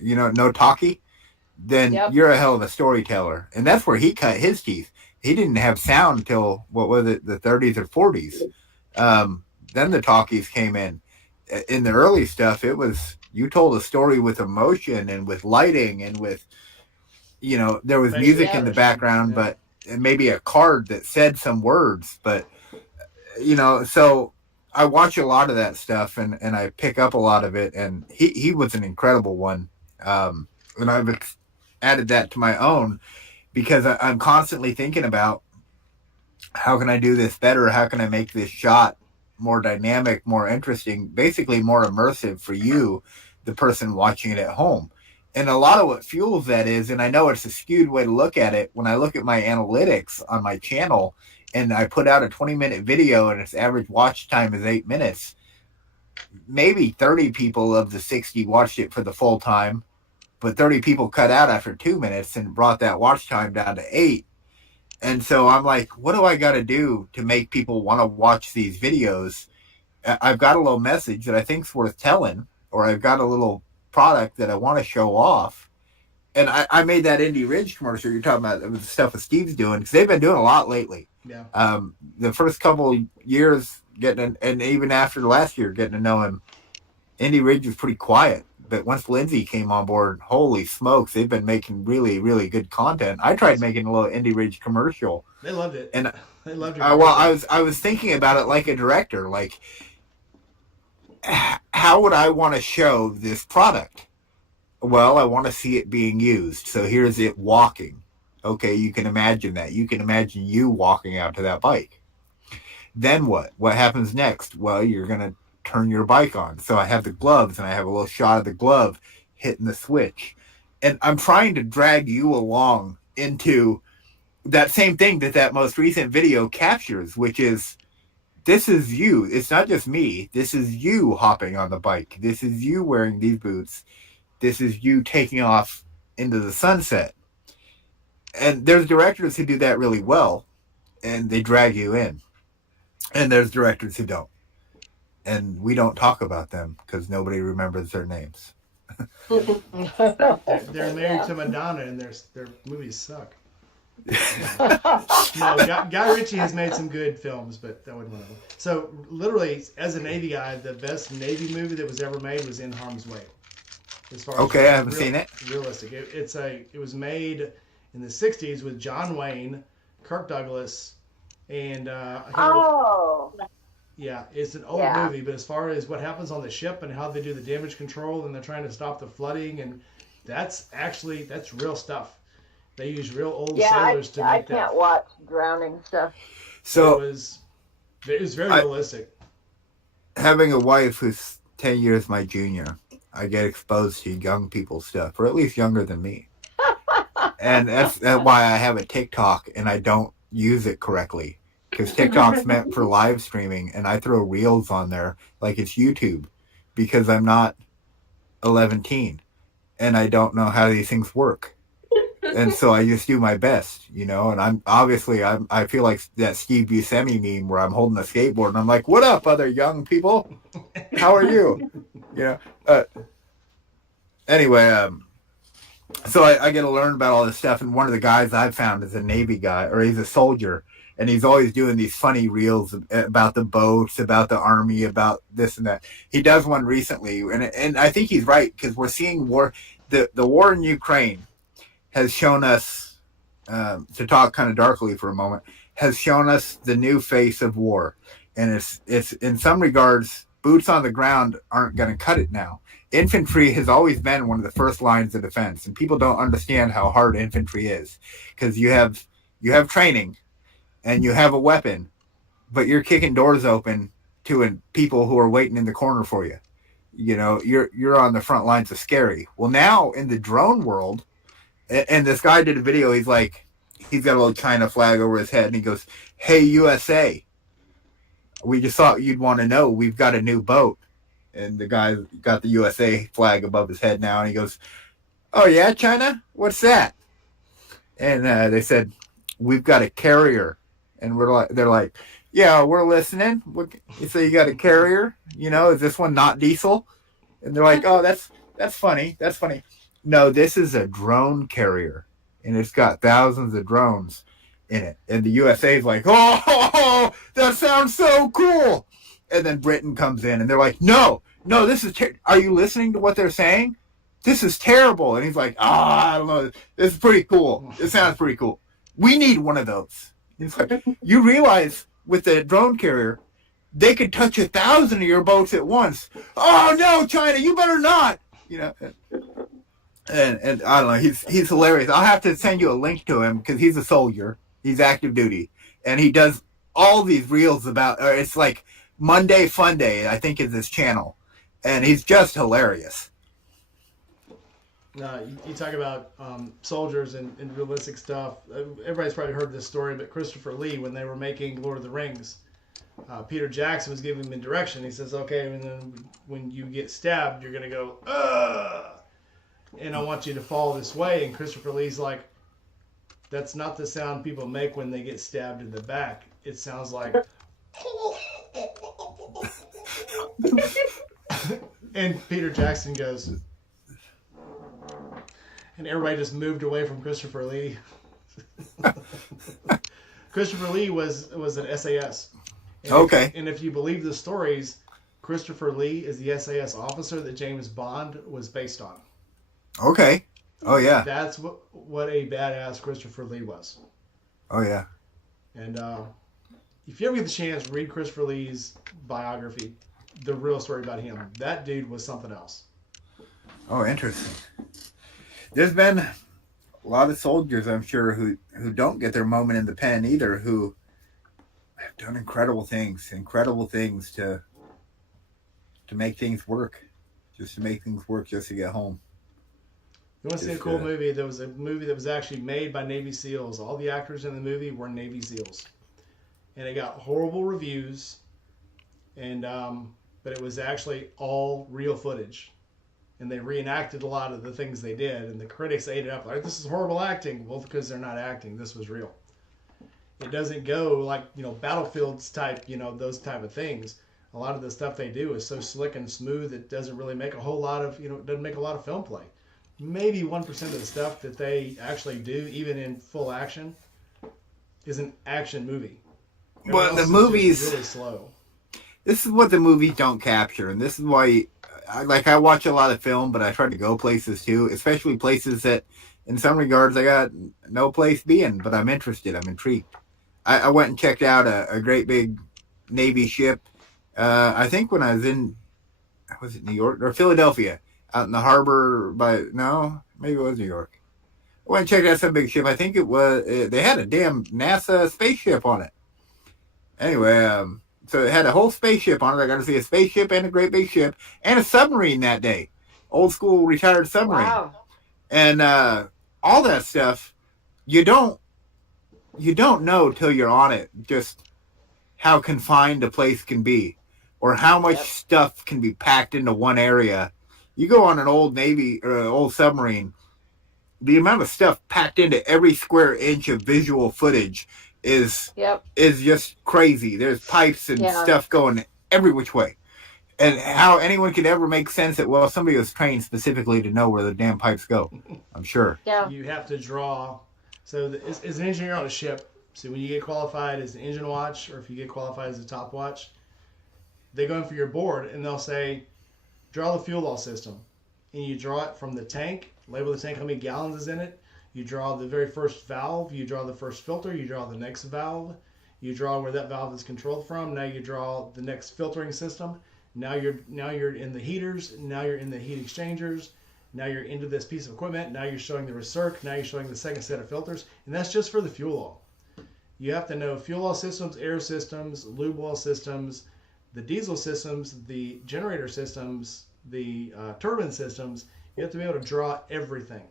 no talkie, then you're a hell of a storyteller. And that's where he cut his teeth. He didn't have sound until, what was it, the 30s or 40s. Then the talkies came in. In the early stuff, it was, you told a story with emotion and with lighting and with, there was music in the background, but maybe a card that said some words. But, so I watch a lot of that stuff and I pick up a lot of it. And he was an incredible one. And I've added that to my own because I'm constantly thinking about how can I do this better? How can I make this shot more dynamic, more interesting, basically more immersive for you, the person watching it at home. And a lot of what fuels that is, and I know it's a skewed way to look at it, when I look at my analytics on my channel and I put out a 20-minute video and its average watch time is 8 minutes, maybe 30 people of the 60 watched it for the full time, but 30 people cut out after 2 minutes and brought that watch time down to 8. And so I'm like, what do I got to do to make people want to watch these videos? I've got a little message that I think's worth telling, or I've got a little product that I want to show off. And I made that Indie Ridge commercial you're talking about, the stuff that Steve's doing, because they've been doing a lot lately. Yeah. The first couple of years and even after last year getting to know him, Indie Ridge was pretty quiet. But once Lindsay came on board, holy smokes, they've been making really, really good content. I tried making a little Indie Ridge commercial. They loved it. And they loved it. Well, I was thinking about it like a director. Like, how would I want to show this product? Well, I want to see it being used. So here's it walking. Okay, you can imagine that. You can imagine you walking out to that bike. Then what? What happens next? Well, you're going to turn your bike on. So I have the gloves and I have a little shot of the glove hitting the switch. And I'm trying to drag you along into that same thing that most recent video captures, which is, this is you. It's not just me. This is you hopping on the bike. This is you wearing these boots. This is you taking off into the sunset. And there's directors who do that really well, and they drag you in. And there's directors who don't. And we don't talk about them because nobody remembers their names. They're married to Madonna, and their movies suck. No, Guy Ritchie has made some good films, but that wasn't one of them. So, literally, as a Navy guy, the best Navy movie that was ever made was In Harm's Way. As far as Okay, I haven't seen it. realistic, it's I haven't seen it. realistic. It was made in the '60s with John Wayne, Kirk Douglas, and I can't remember. Oh, Yeah, it's an old yeah. movie, but as far as what happens on the ship and how they do the damage control and they're trying to stop the flooding, and that's real stuff. They use real old Yeah, sailors to I make that. can't watch drowning stuff. So It was very I- realistic. having a wife who's 10 years my junior, I get exposed to young people stuff, or at least younger than me. And that's why I have a TikTok and I don't use it correctly. Because TikTok's meant for live streaming and I throw reels on there like it's YouTube because I'm not 11 and I don't know how these things work. And so I just do my best, you know, and I feel like that Steve Buscemi meme where I'm holding a skateboard and I'm like, what up, other young people? How are you? You know, anyway, so I get to learn about all this stuff. And one of the guys I've found is a Navy guy, or he's a soldier. And he's always doing these funny reels about the boats, about the Army, about this and that. He does one recently, and I think he's right, because we're seeing war. The war in Ukraine has shown us, to talk kind of darkly for a moment, has shown us the new face of war. And it's in some regards, boots on the ground aren't going to cut it now. Infantry has always been one of the first lines of defense, and people don't understand how hard infantry is, because you have training and you have a weapon, but you're kicking doors open to people who are waiting in the corner for you. You know, you're on the front lines of scary. Well, now in the drone world, and this guy did a video, he's got a little China flag over his head, and he goes, "Hey, USA, we just thought you'd want to know we've got a new boat." And the guy got the USA flag above his head now, and he goes, "Oh yeah, China? What's that?" And they said, "We've got a carrier." And they're like, "Yeah, we're listening. You say you got a carrier? You know, is this one not diesel?" And they're like, "Oh, that's funny. That's funny." No, this is a drone carrier, and it's got thousands of drones in it. And the USA is like, "Oh, that sounds so cool." And then Britain comes in, and they're like, "No, this is. Are you listening to what they're saying? This is terrible." And he's like, "I don't know. This is pretty cool. It sounds pretty cool. We need one of those." It's like, you realize with the drone carrier, they could touch 1,000 of your boats at once. "Oh no, China, you better not." You know, and I don't know. He's hilarious. I'll have to send you a link to him because he's a soldier. He's active duty, and he does all these reels about. It's like Monday Fun Day, I think, is his channel, and he's just hilarious. You talk about soldiers and realistic stuff. Everybody's probably heard this story, but Christopher Lee, when they were making Lord of the Rings, Peter Jackson was giving him direction. He says, "Okay, and then when you get stabbed, you're gonna go, ugh, and I want you to fall this way." And Christopher Lee's like, "That's not the sound people make when they get stabbed in the back. It sounds like." And Peter Jackson goes, and everybody just moved away from Christopher Lee. Christopher Lee was an SAS. And Okay. and if you believe the stories, Christopher Lee is the SAS officer that James Bond was based on. Okay. Oh yeah. That's what a badass Christopher Lee was. Oh yeah. And if you ever get the chance, read Christopher Lee's biography, the real story about him. That dude was something else. Oh, interesting. There's been a lot of soldiers, I'm sure, who don't get their moment in the pen either, who have done incredible things to make things work, just to get home. You want to see a cool movie? There was a movie that was actually made by Navy SEALs. All the actors in the movie were Navy SEALs, and it got horrible reviews. And but it was actually all real footage, and they reenacted a lot of the things they did. And the critics ate it up like, "This is horrible acting." Well, because they're not acting. This was real. It doesn't go like, Battlefields type, those type of things. A lot of the stuff they do is so slick and smooth it doesn't really make a whole lot of, doesn't make a lot of film play. Maybe 1% of the stuff that they actually do, even in full action, is an action movie. But Everything the else is movies, just really slow. this is what the movies don't capture, and this is why I watch a lot of film, but I try to go places too, especially places that, in some regards, I got no place being, but I'm interested. I'm intrigued. I went and checked out a great big Navy ship. I think when I was it New York or Philadelphia, out in the harbor no, maybe it was New York. I went and checked out some big ship. I think it was, they had a damn NASA spaceship on it. Anyway, so it had a whole spaceship on it. I got to see a spaceship and a great big ship and a submarine that day. Old school retired submarine. Wow. And all that stuff, you don't know till you're on it just how confined a place can be or how much stuff can be packed into one area. You go on an old Navy or old submarine, the amount of stuff packed into every square inch of visual footage is just crazy. There's pipes and stuff going every which way. And how anyone could ever make sense that, well, somebody was trained specifically to know where the damn pipes go, I'm sure. Yeah. You have to draw. So as an engineer on a ship, so when you get qualified as an engine watch or if you get qualified as a top watch, they go in for your board and they'll say, draw the fuel oil system. And you draw it from the tank, label the tank, how many gallons is in it. You draw the very first valve, you draw the first filter, you draw the next valve, you draw where that valve is controlled from. Now you draw the next filtering system. Now you're in the heaters, now you're in the heat exchangers, now you're into this piece of equipment, now you're showing the recirc, now you're showing the second set of filters, and that's just for the fuel oil. You have to know fuel oil systems, air systems, lube oil systems, the diesel systems, the generator systems, the turbine systems. You have to be able to draw everything.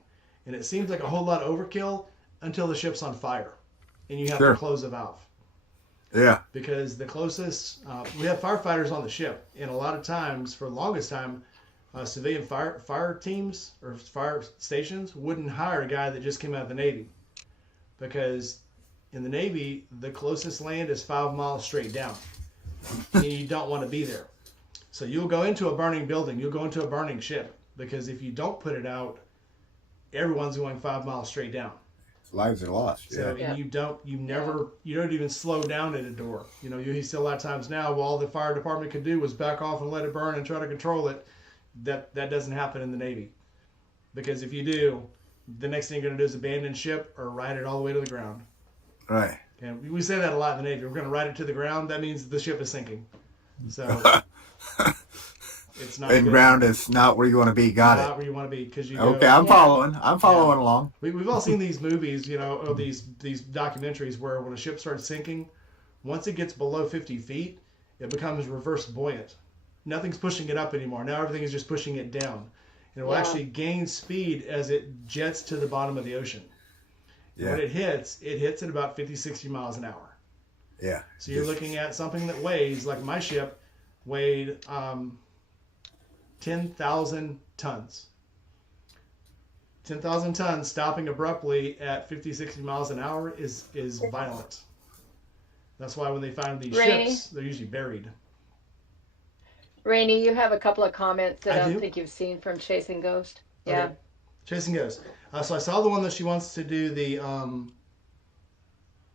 And it seems like a whole lot of overkill until the ship's on fire and you have to close a valve. Yeah. Because the closest, we have firefighters on the ship, and a lot of times, for the longest time, civilian fire teams or fire stations wouldn't hire a guy that just came out of the Navy. Because in the Navy, the closest land is 5 miles straight down. And you don't want to be there. So you'll go into a burning building, you'll go into a burning ship, because if you don't put it out, everyone's going 5 miles straight down. Lives are lost. So and you don't even slow down at a door. You know, you see a lot of times now, well, all the fire department could do was back off and let it burn and try to control it. That doesn't happen in the Navy, because if you do, the next thing you're going to do is abandon ship or ride it all the way to the ground. Right. And we say that a lot in the Navy. We're going to ride it to the ground. That means the ship is sinking. So it's not. And ground is not where you want to be. Got not it. where you want to be, because you. Okay, I'm following. I'm following along. We've all seen these movies, you know, or these documentaries where when a ship starts sinking, once it gets below 50 feet, it becomes reverse buoyant. Nothing's pushing it up anymore. Now everything is just pushing it down. And it will actually gain speed as it jets to the bottom of the ocean. Yeah. When it hits at about 50, 60 miles an hour. Yeah. So you're looking at something that weighs, like my ship weighed 10,000 tons. 10,000 tons stopping abruptly at 50, 60 miles an hour is violent. That's why when they find these ships, they're usually buried. Rainey, you have a couple of comments that I don't think you've seen from Chasing Ghost. Yeah. Okay. Chasing Ghost. So I saw the one that she wants to do the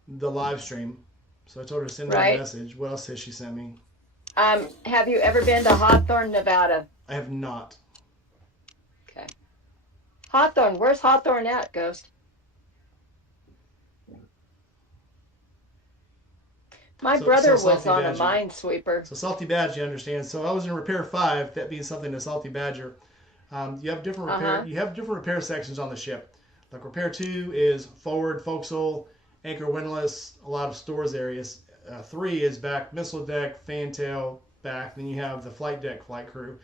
live stream. So I told her to send her a message. What else has she sent me? Have you ever been to Hawthorne, Nevada? I have not. Okay. Hawthorne. Where's Hawthorne at, Ghost? My brother was on a minesweeper. So Salty Badger, you understand. So I was in Repair 5, that being something to Salty Badger. You have different repair sections on the ship. Like Repair 2 is forward, forecastle, anchor windlass, a lot of stores areas. 3 is back, missile deck, fantail, back. Then you have the flight deck, flight crew.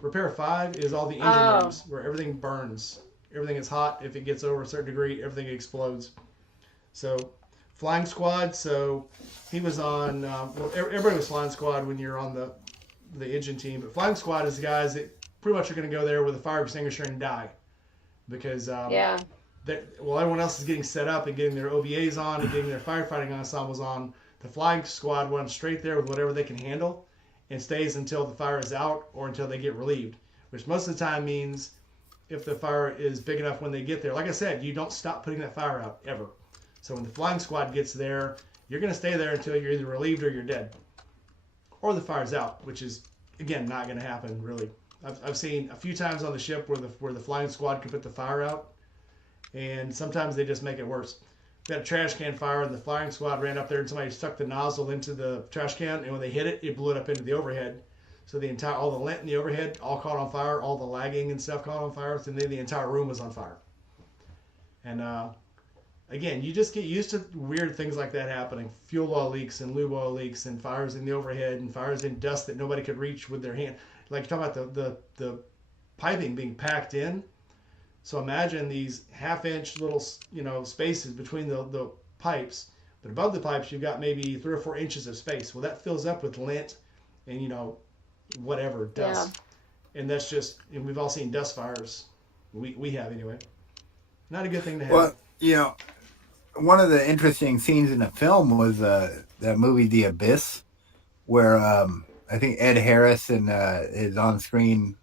Repair 5 is all the engine rooms where everything burns. Everything is hot. If it gets over a certain degree, everything explodes. So Flying Squad, so he was on, everybody was Flying Squad when you're on the engine team, but Flying Squad is the guys that pretty much are going to go there with a fire extinguisher and die. Because, while everyone else is getting set up and getting their OBAs on and getting their firefighting ensembles on, the Flying Squad runs straight there with whatever they can handle and stays until the fire is out or until they get relieved, which most of the time means if the fire is big enough when they get there. Like I said, you don't stop putting that fire out, ever. So when the Flying Squad gets there, you're going to stay there until you're either relieved or you're dead. Or the fire's out, which is, again, not going to happen, really. I've seen a few times on the ship where the flying squad could put the fire out, and sometimes they just make it worse. We had a trash can fire, and the flying squad ran up there, and somebody stuck the nozzle into the trash can, and when they hit it, it blew it up into the overhead. So all the lint in the overhead all caught on fire, all the lagging and stuff caught on fire, and then the entire room was on fire. And again, you just get used to weird things like that happening. Fuel oil leaks and lube oil leaks and fires in the overhead and fires in dust that nobody could reach with their hand. Like you're talking about the piping being packed in. So imagine these half-inch little, spaces between the pipes. But above the pipes, you've got maybe 3 or 4 inches of space. Well, that fills up with lint and, whatever, dust. Yeah. And that's just, and we've all seen dust fires. We have anyway. Not a good thing to have. Well, one of the interesting scenes in the film was that movie The Abyss, where I think Ed Harris and his on-screen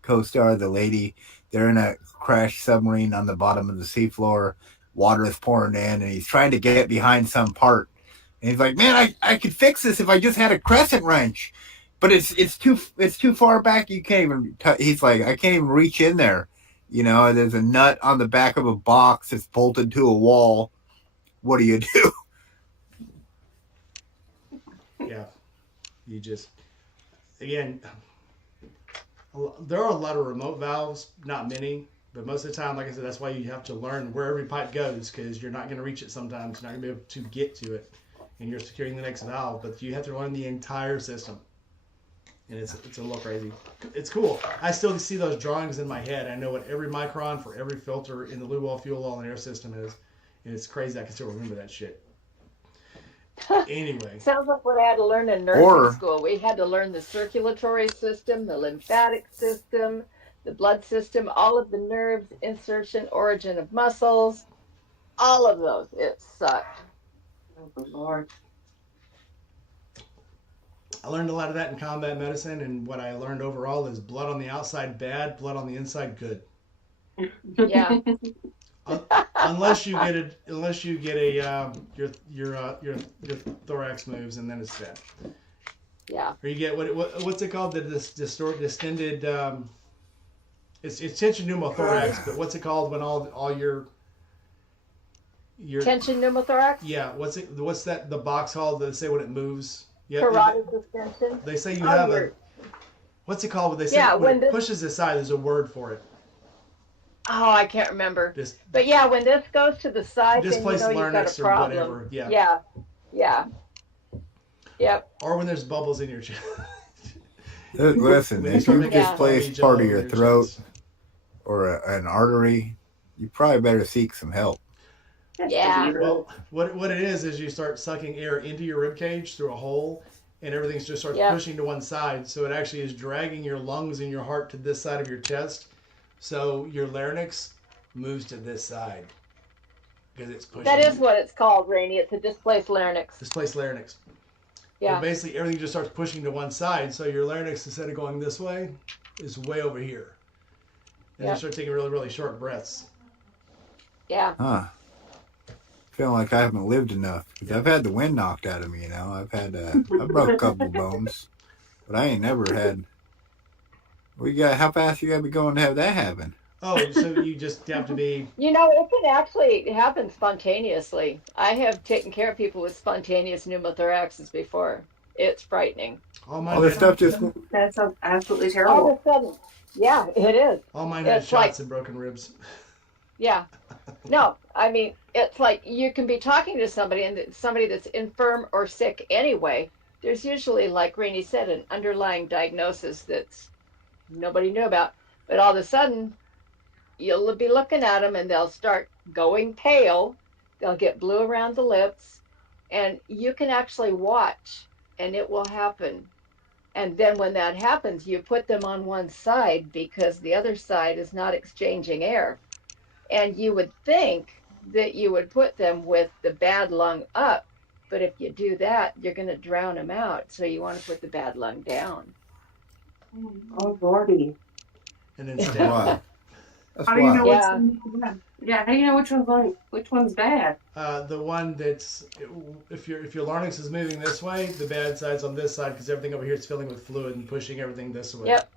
co-star, the lady, they're in a crashed submarine on the bottom of the seafloor. Water is pouring in, and he's trying to get behind some part. And he's like, "Man, I could fix this if I just had a crescent wrench, but it's too far back. You can't even." He's like, "I can't even reach in there. There's a nut on the back of a box that's bolted to a wall. What do you do?" Yeah, you just, again, there are a lot of remote valves, not many, but most of the time, like I said, that's why you have to learn where every pipe goes, because you're not going to reach it sometimes. You're not going to be able to get to it, and you're securing the next valve, but you have to learn the entire system. And it's a little crazy. It's cool. I still see those drawings in my head. I know what every micron for every filter in the lube oil, fuel oil, and air system is. And it's crazy. I can still remember that shit. Anyway. Sounds like what I had to learn in nursing school. We had to learn the circulatory system, the lymphatic system, the blood system, all of the nerves, insertion, origin of muscles, all of those. It sucked. Oh, Lord. I learned a lot of that in combat medicine, and what I learned overall is blood on the outside bad, blood on the inside good. Yeah. Unless you get your thorax moves, and then it's bad. Yeah. Or you get what's it called? Distended. It's tension pneumothorax, but what's it called when all your tension pneumothorax? Yeah. What's that? The box called that say when it moves. Yeah, carotid distension. They say you have what's it called? They say when it pushes aside, there's a word for it. Oh, I can't remember. But yeah, when this goes to the side, then you've got a problem. Or whatever. Yeah. Yeah. Yep. Or when there's bubbles in your chest. Listen, if you displace part of your throat or an artery, you probably better seek some help. Yeah. Well, what it is you start sucking air into your rib cage through a hole, and everything just starts pushing to one side. So it actually is dragging your lungs and your heart to this side of your chest. So your larynx moves to this side because it's pushing. That is what it's called, Rainey. It's a displaced larynx. Displaced larynx. Yeah. But basically, everything just starts pushing to one side. So your larynx, instead of going this way, is way over here. And you start taking really, really short breaths. Yeah. Huh. Feeling like I haven't lived enough because I've had the wind knocked out of me. I've had I broke a couple bones, but I ain't never had. How fast you gotta be going to have that happen? Oh, so you just have to be. It can actually happen spontaneously. I have taken care of people with spontaneous pneumothoraxes before. It's frightening. All this stuff just. That sounds absolutely terrible. All of a sudden, yeah, it is. All mine had shots and broken ribs. Yeah. No, I mean, it's like you can be talking to somebody and somebody that's infirm or sick anyway. There's usually, like Rainey said, an underlying diagnosis that's nobody knew about. But all of a sudden, you'll be looking at them and they'll start going pale. They'll get blue around the lips. And you can actually watch and it will happen. And then when that happens, you put them on one side because the other side is not exchanging air. And you would think that you would put them with the bad lung up, but if you do that, you're going to drown them out. So you want to put the bad lung down. Oh, Lordy. And then Wow. How do you know which one's bad? Yeah, how do you know which one's bad? The one that's if your larynx is moving this way, the bad side's on this side because everything over here is filling with fluid and pushing everything this way. Yep.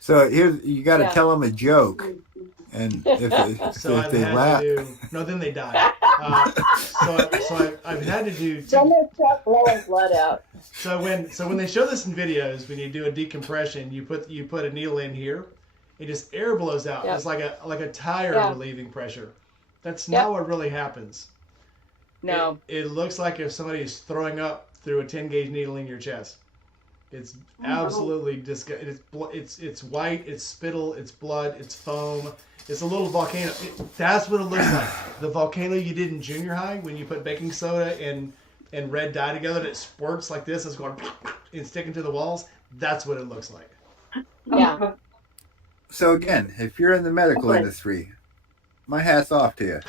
So here's you got to Yeah. tell them a joke, and So if I've they had laugh, to do. No, then they die. I've had to do. Then they start blowing blood out. So when they show this in videos, when you do a decompression, you put a needle in here, it just air blows out. Yep. It's like a tire Yeah. relieving pressure. That's Yep. not what really happens. No. It looks like if somebody is throwing up through a 10-gauge needle in your chest. It's absolutely disgusting. It's white. It's spittle. It's blood. It's foam. It's a little volcano. That's what it looks like. The volcano you did in junior high when you put baking soda and red dye together and it squirts like this. It's going and sticking to the walls. That's what it looks like. Yeah. so again, if you're in the medical Okay. industry, my hat's off to you.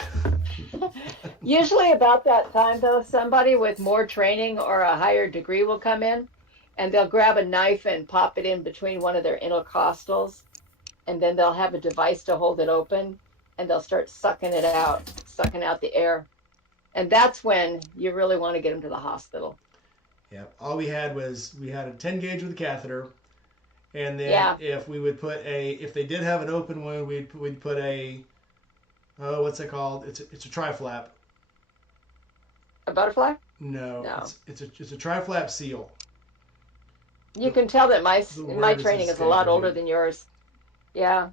Usually about that time, though, somebody with more training or a higher degree will come in, and they'll grab a knife and pop it in between one of their intercostals, and then they'll have a device to hold it open, and they'll start sucking out the air. And that's when you really want to get them to the hospital. Yeah. All we had a 10-gauge with a catheter, and then Yeah. if they did have an open wound, we'd put a what's it called? It's a tri-flap. A butterfly? No, No. It's a tri-flap seal. You can tell that my The word is training is a lot escaping older me. than yours. Yeah.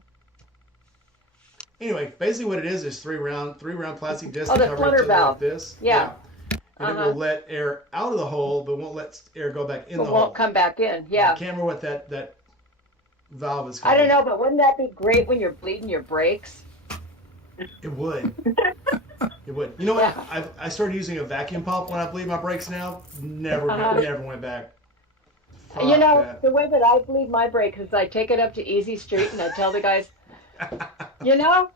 Anyway, basically what it is three round plastic discs Oh, the covered flutter to like valve. this. Yeah. And it Uh-huh. will let air out of the hole, but won't let air go back in But the won't hole. come back in. I Yeah. can't remember what that valve is called. I don't know, but wouldn't that be great when you're bleeding your brakes? It would. It would. You know what? Yeah. I started using a vacuum pump when I bleed my brakes now. Never went back. Fuck You know, that. the way that I bleed my brakes is I take it up to Easy Street and I tell the guys, you know,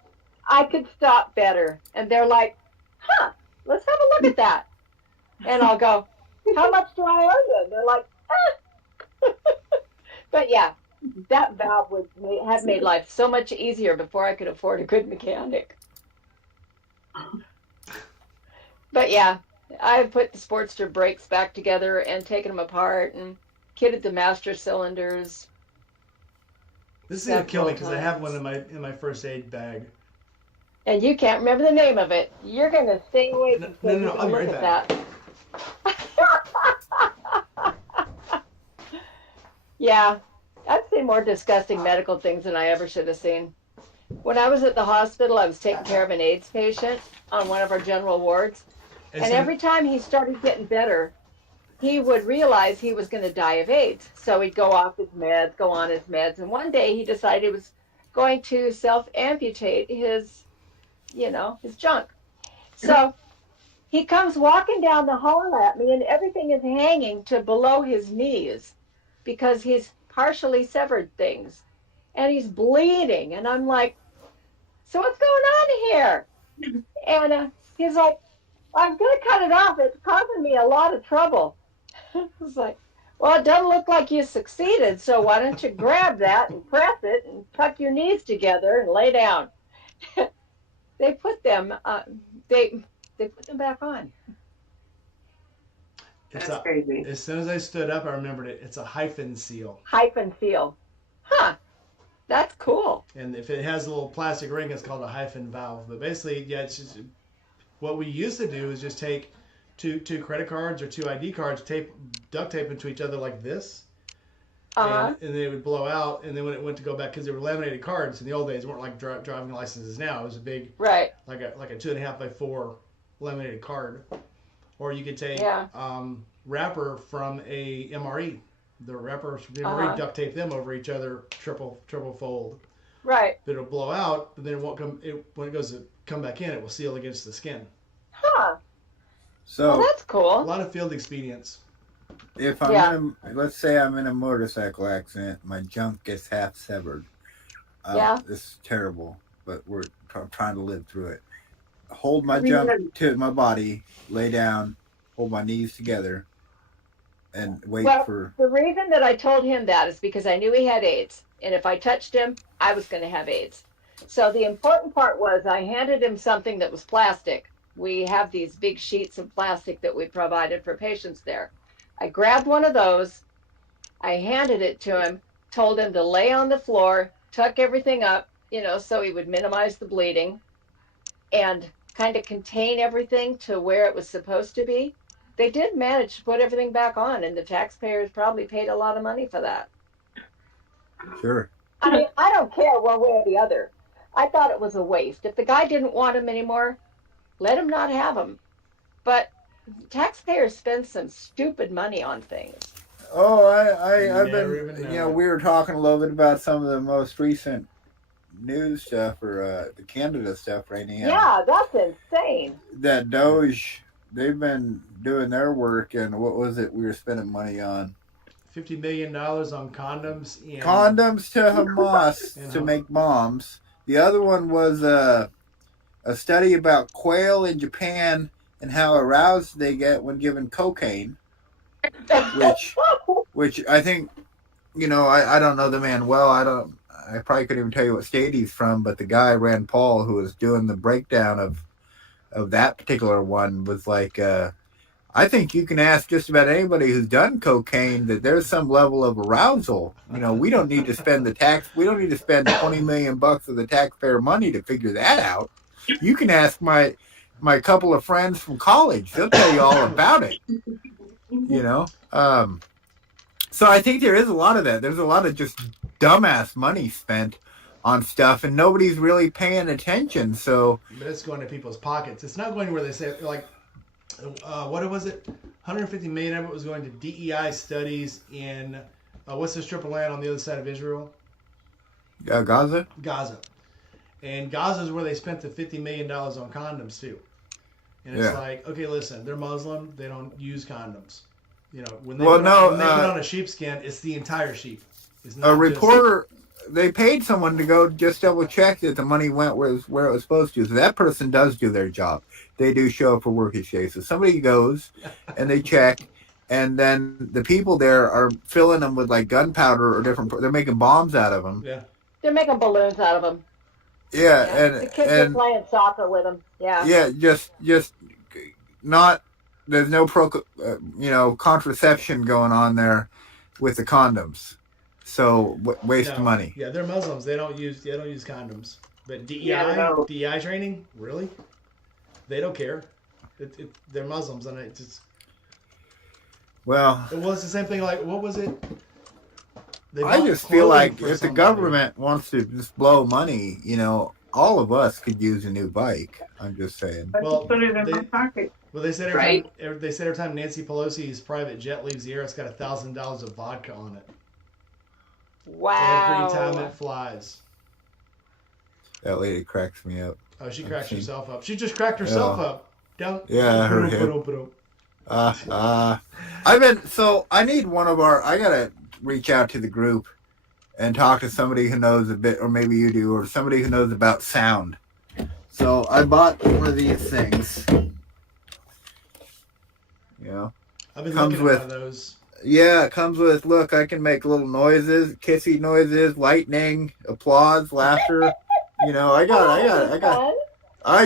I could stop better. And they're like, huh, let's have a look at that. And I'll go, how much do I owe you? And they're like, ah. But yeah, that valve would have made life so much easier before I could afford a good mechanic. But yeah, I've put the Sportster brakes back together and taken them apart and kitted the master cylinders. This is gonna kill me because I have Several one in my first aid bag. And you can't remember the name of it. You're going to stay away from No, things I'll and be look right at that. Yeah, I've seen more disgusting medical things than I ever should have seen. When I was at the hospital, I was taking care of an AIDS patient on one of our general wards. And every time he started getting better, he would realize he was going to die of AIDS. So he'd go on his meds. And one day he decided he was going to self-amputate his junk. So he comes walking down the hall at me and everything is hanging to below his knees because he's partially severed things. And he's bleeding. And I'm like, so what's going on here? And he's like, I'm going to cut it off. It's causing me a lot of trouble. I was like, well, it doesn't look like you succeeded. So why don't you grab that and press it and tuck your knees together and lay down. They put them they put them back on. That's crazy. As soon as I stood up, I remembered it. It's a hyphen seal. Hyphen seal. Huh. That's cool. And if it has a little plastic ring, it's called a hyphen valve. But basically, yeah, it's just what we used to do is just take two credit cards or two ID cards, duct tape into each other like this, Uh-huh. and then it would blow out. And then when it went to go back, because they were laminated cards in the old days, weren't like driving licenses now. It was a big, Right. like a 2.5 by 4 laminated card. Or you could take Yeah. wrapper from a MRE. The wrappers from the MRE, Uh-huh. duct tape them over each other, triple fold. Right. But it'll blow out, but then it won't come. When it goes to come back in, it will seal against the skin. Huh. So Well, that's A cool. lot of field expedience. if I'm Yeah. let's say I'm in a motorcycle accident, my junk gets half severed. Yeah. This is terrible, but we're trying to live through it. Hold my We junk would- to my body, lay down, hold my knees together, and wait Well, for. the reason that I told him that is because I knew he had AIDS. And if I touched him, I was going to have AIDS. So the important part was I handed him something that was plastic. We have these big sheets of plastic that we provided for patients there. I grabbed one of those. I handed it to him. told him to lay on the floor, tuck everything up, so he would minimize the bleeding and kind of contain everything to where it was supposed to be. They did manage to put everything back on, and the taxpayers probably paid a lot of money for that. Sure. I mean, I don't care one way or the other. I thought it was a waste. If the guy didn't want him anymore, let him not have him. But taxpayers spend some stupid money on things. Oh, I've Never been, even know. we were talking a little bit about some of the most recent news stuff or the Canada stuff right now. Yeah, that's insane. That Doge, they've been doing their work, and what was it we were spending money on? $50 million on condoms. And Condoms to Hamas You know. to make bombs. The other one was a study about quail in Japan and how aroused they get when given cocaine, which I think, I don't know the man well. I probably couldn't even tell you what state he's from, but the guy, Rand Paul, who was doing the breakdown of that particular one, was like, I think you can ask just about anybody who's done cocaine that there's some level of arousal. We don't need to spend we don't need to spend $20 million of the taxpayer money to figure that out. You can ask my couple of friends from college. They'll tell you all about it. So I think there is a lot of that. There's a lot of just dumbass money spent on stuff, and nobody's really paying attention. So, but it's going to people's pockets. It's not going where they say, like, what was it? 150 million of it was going to DEI studies in, what's the strip of land on the other side of Israel? Gaza? Gaza. And Gaza is where they spent the $50 million on condoms, too. And it's like, okay, listen, they're Muslim. They don't use condoms. When they put on a sheepskin, it's the entire sheep. It's not a reporter, they paid someone to go just double check that the money went where it was supposed to. So that person does do their job. They do show up for work each day. So somebody goes and they check, and then the people there are filling them with like gunpowder or they're making bombs out of them. Yeah. They're making balloons out of them. Yeah, The kids are playing soccer with them. Yeah. Yeah, just not. There's no contraception going on there with the condoms. So waste of money. Yeah, they're Muslims. They don't use condoms. But DEI training, really? They don't care. They're Muslims, and it's just. Well, it was the same thing. Like, what was it? I just feel like if the government wants to just blow money, all of us could use a new bike. I'm just saying. Well, put it in my pocket. Well, they said every time Nancy Pelosi's private jet leaves the air, it's got $1,000 of vodka on it. Wow. Every time it flies. That lady cracks me up. Oh, she cracks herself up. She just cracked herself up. Down. Yeah, her hip. I need I gotta reach out to the group and talk to somebody who knows a bit, or maybe you do, or somebody who knows about sound. So I bought one of these things. I've been comes looking with at one of those. Yeah, it comes with, look, I can make little noises, kissy noises, lightning, applause, laughter. I got.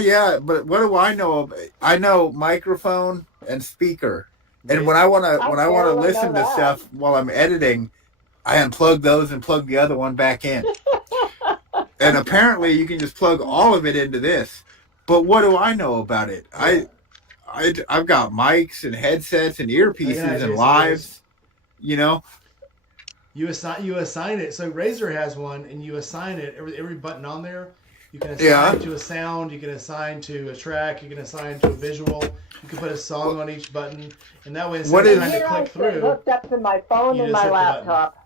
Yeah, but what do I know? I know microphone and speaker. And when I want to listen to stuff while I'm editing, I unplug those and plug the other one back in. And apparently you can just plug all of it into this. But what do I know about it? I've got mics and headsets and earpieces and lives. You assign it. So Razer has one, and you assign it every button on there. You can assign to a sound. You can assign to a track. You can assign to a visual. You can put a song on each button, and that way instead of trying to click through, hooked up to my phone and my laptop.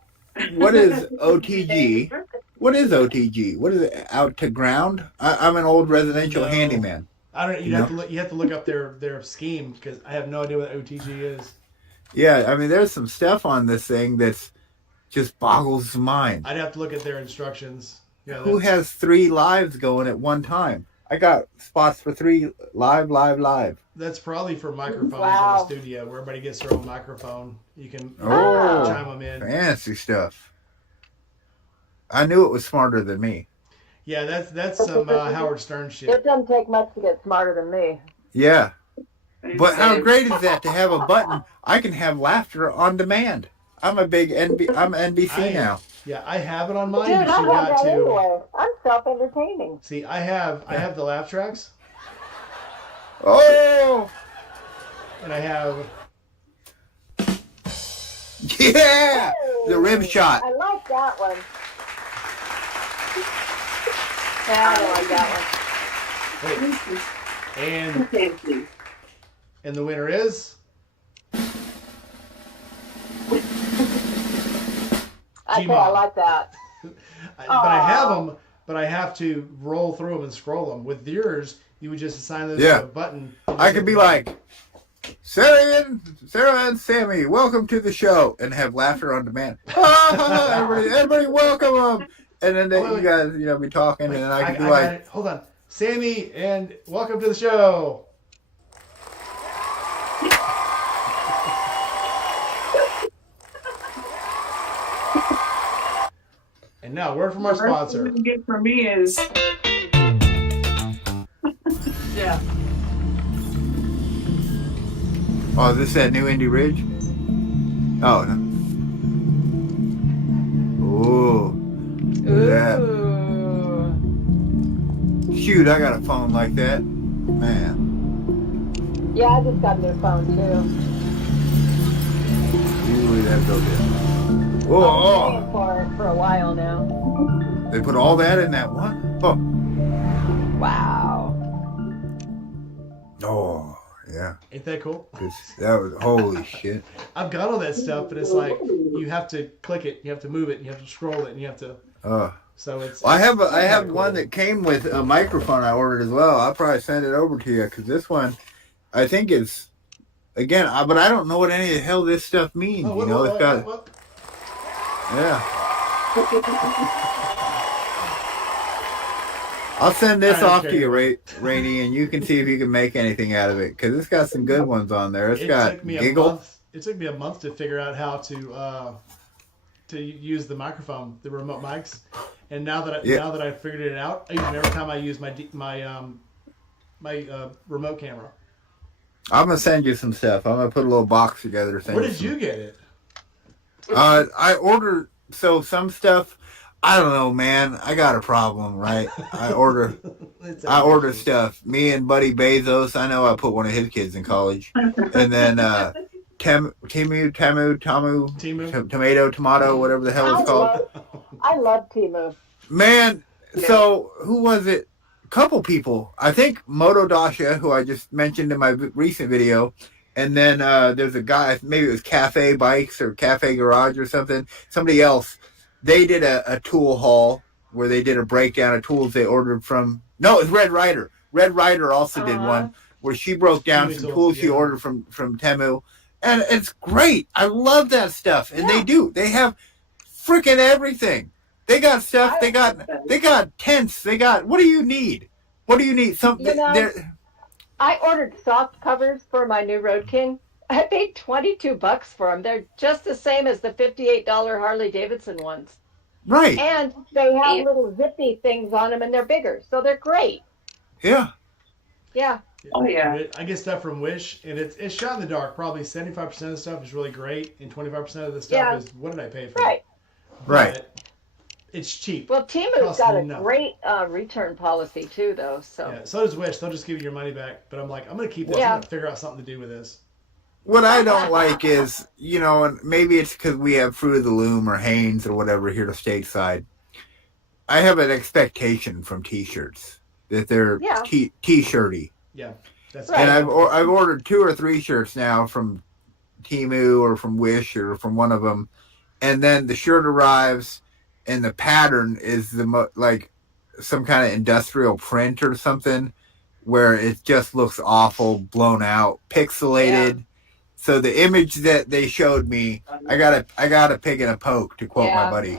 What is OTG? What is OTG? What is it? Out to ground? I'm an old residential handyman. I don't. You have to look up their scheme, because I have no idea what OTG is. Yeah, I mean, there's some stuff on this thing that's just boggles the mind. I'd have to look at their instructions. Yeah, who has 3 lives going at one time? I got spots for 3 live. That's probably for microphones in the studio, where everybody gets their own microphone. You can chime them in. Fancy stuff. I knew it was smarter than me. Yeah, that's some Howard Stern shit. It doesn't take much to get smarter than me. Yeah. But how great is that to have a button? I can have laughter on demand. I'm a big I'm NBC now. Yeah, I have it on mine, Dude, but I you have got that to anyway. I'm self-entertaining. see. I have the laugh tracks, Oh, and I have yeah, the rim shot. I like that one. Yeah, I like that one. wait, and the winner is. I G-Mob. like that. But I have them, but I have to roll through them and scroll them. With yours, you would just assign those Yeah. to a button. I could be like, Sarah and Sammy, welcome to the show, and have laughter on demand. everybody welcome them. And then you guys, be talking, Wait, and then I could be got like, it. Hold on, Sammy, and welcome to the show. And now, word from our The first sponsor. thing you get from me is Yeah. oh, is this that new Indy Ridge? Oh, no. Ooh. Yeah. Ooh. Shoot, I got a phone like that. Man. Yeah, I just got a new phone too. Ooh, that feels good. I've Oh, been paying for it for a while now. they put all that in that one? Oh. Wow. Oh, yeah. Ain't that cool? That was, holy shit. I've got all that stuff, but it's like you have to click it, you have to move it, you have to scroll it, and you have to. So it's. I have kinda one cool. that came with a microphone I ordered as well. I'll probably send it over to you because this one, I think it's, again, but I don't know what any of the hell this stuff means. Oh, It's got, yeah. I'll send this All right, off to you, Rainey, and you can see if you can make anything out of it because it's got some good ones on there. It's got took me giggle. a month. It took me a month to figure out how to use the microphone, the remote mics, and now that I figured it out, I use them every time I use my remote camera. I'm gonna send you some stuff. I'm gonna put a little box together. Where did you get it? I ordered some stuff. I don't know, man. I got a problem, right? I order stuff. Me and Buddy Bezos. I know I put one of his kids in college, and then Tomato, whatever the hell it's called. I love Temu. Man, so who was it? A couple people. I think Moto Dasha, who I just mentioned in my recent video, and then there's a guy. Maybe it was Cafe Bikes or Cafe Garage or something. Somebody else. They did a tool haul where they did a breakdown of tools they ordered from. No, it was Red Rider. Red Rider also did one where she broke down some tools she ordered from Temu, and it's great. I love that stuff, and they do. They have freaking everything. They got stuff. They got tents. They got. What do you need? What do you need? Something. I ordered soft covers for my new Road King. I paid $22 for them. They're just the same as the $58 Harley Davidson ones. Right. And they have little zippy things on them, and they're bigger, so they're great. Yeah. Yeah. Oh, yeah. I get stuff from Wish, and it's shot in the dark. Probably 75% of the stuff is really great, and 25% of the stuff is what did I pay for? Right. Right. But it's cheap. Well, Temu's Costs got a nothing. great return policy too, though. So. Yeah, so does Wish. They'll just give you your money back. But I'm like, I'm gonna keep this. I'm gonna figure out something to do with this. What I don't like is, and maybe it's because we have Fruit of the Loom or Hanes or whatever here to stateside. I have an expectation from T-shirts that they're T-shirty. Yeah, that's And I've ordered 2 or 3 shirts now from Temu or from Wish or from one of them, and then the shirt arrives, and the pattern is like some kind of industrial print or something, where it just looks awful, blown out, pixelated. Yeah. So the image that they showed me, I got a pig and a poke, to quote my buddy,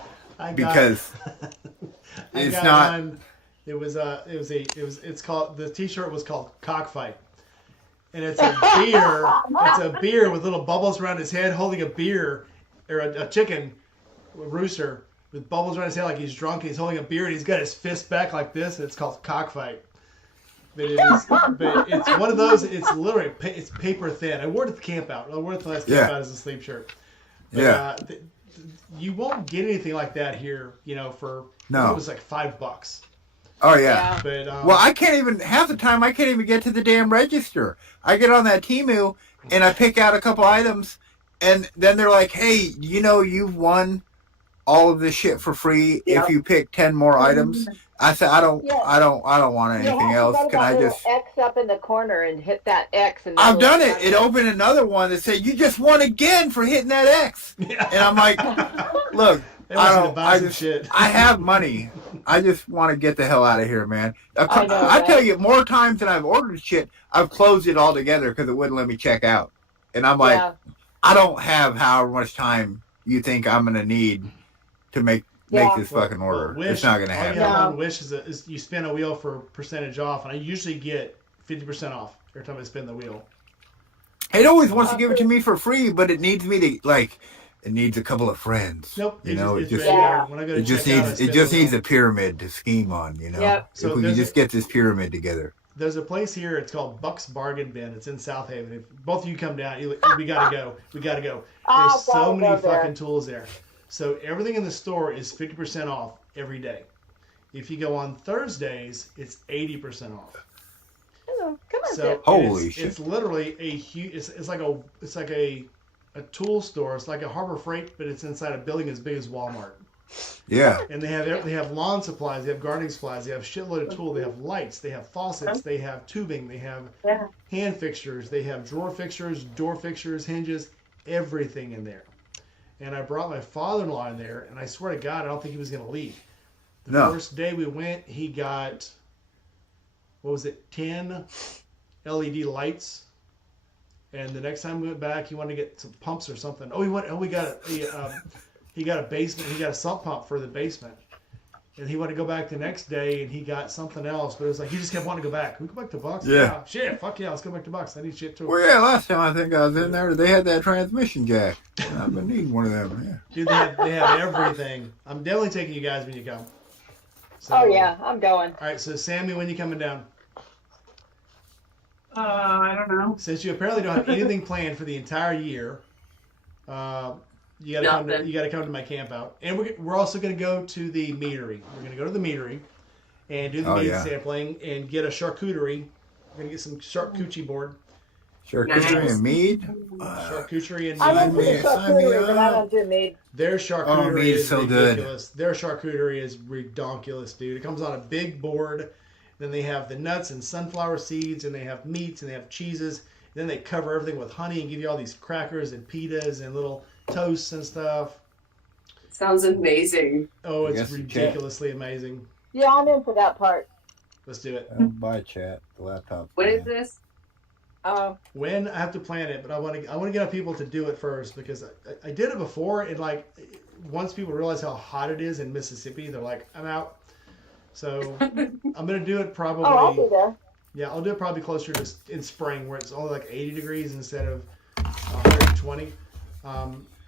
because it's not. One. It's called, the T-shirt was called Cockfight, and it's a beer. It's a beer with little bubbles around his head, holding a beer or a chicken, a rooster with bubbles around his head like he's drunk. He's holding a beer and he's got his fist back like this. And it's called Cockfight. But it's one of those. It's literally it's paper thin. I wore it at the camp out. I wore it at the last camp out as a sleep shirt. But, you won't get anything like that here. You know, for No. it was like $5. Oh yeah. But Well, I can't even half the time. I can't even get to the damn register. I get on that Temu and I pick out a couple items, and then they're like, "Hey, you know, you've won all of this shit for free if you pick 10 more items." I said, "I don't want anything else. Can I just?" X up in the corner and hit that X? And I've done it. It opened another one that said, "You just won again for hitting that X," and I'm like, "Look, they want you to I buy some just, shit. I have money. I just want to get the hell out of here, man." I know, I right? tell you, more times than I've ordered shit, I've closed it all together because it wouldn't let me check out. And I'm like, Yeah. I don't have however much time you think I'm gonna need to make Yeah. this fucking order. Wish, It's not gonna all you happen. have No. on Wish is you spin a wheel for percentage off, and I usually get 50% off every time I spin the wheel. It always wants to give it to me for free, but it needs me to like. It needs a couple of friends. Nope. You know, it it's just right Yeah. there. When I go to it just check out, I needs spin it just the needs wheel. a pyramid to scheme on. You know, Yep. So if we there's could just get this pyramid together. There's a place here. It's called Buck's Bargain Bin. It's in South Haven. If both of you come down, we gotta go. We gotta go. Oh, There's so gotta many go there. fucking tools there. So everything in the store is 50% off every day. If you go on Thursdays, it's 80% off. Hello. Come on, So Zip. Holy it's, shit. It's literally a huge. It's like a tool store. It's like a Harbor Freight, but it's inside a building as big as Walmart. Yeah. And they have lawn supplies, they have gardening supplies, they have shitload of tools, they have lights, they have faucets, they have tubing, they have Yeah. hand fixtures, they have drawer fixtures, door fixtures, hinges, everything in there. And I brought my father-in-law in there, and I swear to God, I don't think he was going to leave. The No. first day we went, he got, 10 LED lights. And the next time we went back, he wanted to get some pumps or something. He got a basement. He got a sump pump for the basement, and he wanted to go back the next day, and he got something else. But it was like he just kept wanting to go back. We go back to Bucks. Yeah. Shit. Fuck yeah. Let's go back to Bucks. I need shit too. Well, yeah. Last time I think I was in there, they had that transmission jack. I've been needing one of them. Yeah. Dude, they have everything. I'm definitely taking you guys when you come. So, Oh yeah, I'm going. All right. So Sammy, when you coming down? I don't know. Since you apparently don't have anything planned for the entire year, you gotta come. Nothing. You gotta come to my camp out, and we're also gonna go to the meadery. We're gonna go to the meatery, and do the meat yeah. sampling, and get a charcuterie. We're gonna get some charcuterie board, Charcuterie Nice. and mead. charcuterie and I meat. went to the Sign me charcuterie, but I up. don't do meat. Their charcuterie meat is is so good. ridiculous. Their charcuterie is redonkulous, dude. It comes on a big board. Then they have the nuts and sunflower seeds, and they have meats, and they have cheeses. Then they cover everything with honey and give you all these crackers and pitas and little toasts and stuff. Sounds amazing. Oh, it's Yes, ridiculously amazing. Yeah, I'm in for that part. Let's do it. Bye, chat. The laptop. What is this? When I have to plan it, but I want to get people to do it first because I did it before, and like once people realize how hot it is in Mississippi, they're like, I'm out. So I'm gonna do it probably. Oh, I'll be there. Yeah, I'll do it probably closer to in spring where it's only like 80 degrees instead of 120.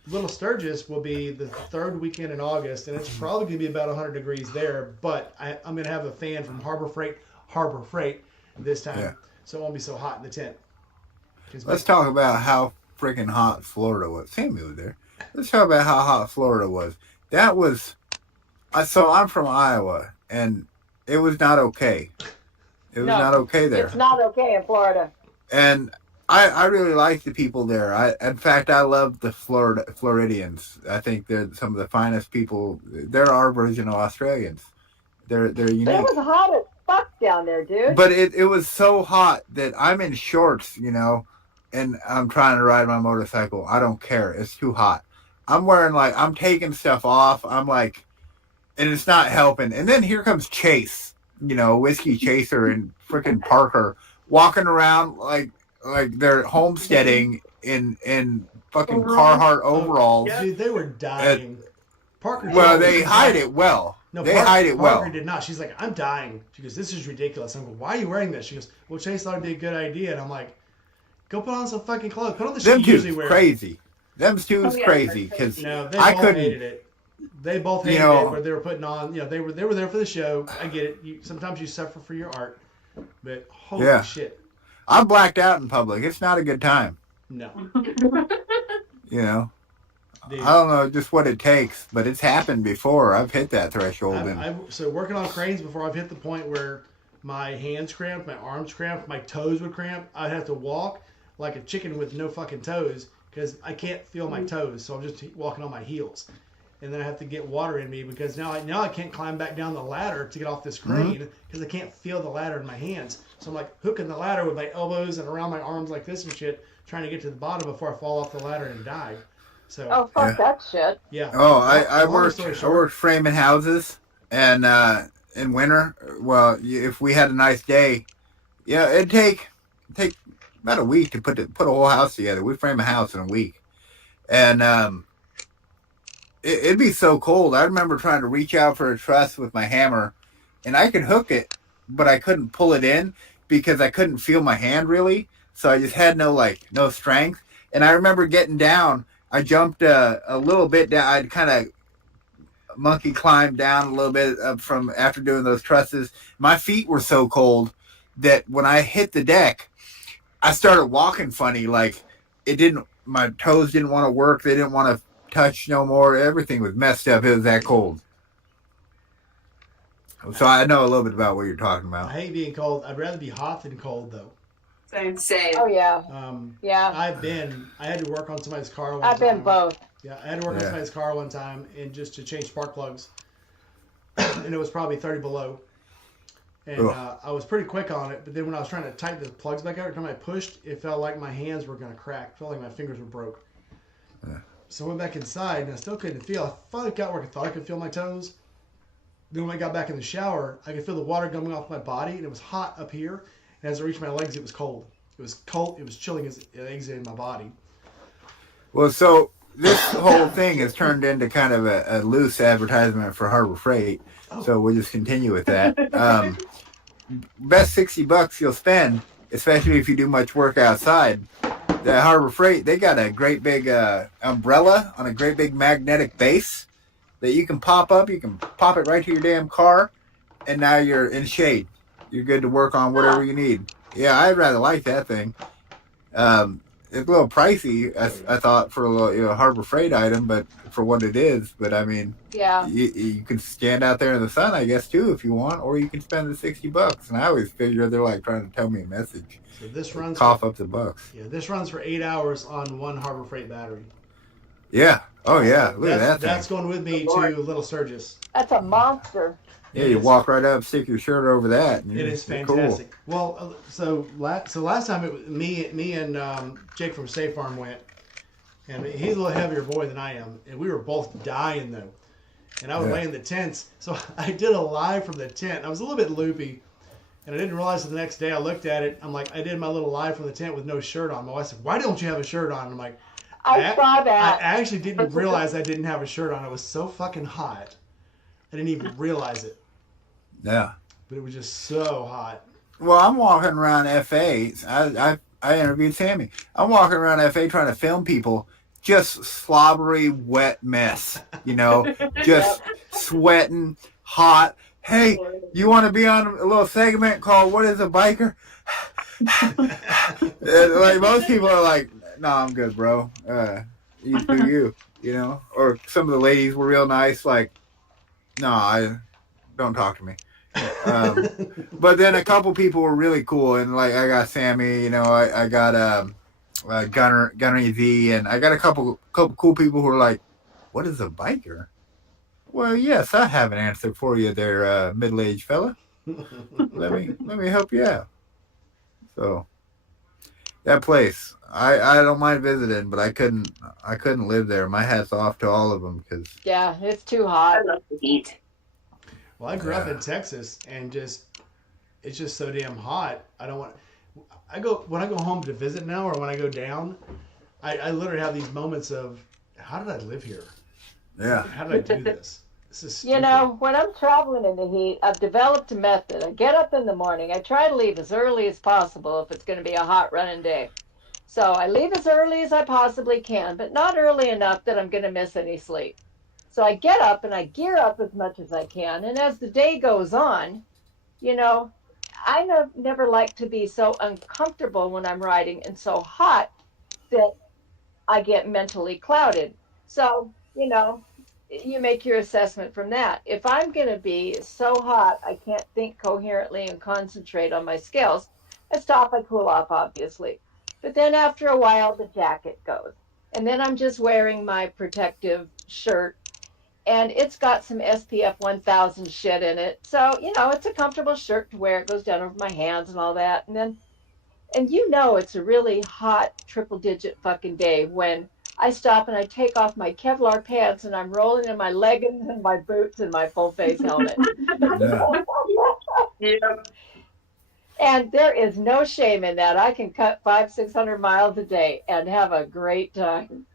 Little Sturgis will be the third weekend in August, and it's probably going to be about 100 degrees there. But I'm going to have a fan from Harbor Freight this time, Yeah. so it won't be so hot in the tent. 'Cause Let's talk about how freaking hot Florida was. Sammy was there. Let's talk about how hot Florida was. That was. So I'm from Iowa, and it was not okay. It was No, not okay there. It's not okay in Florida. And I really like the people there. In fact, I love the Floridians. I think they're some of the finest people. They're our version of Australians. They're unique. But it was hot as fuck down there, dude. But it was so hot that I'm in shorts, and I'm trying to ride my motorcycle. I don't care. It's too hot. I'm wearing I'm taking stuff off. I'm like, and it's not helping. And then here comes Chase, Whiskey Chaser and freaking Parker walking around like they're homesteading in fucking Carhartt overalls. Dude, they were dying. Parker. Well, told me they she's hide like- it well. No, They hide it well. Parker did not. She's like, I'm dying. She goes, this is ridiculous. I'm going, why are you wearing this? She goes, well, Chase thought it'd be a good idea. And I'm like, go put on some fucking clothes. Put on the shit Them you usually two's wear. crazy. Them two's Oh, yeah, crazy because No, they I both couldn't. hated it. They both hated it, but they were putting on. They were there for the show. I get it. Sometimes you suffer for your art, but holy Yeah. shit, I'm blacked out in public. It's not a good time. no. Dude. I don't know just what it takes, but it's happened before. I've hit that threshold. So working on cranes before, I've hit the point where my hands cramped, my arms cramped, my toes would cramp. I'd have to walk like a chicken with no fucking toes because I can't feel my toes. So I'm just walking on my heels. And then I have to get water in me because now I can't climb back down the ladder to get off this crane because I can't feel the ladder in my hands. So I'm like hooking the ladder with my elbows and around my arms like this and shit, trying to get to the bottom before I fall off the ladder and die. So Oh, fuck that shit. yeah. Oh, I Long worked. story I short, worked framing houses, and in winter, well, if we had a nice day, yeah, it'd take about a week to put a whole house together. We frame a house in a week, and it'd be so cold. I remember trying to reach out for a truss with my hammer, and I could hook it, but I couldn't pull it in because I couldn't feel my hand really. So I just had no strength. And I remember getting down. I jumped a little bit down. I'd kind of monkey climbed down a little bit from after doing those trusses. My feet were so cold that when I hit the deck, I started walking funny. Like my toes didn't want to work. They didn't want to touch no more. Everything was messed up. It was that cold. So I know a little bit about what you're talking I about. hate being cold. I'd rather be hot than cold though. Same. Oh, yeah. Yeah. I had to work on somebody's car one I've time. been both. Yeah, I had to work on somebody's car one time and just to change spark plugs. And it was probably 30 below. And I was pretty quick on it, but then when I was trying to tighten the plugs back out, every time I pushed, it felt like my hands were going to crack. It felt like my fingers were broke. Yeah. So I went back inside and I still couldn't feel. I finally got where I thought I could feel my toes. Then when I got back in the shower, I could feel the water coming off my body, and it was hot up here. And as I reached my legs, it was cold. It was cold. It was chilling as eggs in my body. Well, so this whole thing has turned into kind of a loose advertisement for Harbor Freight. Oh. So we'll just continue with that. Best $60 you'll spend, especially if you do much work outside. The Harbor Freight, they got a great big umbrella on a great big magnetic base that you can pop up. You can pop it right to your damn car, and now you're in shade. You're good to work on whatever you need. Yeah, I'd rather like that thing. It's a little pricey, I thought, for a little Harbor Freight item, but for what it is. But I mean, Yeah. you can stand out there in the sun, I guess, too, if you want, or you can spend the $60. And I always figure they're like trying to tell me a message. So this runs. Cough up the bucks. Yeah, this runs for 8 hours on one Harbor Freight battery. Yeah. Oh yeah. Look at that thing. That's going with me to Little Sturgis. That's a monster. Yeah, you walk right up, stick your shirt over that. And It is you're fantastic. Well, so last time it was me and Jake from State Farm went, and he's a little heavier boy than I am, and we were both dying though. And I was laying in the tents, so I did a live from the tent. I was a little bit loopy, and I didn't realize it the next day. I looked at it. I'm like, I did my little live from the tent with no shirt on. My wife said, "Why don't you have a shirt on?" And I'm like, I saw I that. actually didn't realize I didn't have a shirt on. It was so fucking hot. I didn't even realize it. Yeah. But it was just so hot. Well, I'm walking around FA. I interviewed Sammy. I'm walking around FA trying to film people, just slobbery, wet mess. Just sweating, hot. Hey, you want to be on a little segment called "What is a Biker?" Like most people are like, "No, I'm good, bro. You do you, Or some of the ladies were real nice, like, "No, I don't talk to me." But then a couple people were really cool, and like I got Sammy, I got Gunnery Z, and I got a couple cool people who were like, "What is a biker?" Well, yes, I have an answer for you there, middle-aged fella. Let me help you out. So that place, I don't mind visiting, but I couldn't live there. My hat's off to all of them because Yeah, it's too hot. I love the heat. Well, I grew up in Texas, and it's just so damn hot. I don't want. When I go home to visit now, or when I go down, I literally have these moments of, how did I live here? yeah. How did I do this? This is stupid. When I'm traveling in the heat, I've developed a method. I get up in the morning. I try to leave as early as possible if it's going to be a hot running day. So I leave as early as I possibly can, but not early enough that I'm going to miss any sleep. So I get up and I gear up as much as I can. And as the day goes on, I never like to be so uncomfortable when I'm riding and so hot that I get mentally clouded. So, you make your assessment from that. If I'm going to be so hot I can't think coherently and concentrate on my skills, I stop, I cool off, obviously. But then after a while, the jacket goes. And then I'm just wearing my protective shirt, and it's got some SPF 1000 shit in it. So, it's a comfortable shirt to wear. It goes down over my hands and all that. And it's a really hot triple digit fucking day when I stop and I take off my Kevlar pants and I'm rolling in my leggings and my boots and my full face helmet. Yeah. Yeah. And there is no shame in that. I can cut 500-600 miles a day and have a great time.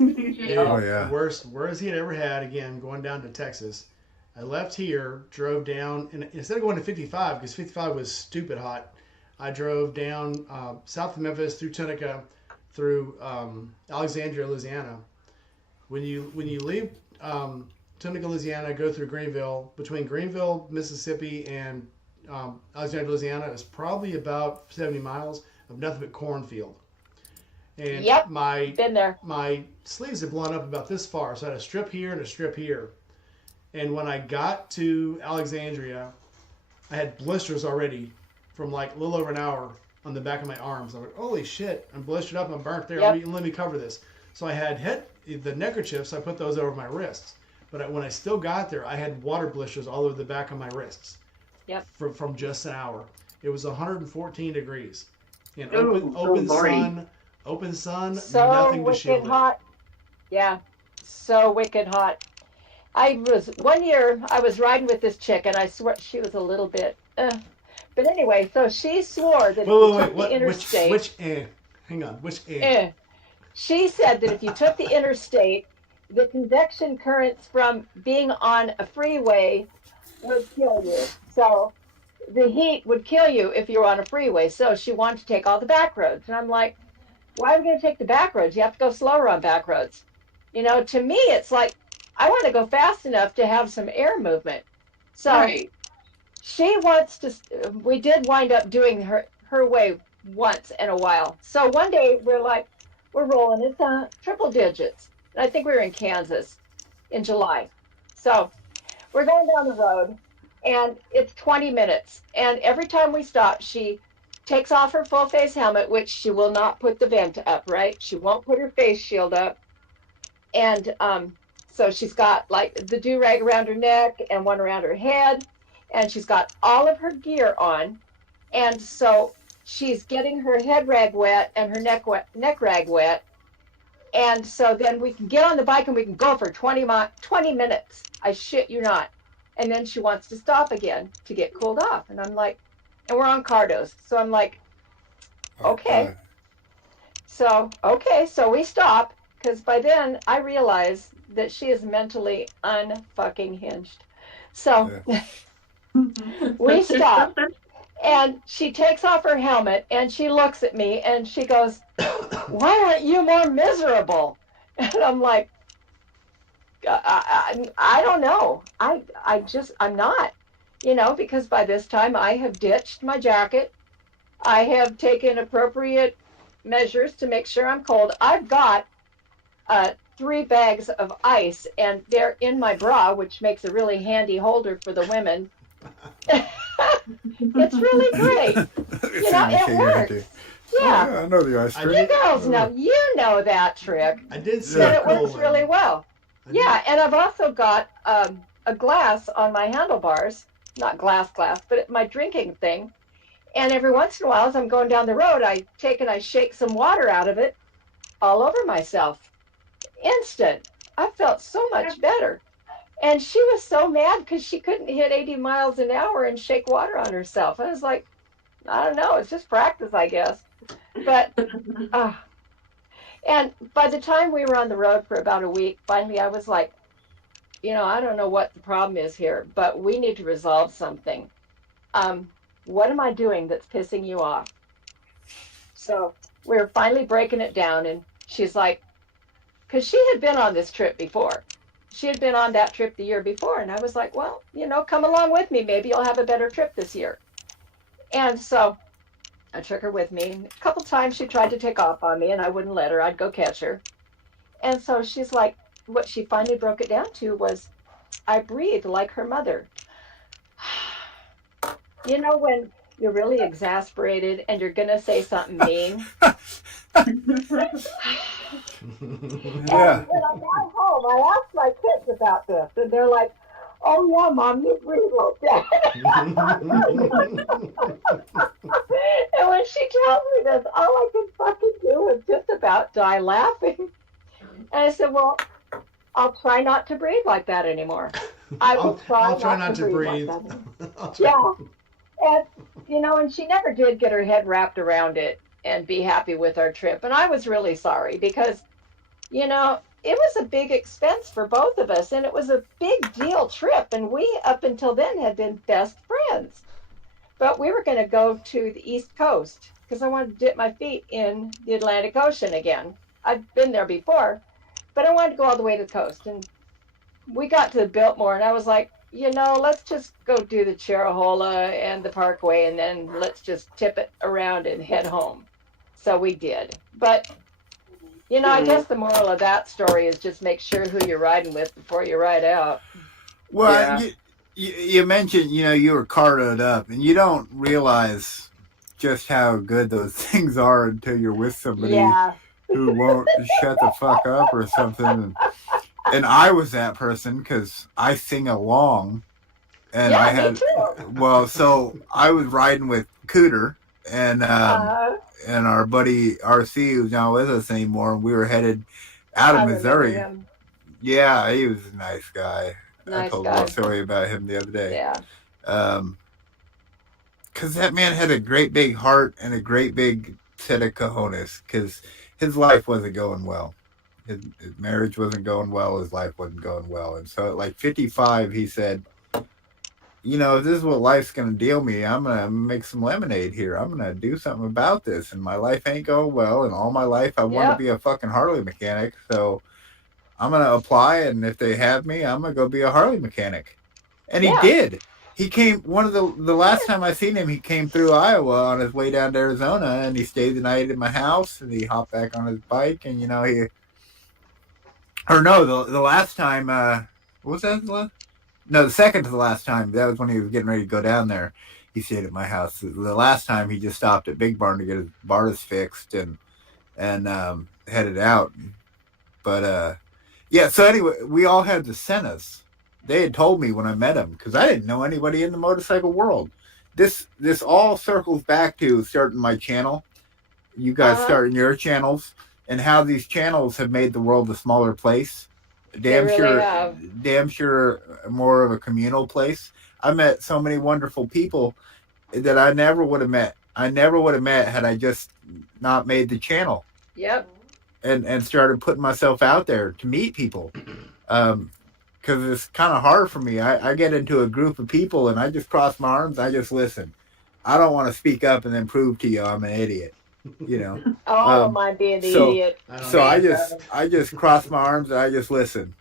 Oh, yeah. Worst he had ever had, again, going down to Texas. I left here, drove down, and instead of going to 55, because 55 was stupid hot, I drove down south of Memphis through Tunica, through Alexandria, Louisiana. When you leave Tunica, Louisiana, go through Greenville, between Greenville, Mississippi, and Alexandria, Louisiana, is probably about 70 miles of nothing but cornfield. And Yep, my been there. my sleeves had blown up about this far, so I had a strip here and a strip here. And when I got to Alexandria, I had blisters already from like a little over an hour on the back of my arms. I'm like, holy shit, I'm blistered up, I'm burnt there. Yep. Let me cover this. So I had the neckerchiefs, I put those over my wrists. But when I still got there, I had water blisters all over the back of my wrists. Yep. From just an hour. It was 114 degrees. And Ooh, open sun, So nothing to wicked shield it. hot. Yeah, so wicked hot. One year, I was riding with this chick, and I swear she was a little bit, but anyway, so she swore that if you took the interstate, she said that if you took the interstate, the convection currents from being on a freeway would kill you. So the heat would kill you if you were on a freeway. So she wanted to take all the back roads. And I'm like, why are we going to take the back roads? You have to go slower on back roads. To me, it's like, I want to go fast enough to have some air movement. So Right. she wants to, we did wind up doing her way once in a while. So one day we're rolling, it's triple digits. And I think we were in Kansas in July. So we're going down the road and it's 20 minutes. And every time we stop, she takes off her full face helmet, which she will not put the vent up, right? She won't put her face shield up. And so she's got like the do-rag around her neck and one around her head. And she's got all of her gear on. And so she's getting her head rag wet and her neck rag wet. And so then we can get on the bike and we can go for 20 minutes. I shit you not. And then she wants to stop again to get cooled off. And I'm like, and we're on Cardos. So I'm like, okay. So we stop, because by then I realize that she is mentally unfucking hinged. So we stop. And she takes off her helmet and she looks at me and she goes, why aren't you more miserable? And I'm like, I don't know. I'm not, because by this time I have ditched my jacket. I have taken appropriate measures to make sure I'm cold. I've got 3 bags of ice and they're in my bra, which makes a really handy holder for the women. It's really great. It works. Yeah. I know the ice You girls know, that trick. I did see And a it works cool really one. well. Yeah, and I've also got a glass on my handlebars, not glass, but my drinking thing. And every once in a while, as I'm going down the road, I shake some water out of it all over myself. Instant. I felt so much better. And she was so mad because she couldn't hit 80 miles an hour and shake water on herself. I was like, I don't know, it's just practice, I guess. But, and by the time we were on the road for about a week, finally I was like, I don't know what the problem is here, but we need to resolve something. What am I doing that's pissing you off? So we were finally breaking it down, and she's like, because she had been on this trip before. She had been on that trip the year before, and I was like, well, come along with me. Maybe you'll have a better trip this year. And so I took her with me. A couple times she tried to take off on me, and I wouldn't let her. I'd go catch her. And so she's like, what she finally broke it down to was, I breathe like her mother. You know, when you're really exasperated and you're going to say something mean. And Yeah. when I got home, I asked my kids about this, and they're like, "Oh yeah, Mom, you breathe like that." And when she tells me this, all I can fucking do is just about die laughing. And I said, "Well, I'll try not to breathe like that anymore. I will I'll try not to breathe. Like that." I'll try. Yeah, and you know, and she never did get her head wrapped around it and be happy with our trip. And I was really sorry because, you know, it was a big expense for both of us, and it was a big deal trip. And we, up until then, had been best friends. But we were going to go to the East Coast because I wanted to dip my feet in the Atlantic Ocean again. I've been there before, but I wanted to go all the way to the coast. And we got to Biltmore, and I was like, you know, let's just go do the Cherahola and the Parkway, and then let's just tip it around and head home. So we did. But, you know, I guess the moral of that story is just make sure who you're riding with before you ride out. Well, Yeah. you mentioned, you know, you were cardoed up, and you don't realize just how good those things are until you're with somebody Yeah. who won't shut the fuck up or something. And I was that person because I sing along, and Yeah, I me had too. well, so I was riding with Cooter and and our buddy RC, who's not with us anymore, and we were headed out I of remember Missouri. him. Yeah, he was a nice guy. I Nice told a guy. little story about him the other day. Yeah. Because that man had a great big heart and a great big set of cojones. Because his life wasn't going well. His marriage wasn't going well. His life wasn't going well. And so at like 55, he said, you know, if this is what life's going to deal me, I'm going to make some lemonade here. I'm going to do something about this. And my life ain't going well. And all my life, I want to Yep. be a fucking Harley mechanic. So I'm going to apply. And if they have me, I'm going to go be a Harley mechanic. And he Yeah. did. He came, one of the last time I seen him, he came through Iowa on his way down to Arizona. And he stayed the night at my house. And he hopped back on his bike. And, you know, the last time, what was that? No, the second to the last time, that was when he was getting ready to go down there. He stayed at my house. The last time he just stopped at Big Barn to get his bars fixed and headed out. But yeah, so anyway, we all had the Sennas. They had told me when I met him, because I didn't know anybody in the motorcycle world. This all circles back to starting my channel. You guys starting your channels, and how these channels have made the world a smaller place. Damn really sure, have. damn sure more of a communal place. I met so many wonderful people that I never would have met. I never would have met had I just not made the channel Yep. and started putting myself out there to meet people. Because it's kind of hard for me. I get into a group of people and I just cross my arms. I just listen. I don't want to speak up and then prove to you I'm an idiot. You know. Oh, I don't mind being the so- idiot. So I just cross my arms and I just listen.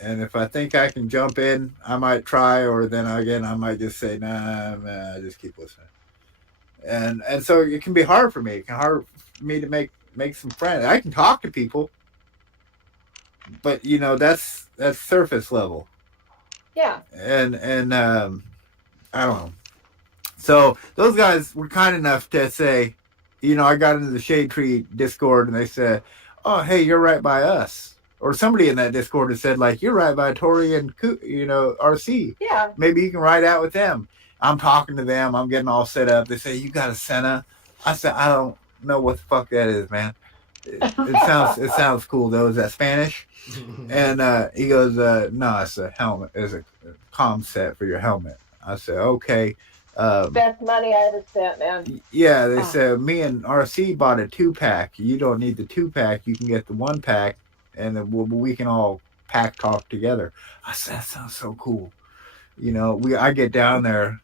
And if I think I can jump in, I might try, or then again I might just say, nah, I just keep listening. And so it can be hard for me. It can hard for me to make some friends. I can talk to people, but you know that's surface level. Yeah. And I don't know. So those guys were kind enough to say, you know, I got into the Shade Tree Discord and they said, oh, hey, you're right by us. Or somebody in that Discord has said, like, you're right by Tori and, you know, RC. Yeah. Maybe you can ride out with them. I'm talking to them. I'm getting all set up. They say, you got a Senna? I said, I don't know what the fuck that is, man. It sounds cool, though. Is that Spanish? And he goes, no, it's a helmet. It's a comm set for your helmet. I said, okay. Best money I ever spent, man. Yeah, they said, me and RC bought a 2-pack. You don't need the 2-pack. You can get the 1-pack, and then we can all pack talk together. I said, that sounds so cool. You know, I get down there.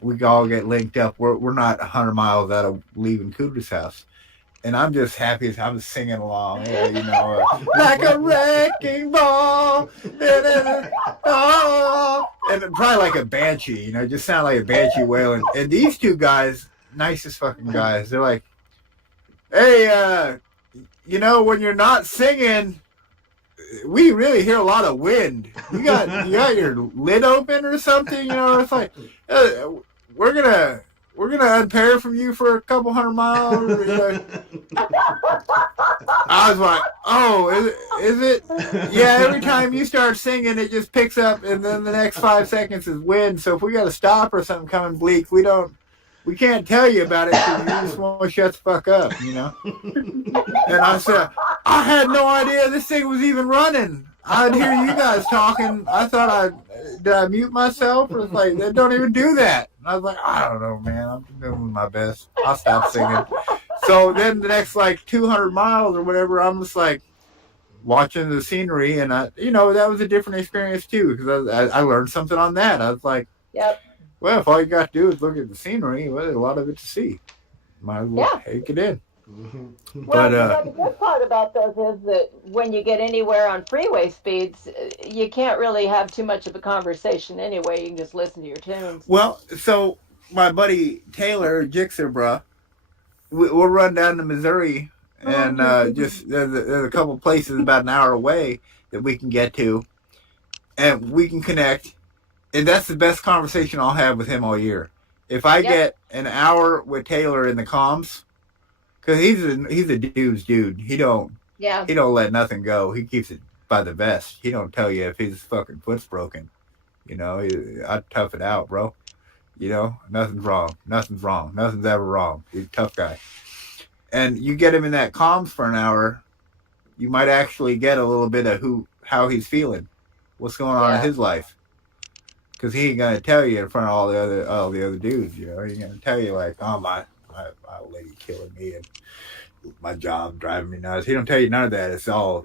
We all get linked up. We're not 100 miles out of leaving Cooter's house. And I'm just happy as I'm singing along, you know, like a wrecking ball, oh, and probably like a banshee, you know, just sound like a banshee wailing. And these two guys, nicest fucking guys, they're like, hey, you know, when you're not singing, we really hear a lot of wind. You got your lid open or something, you know? It's like we're gonna unpair from you for a couple 100 miles. You know? I was like, oh, is it? Yeah, every time you start singing, it just picks up, and then the next 5 seconds is wind. So if we got to stop or something coming bleak, we can't tell you about it because you just want to shut the fuck up, you know? And I said, I had no idea this thing was even running. I'd hear you guys talking. I thought did I mute myself? Or it's like, they don't even do that. And I was like, I don't know, man. I'm doing my best. I'll stop singing. So then the next like 200 miles or whatever, I'm just like watching the scenery. And that was a different experience too, because I learned something on that. I was like, Yep. well, if all you got to do is look at the scenery, well, there's a lot of it to see. Might as well take it in. Well, the good part about those is that when you get anywhere on freeway speeds, you can't really have too much of a conversation anyway. You can just listen to your tunes. Well, so my buddy Taylor Jixer, bruh, we'll run down to Missouri, and just there's a couple places about an hour away that we can get to, and we can connect. And that's the best conversation I'll have with him all year. If I get an hour with Taylor in the comms, because he's a dude's dude. He don't let nothing go. He keeps it by the vest. He don't tell you if his fucking foot's broken. You know, I tough it out, bro. You know, nothing's wrong. Nothing's ever wrong. He's a tough guy. And you get him in that comms for an hour, you might actually get a little bit of how he's feeling, what's going on in his life. Because he ain't gonna tell you in front of all the other dudes. You know, he's gonna tell you like, oh my lady killing me and my job driving me nuts. He don't tell you none of that.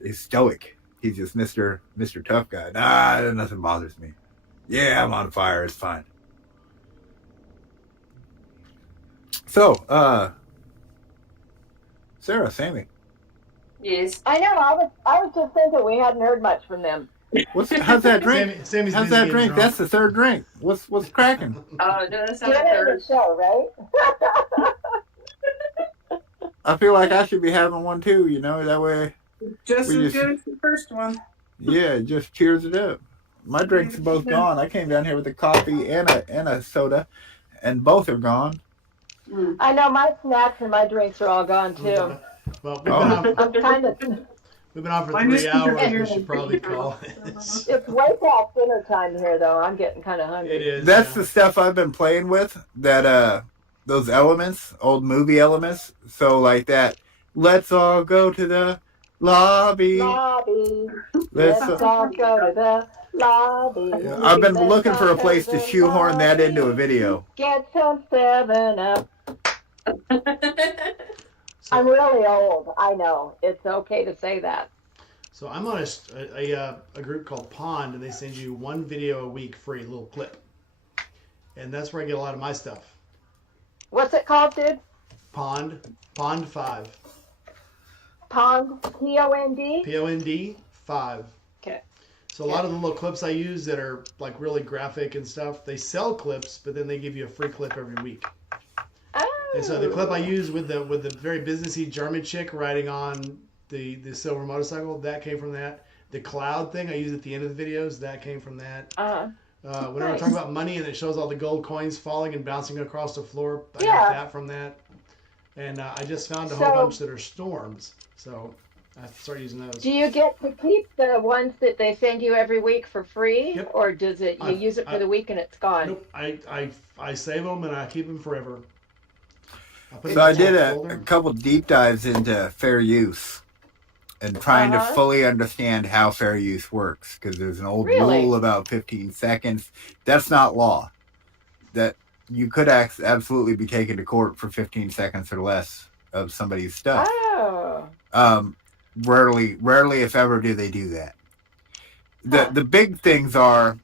He's stoic. He's just Mr. Tough Guy. Nah, nothing bothers me. Yeah, I'm on fire. It's fine. So, Sarah, Sammy. Yes. I know. I was just thinking we hadn't heard much from them. How's that drink? Sammy's how's that drink? That's the third drink. What's cracking? Oh, no, that's not the Get it in third. the show, right? I feel like I should be having one too. You know, that way. Just We as just- good as the first one. Yeah, just cheers it up. My drinks are both gone. I came down here with a coffee and a soda, and both are gone. I know my snacks and my drinks are all gone too. Well, I'm kind of. we've been on for Mine 3 is hours. We here. should probably call it. It's way past dinner time here, though. I'm getting kind of hungry. It is. That's the stuff I've been playing with. That those elements, old movie elements. So like that. Let's all go to the lobby. Lobby. Let's. Let's all go to the lobby. I've been Let's looking for a all place go to the shoehorn that lobby. into a video. Get some 7-Up. So, I'm really old. I know. It's okay to say that. so I'm on a group called Pond, and they send you one video a week free, a little clip. And that's where I get a lot of my stuff. What's it called, dude? Pond 5. Pond. Pond. POND 5. Okay. So a lot of the little clips I use that are like really graphic and stuff, they sell clips, but then they give you a free clip every week. Oh. And so the clip I use with the very businessy German chick riding on the silver motorcycle, that came from that. The cloud thing I use at the end of the videos, that came from that. Whenever I talk about money and it shows all the gold coins falling and bouncing across the floor, I got that from that. And I just found a whole bunch that are storms, so I started using those. Do you get to keep the ones that they send you every week for free, Yep. or does it you use it for the week and it's gone? Nope, I save them and I keep them forever. So I did a couple deep dives into fair use and trying to fully understand how fair use works, because there's an old rule about 15 seconds. That's not law. That you could absolutely be taken to court for 15 seconds or less of somebody's stuff. Oh. Rarely, if ever, do they do that. The big things are,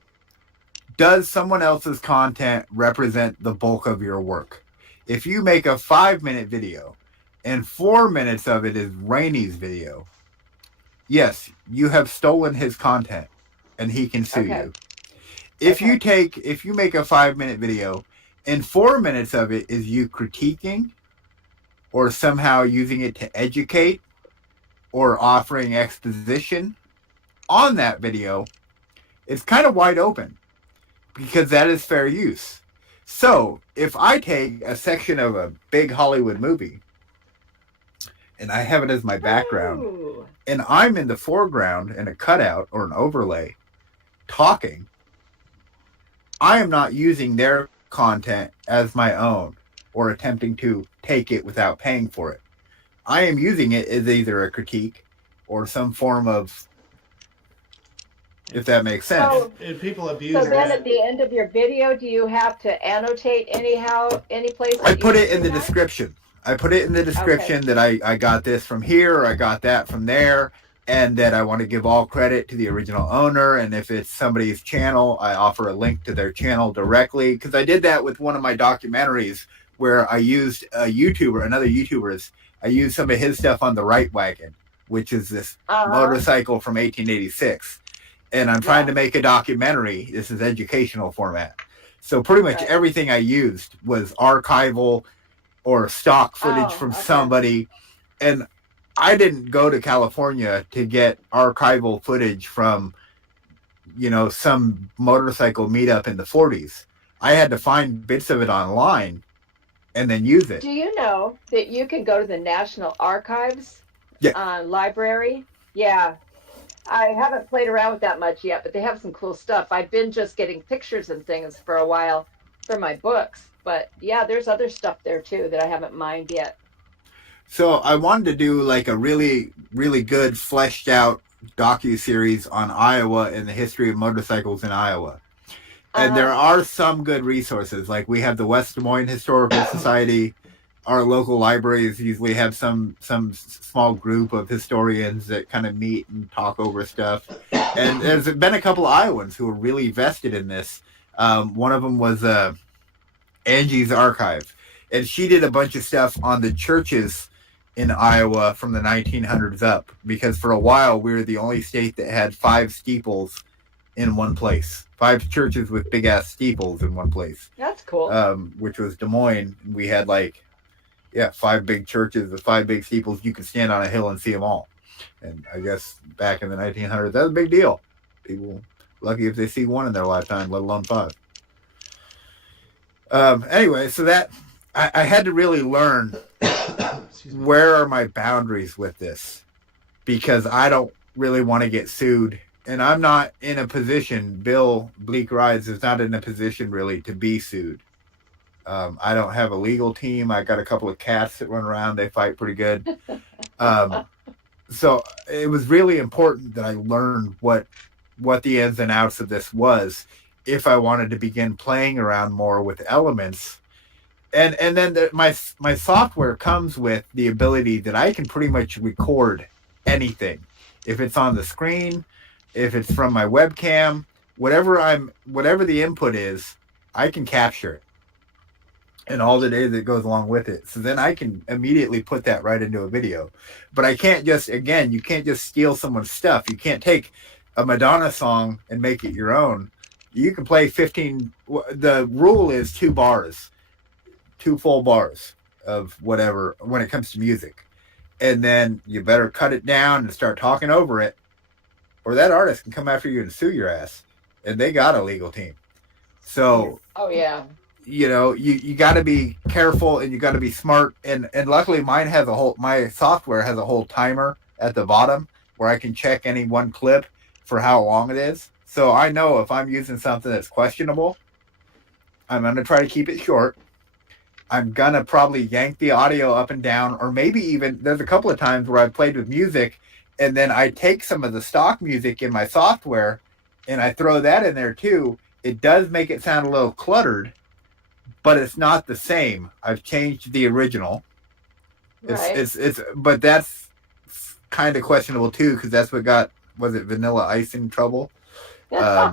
does someone else's content represent the bulk of your work? If you make a 5-minute video and 4 minutes of it is Rainey's video, yes, you have stolen his content and he can sue you. If you make a 5-minute video and 4 minutes of it is you critiquing or somehow using it to educate or offering exposition on that video, it's kind of wide open because that is fair use. So if I take a section of a big Hollywood movie and I have it as my background, Ooh. and I'm in the foreground in a cutout or an overlay talking, I am not using their content as my own or attempting to take it without paying for it. I am using it as either a critique or some form of, if that makes sense. So, And people abuse so then that. at the end of your video, do you have to annotate any place? I that put you it in the do that? description. I put it in the description that I got this from here, or I got that from there, and that I want to give all credit to the original owner. And if it's somebody's channel, I offer a link to their channel directly. Because I did that with one of my documentaries where I used another YouTuber's. I used some of his stuff on the Right Wagon, which is this motorcycle from 1886. And I'm trying to make a documentary. This is educational format. So pretty much everything I used was archival or stock footage from somebody. And I didn't go to California to get archival footage from, some motorcycle meetup in the 40s. I had to find bits of it online and then use it. Do you know that you can go to the National Archives library? Yeah. I haven't played around with that much yet, but they have some cool stuff. I've been just getting pictures and things for a while for my books. But yeah, there's other stuff there too that I haven't mined yet. So I wanted to do like a really, really good fleshed out docu-series on Iowa and the history of motorcycles in Iowa. And there are some good resources. Like we have the West Des Moines Historical Society. Our local libraries usually have some small group of historians that kind of meet and talk over stuff. And there's been a couple of Iowans who are really vested in this. One of them was Angie's Archive. And she did a bunch of stuff on the churches in Iowa from the 1900s up. Because for a while, we were the only state that had 5 steeples in one place. 5 churches with big-ass steeples in one place. That's cool. Which was Des Moines. We had 5 big churches with 5 big steeples. You could stand on a hill and see them all. And I guess back in the 1900s, that was a big deal. People lucky if they see one in their lifetime, let alone 5. Anyway, so that I had to really learn where are my boundaries with this, because I don't really want to get sued. And I'm not in a position, Bill Bleak Rides is not in a position really to be sued. I don't have a legal team. I got a couple of cats that run around. They fight pretty good. So it was really important that I learned what the ins and outs of this was if I wanted to begin playing around more with elements. And then my software comes with the ability that I can pretty much record anything. If it's on the screen, if it's from my webcam, whatever the input is, I can capture it. And all the data that goes along with it. So then I can immediately put that right into a video. But I can't you can't just steal someone's stuff. You can't take a Madonna song and make it your own. You can play 15, the rule is 2 bars, 2 full bars of whatever when it comes to music. And then you better cut it down and start talking over it, or that artist can come after you and sue your ass. And they got a legal team. So, you got to be careful and you got to be smart. And luckily my software has a whole timer at the bottom where I can check any one clip for how long it is. So I know if I'm using something that's questionable, I'm going to try to keep it short. I'm going to probably yank the audio up and down, or maybe even there's a couple of times where I've played with music and then I take some of the stock music in my software and I throw that in there too. It does make it sound a little cluttered, but it's not the same. I've changed the original. But that's kind of questionable too, because that's what got, was it Vanilla Ice in trouble? Their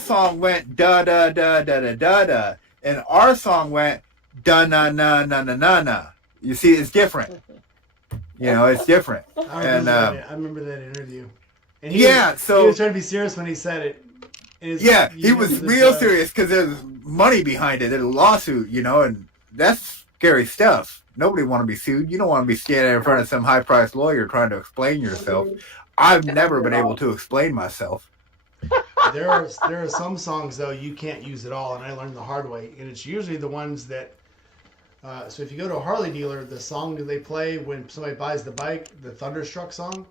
song went da da da da da da da, and our song went da na na na na na na. You see, it's different. It's different. I remember that interview. And he was trying to be serious when he said it. He was real serious because there's money behind it. There's a lawsuit, and that's scary stuff. Nobody want to be sued. You don't want to be standing in front of some high-priced lawyer trying to explain yourself. I've never been able to explain myself. There are some songs though you can't use at all, and I learned the hard way. And it's usually the ones that. So if you go to a Harley dealer, the song that they play when somebody buys the bike, the Thunderstruck song,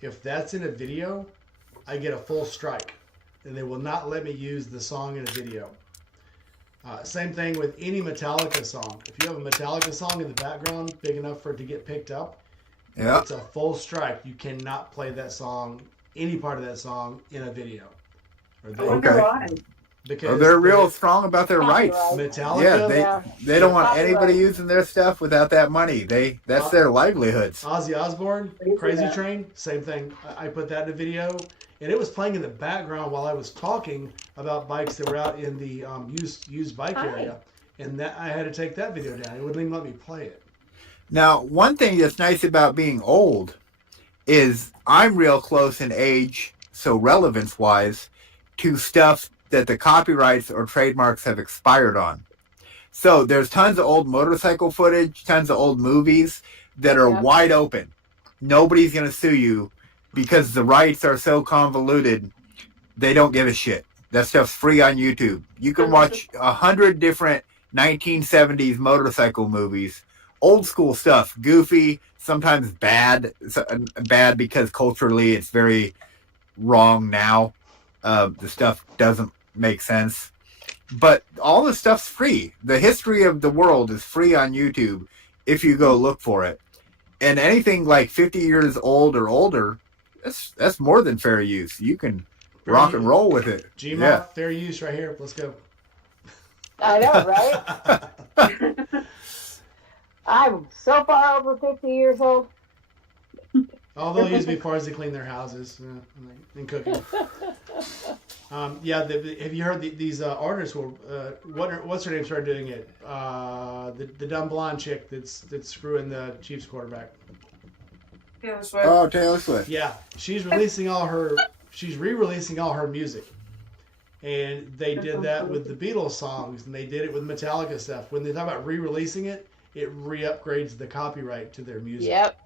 if that's in a video, I get a full strike, and they will not let me use the song in a video. Same thing with any Metallica song. If you have a Metallica song in the background big enough for it to get picked up, Yeah. it's a full strike. You cannot play that song, any part of that song, in a video. Or I wonder Okay. why. because They're real strong about their rights. Metallica, Yeah, they don't want Copyright. anybody using their stuff without that money. That's their livelihoods. Ozzy Osbourne, Crazy Crazy that. Train, same thing. I put that in a video, and it was playing in the background while I was talking about bikes that were out in the used bike Hi. area, and that I had to take that video down. It wouldn't even let me play it. Now, one thing that's nice about being old is I'm real close in age, so relevance-wise, to stuff that the copyrights or trademarks have expired on. So there's tons of old motorcycle footage, tons of old movies that are Yep. wide open. Nobody's going to sue you because the rights are so convoluted, they don't give a shit. That stuff's free on YouTube. You can watch 100 different 1970s motorcycle movies. Old school stuff, goofy, sometimes bad because culturally it's very wrong now. The stuff doesn't make sense. But all the stuff's free. The history of the world is free on YouTube if you go look for it. And anything like 50 years old or older, that's more than fair use. You can rock and roll with it. Gmod, Yeah. fair use right here. Let's go. I know, right? I'm so far over 50 years old. Oh, they'll use me as far as they clean their houses and cooking. Have you heard these artists? What's her name started doing it? The dumb blonde chick that's screwing the Chiefs quarterback. Taylor Swift. Oh, Taylor Swift. Yeah, she's re-releasing all her music, and they did that with the Beatles songs, and they did it with Metallica stuff. When they talk about re-releasing it, it re-upgrades the copyright to their music. Yep.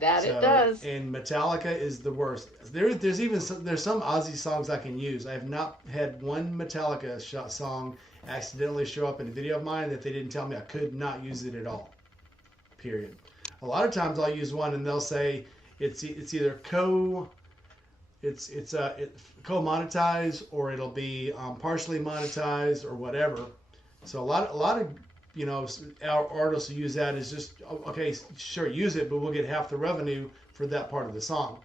That it does. And Metallica is the worst. There's some Ozzy songs I can use. I have not had one Metallica song accidentally show up in a video of mine that they didn't tell me I could not use it at all. Period. A lot of times I'll use one and they'll say it's either co-monetized or it'll be partially monetized or whatever. So a lot of our artists will use that as just, okay, sure, use it, but we'll get half the revenue for that part of the song.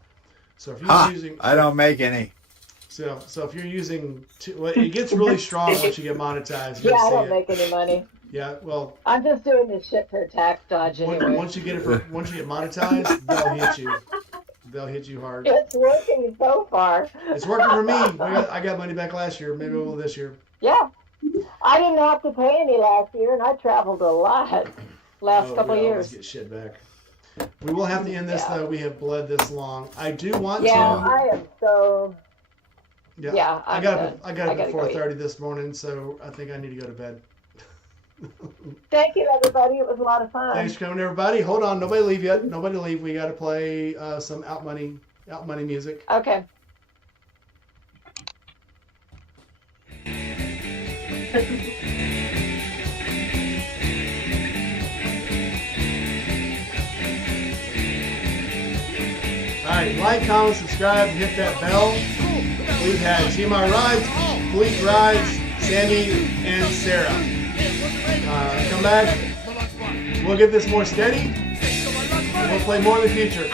So if you're using, I don't make any. so if you're using, it gets really strong once you get monetized. Yeah, You'll I see don't it. make any money. Yeah, well, I'm just doing this shit for tax dodge anyway. once you get monetized, they'll hit you. They'll hit you hard. It's working so far. It's working for me. I got money back last year. Maybe I will this year. Yeah. I didn't have to pay any last year, and I traveled a lot last couple we always years. get shit back. We will have to end this though. We have bled this long. I do want Yeah, to. I am so. Yeah, I I'm got done. up I at gotta go 4:30 this morning, so I think I need to go to bed. Thank you, everybody. It was a lot of fun. Thanks for coming, everybody. Hold on, nobody leave yet. Nobody leave. We got to play some out money music. Okay. All right, like, comment, subscribe, hit that bell. We've had Gmod Rides, Fleet Rides, Sammy, and Sarah. Come back. We'll get this more steady. And we'll play more in the future.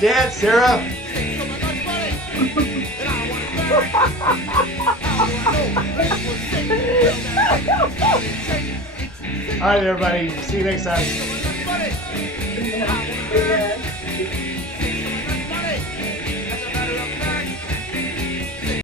Dad, Sarah. All right, everybody. See you next time.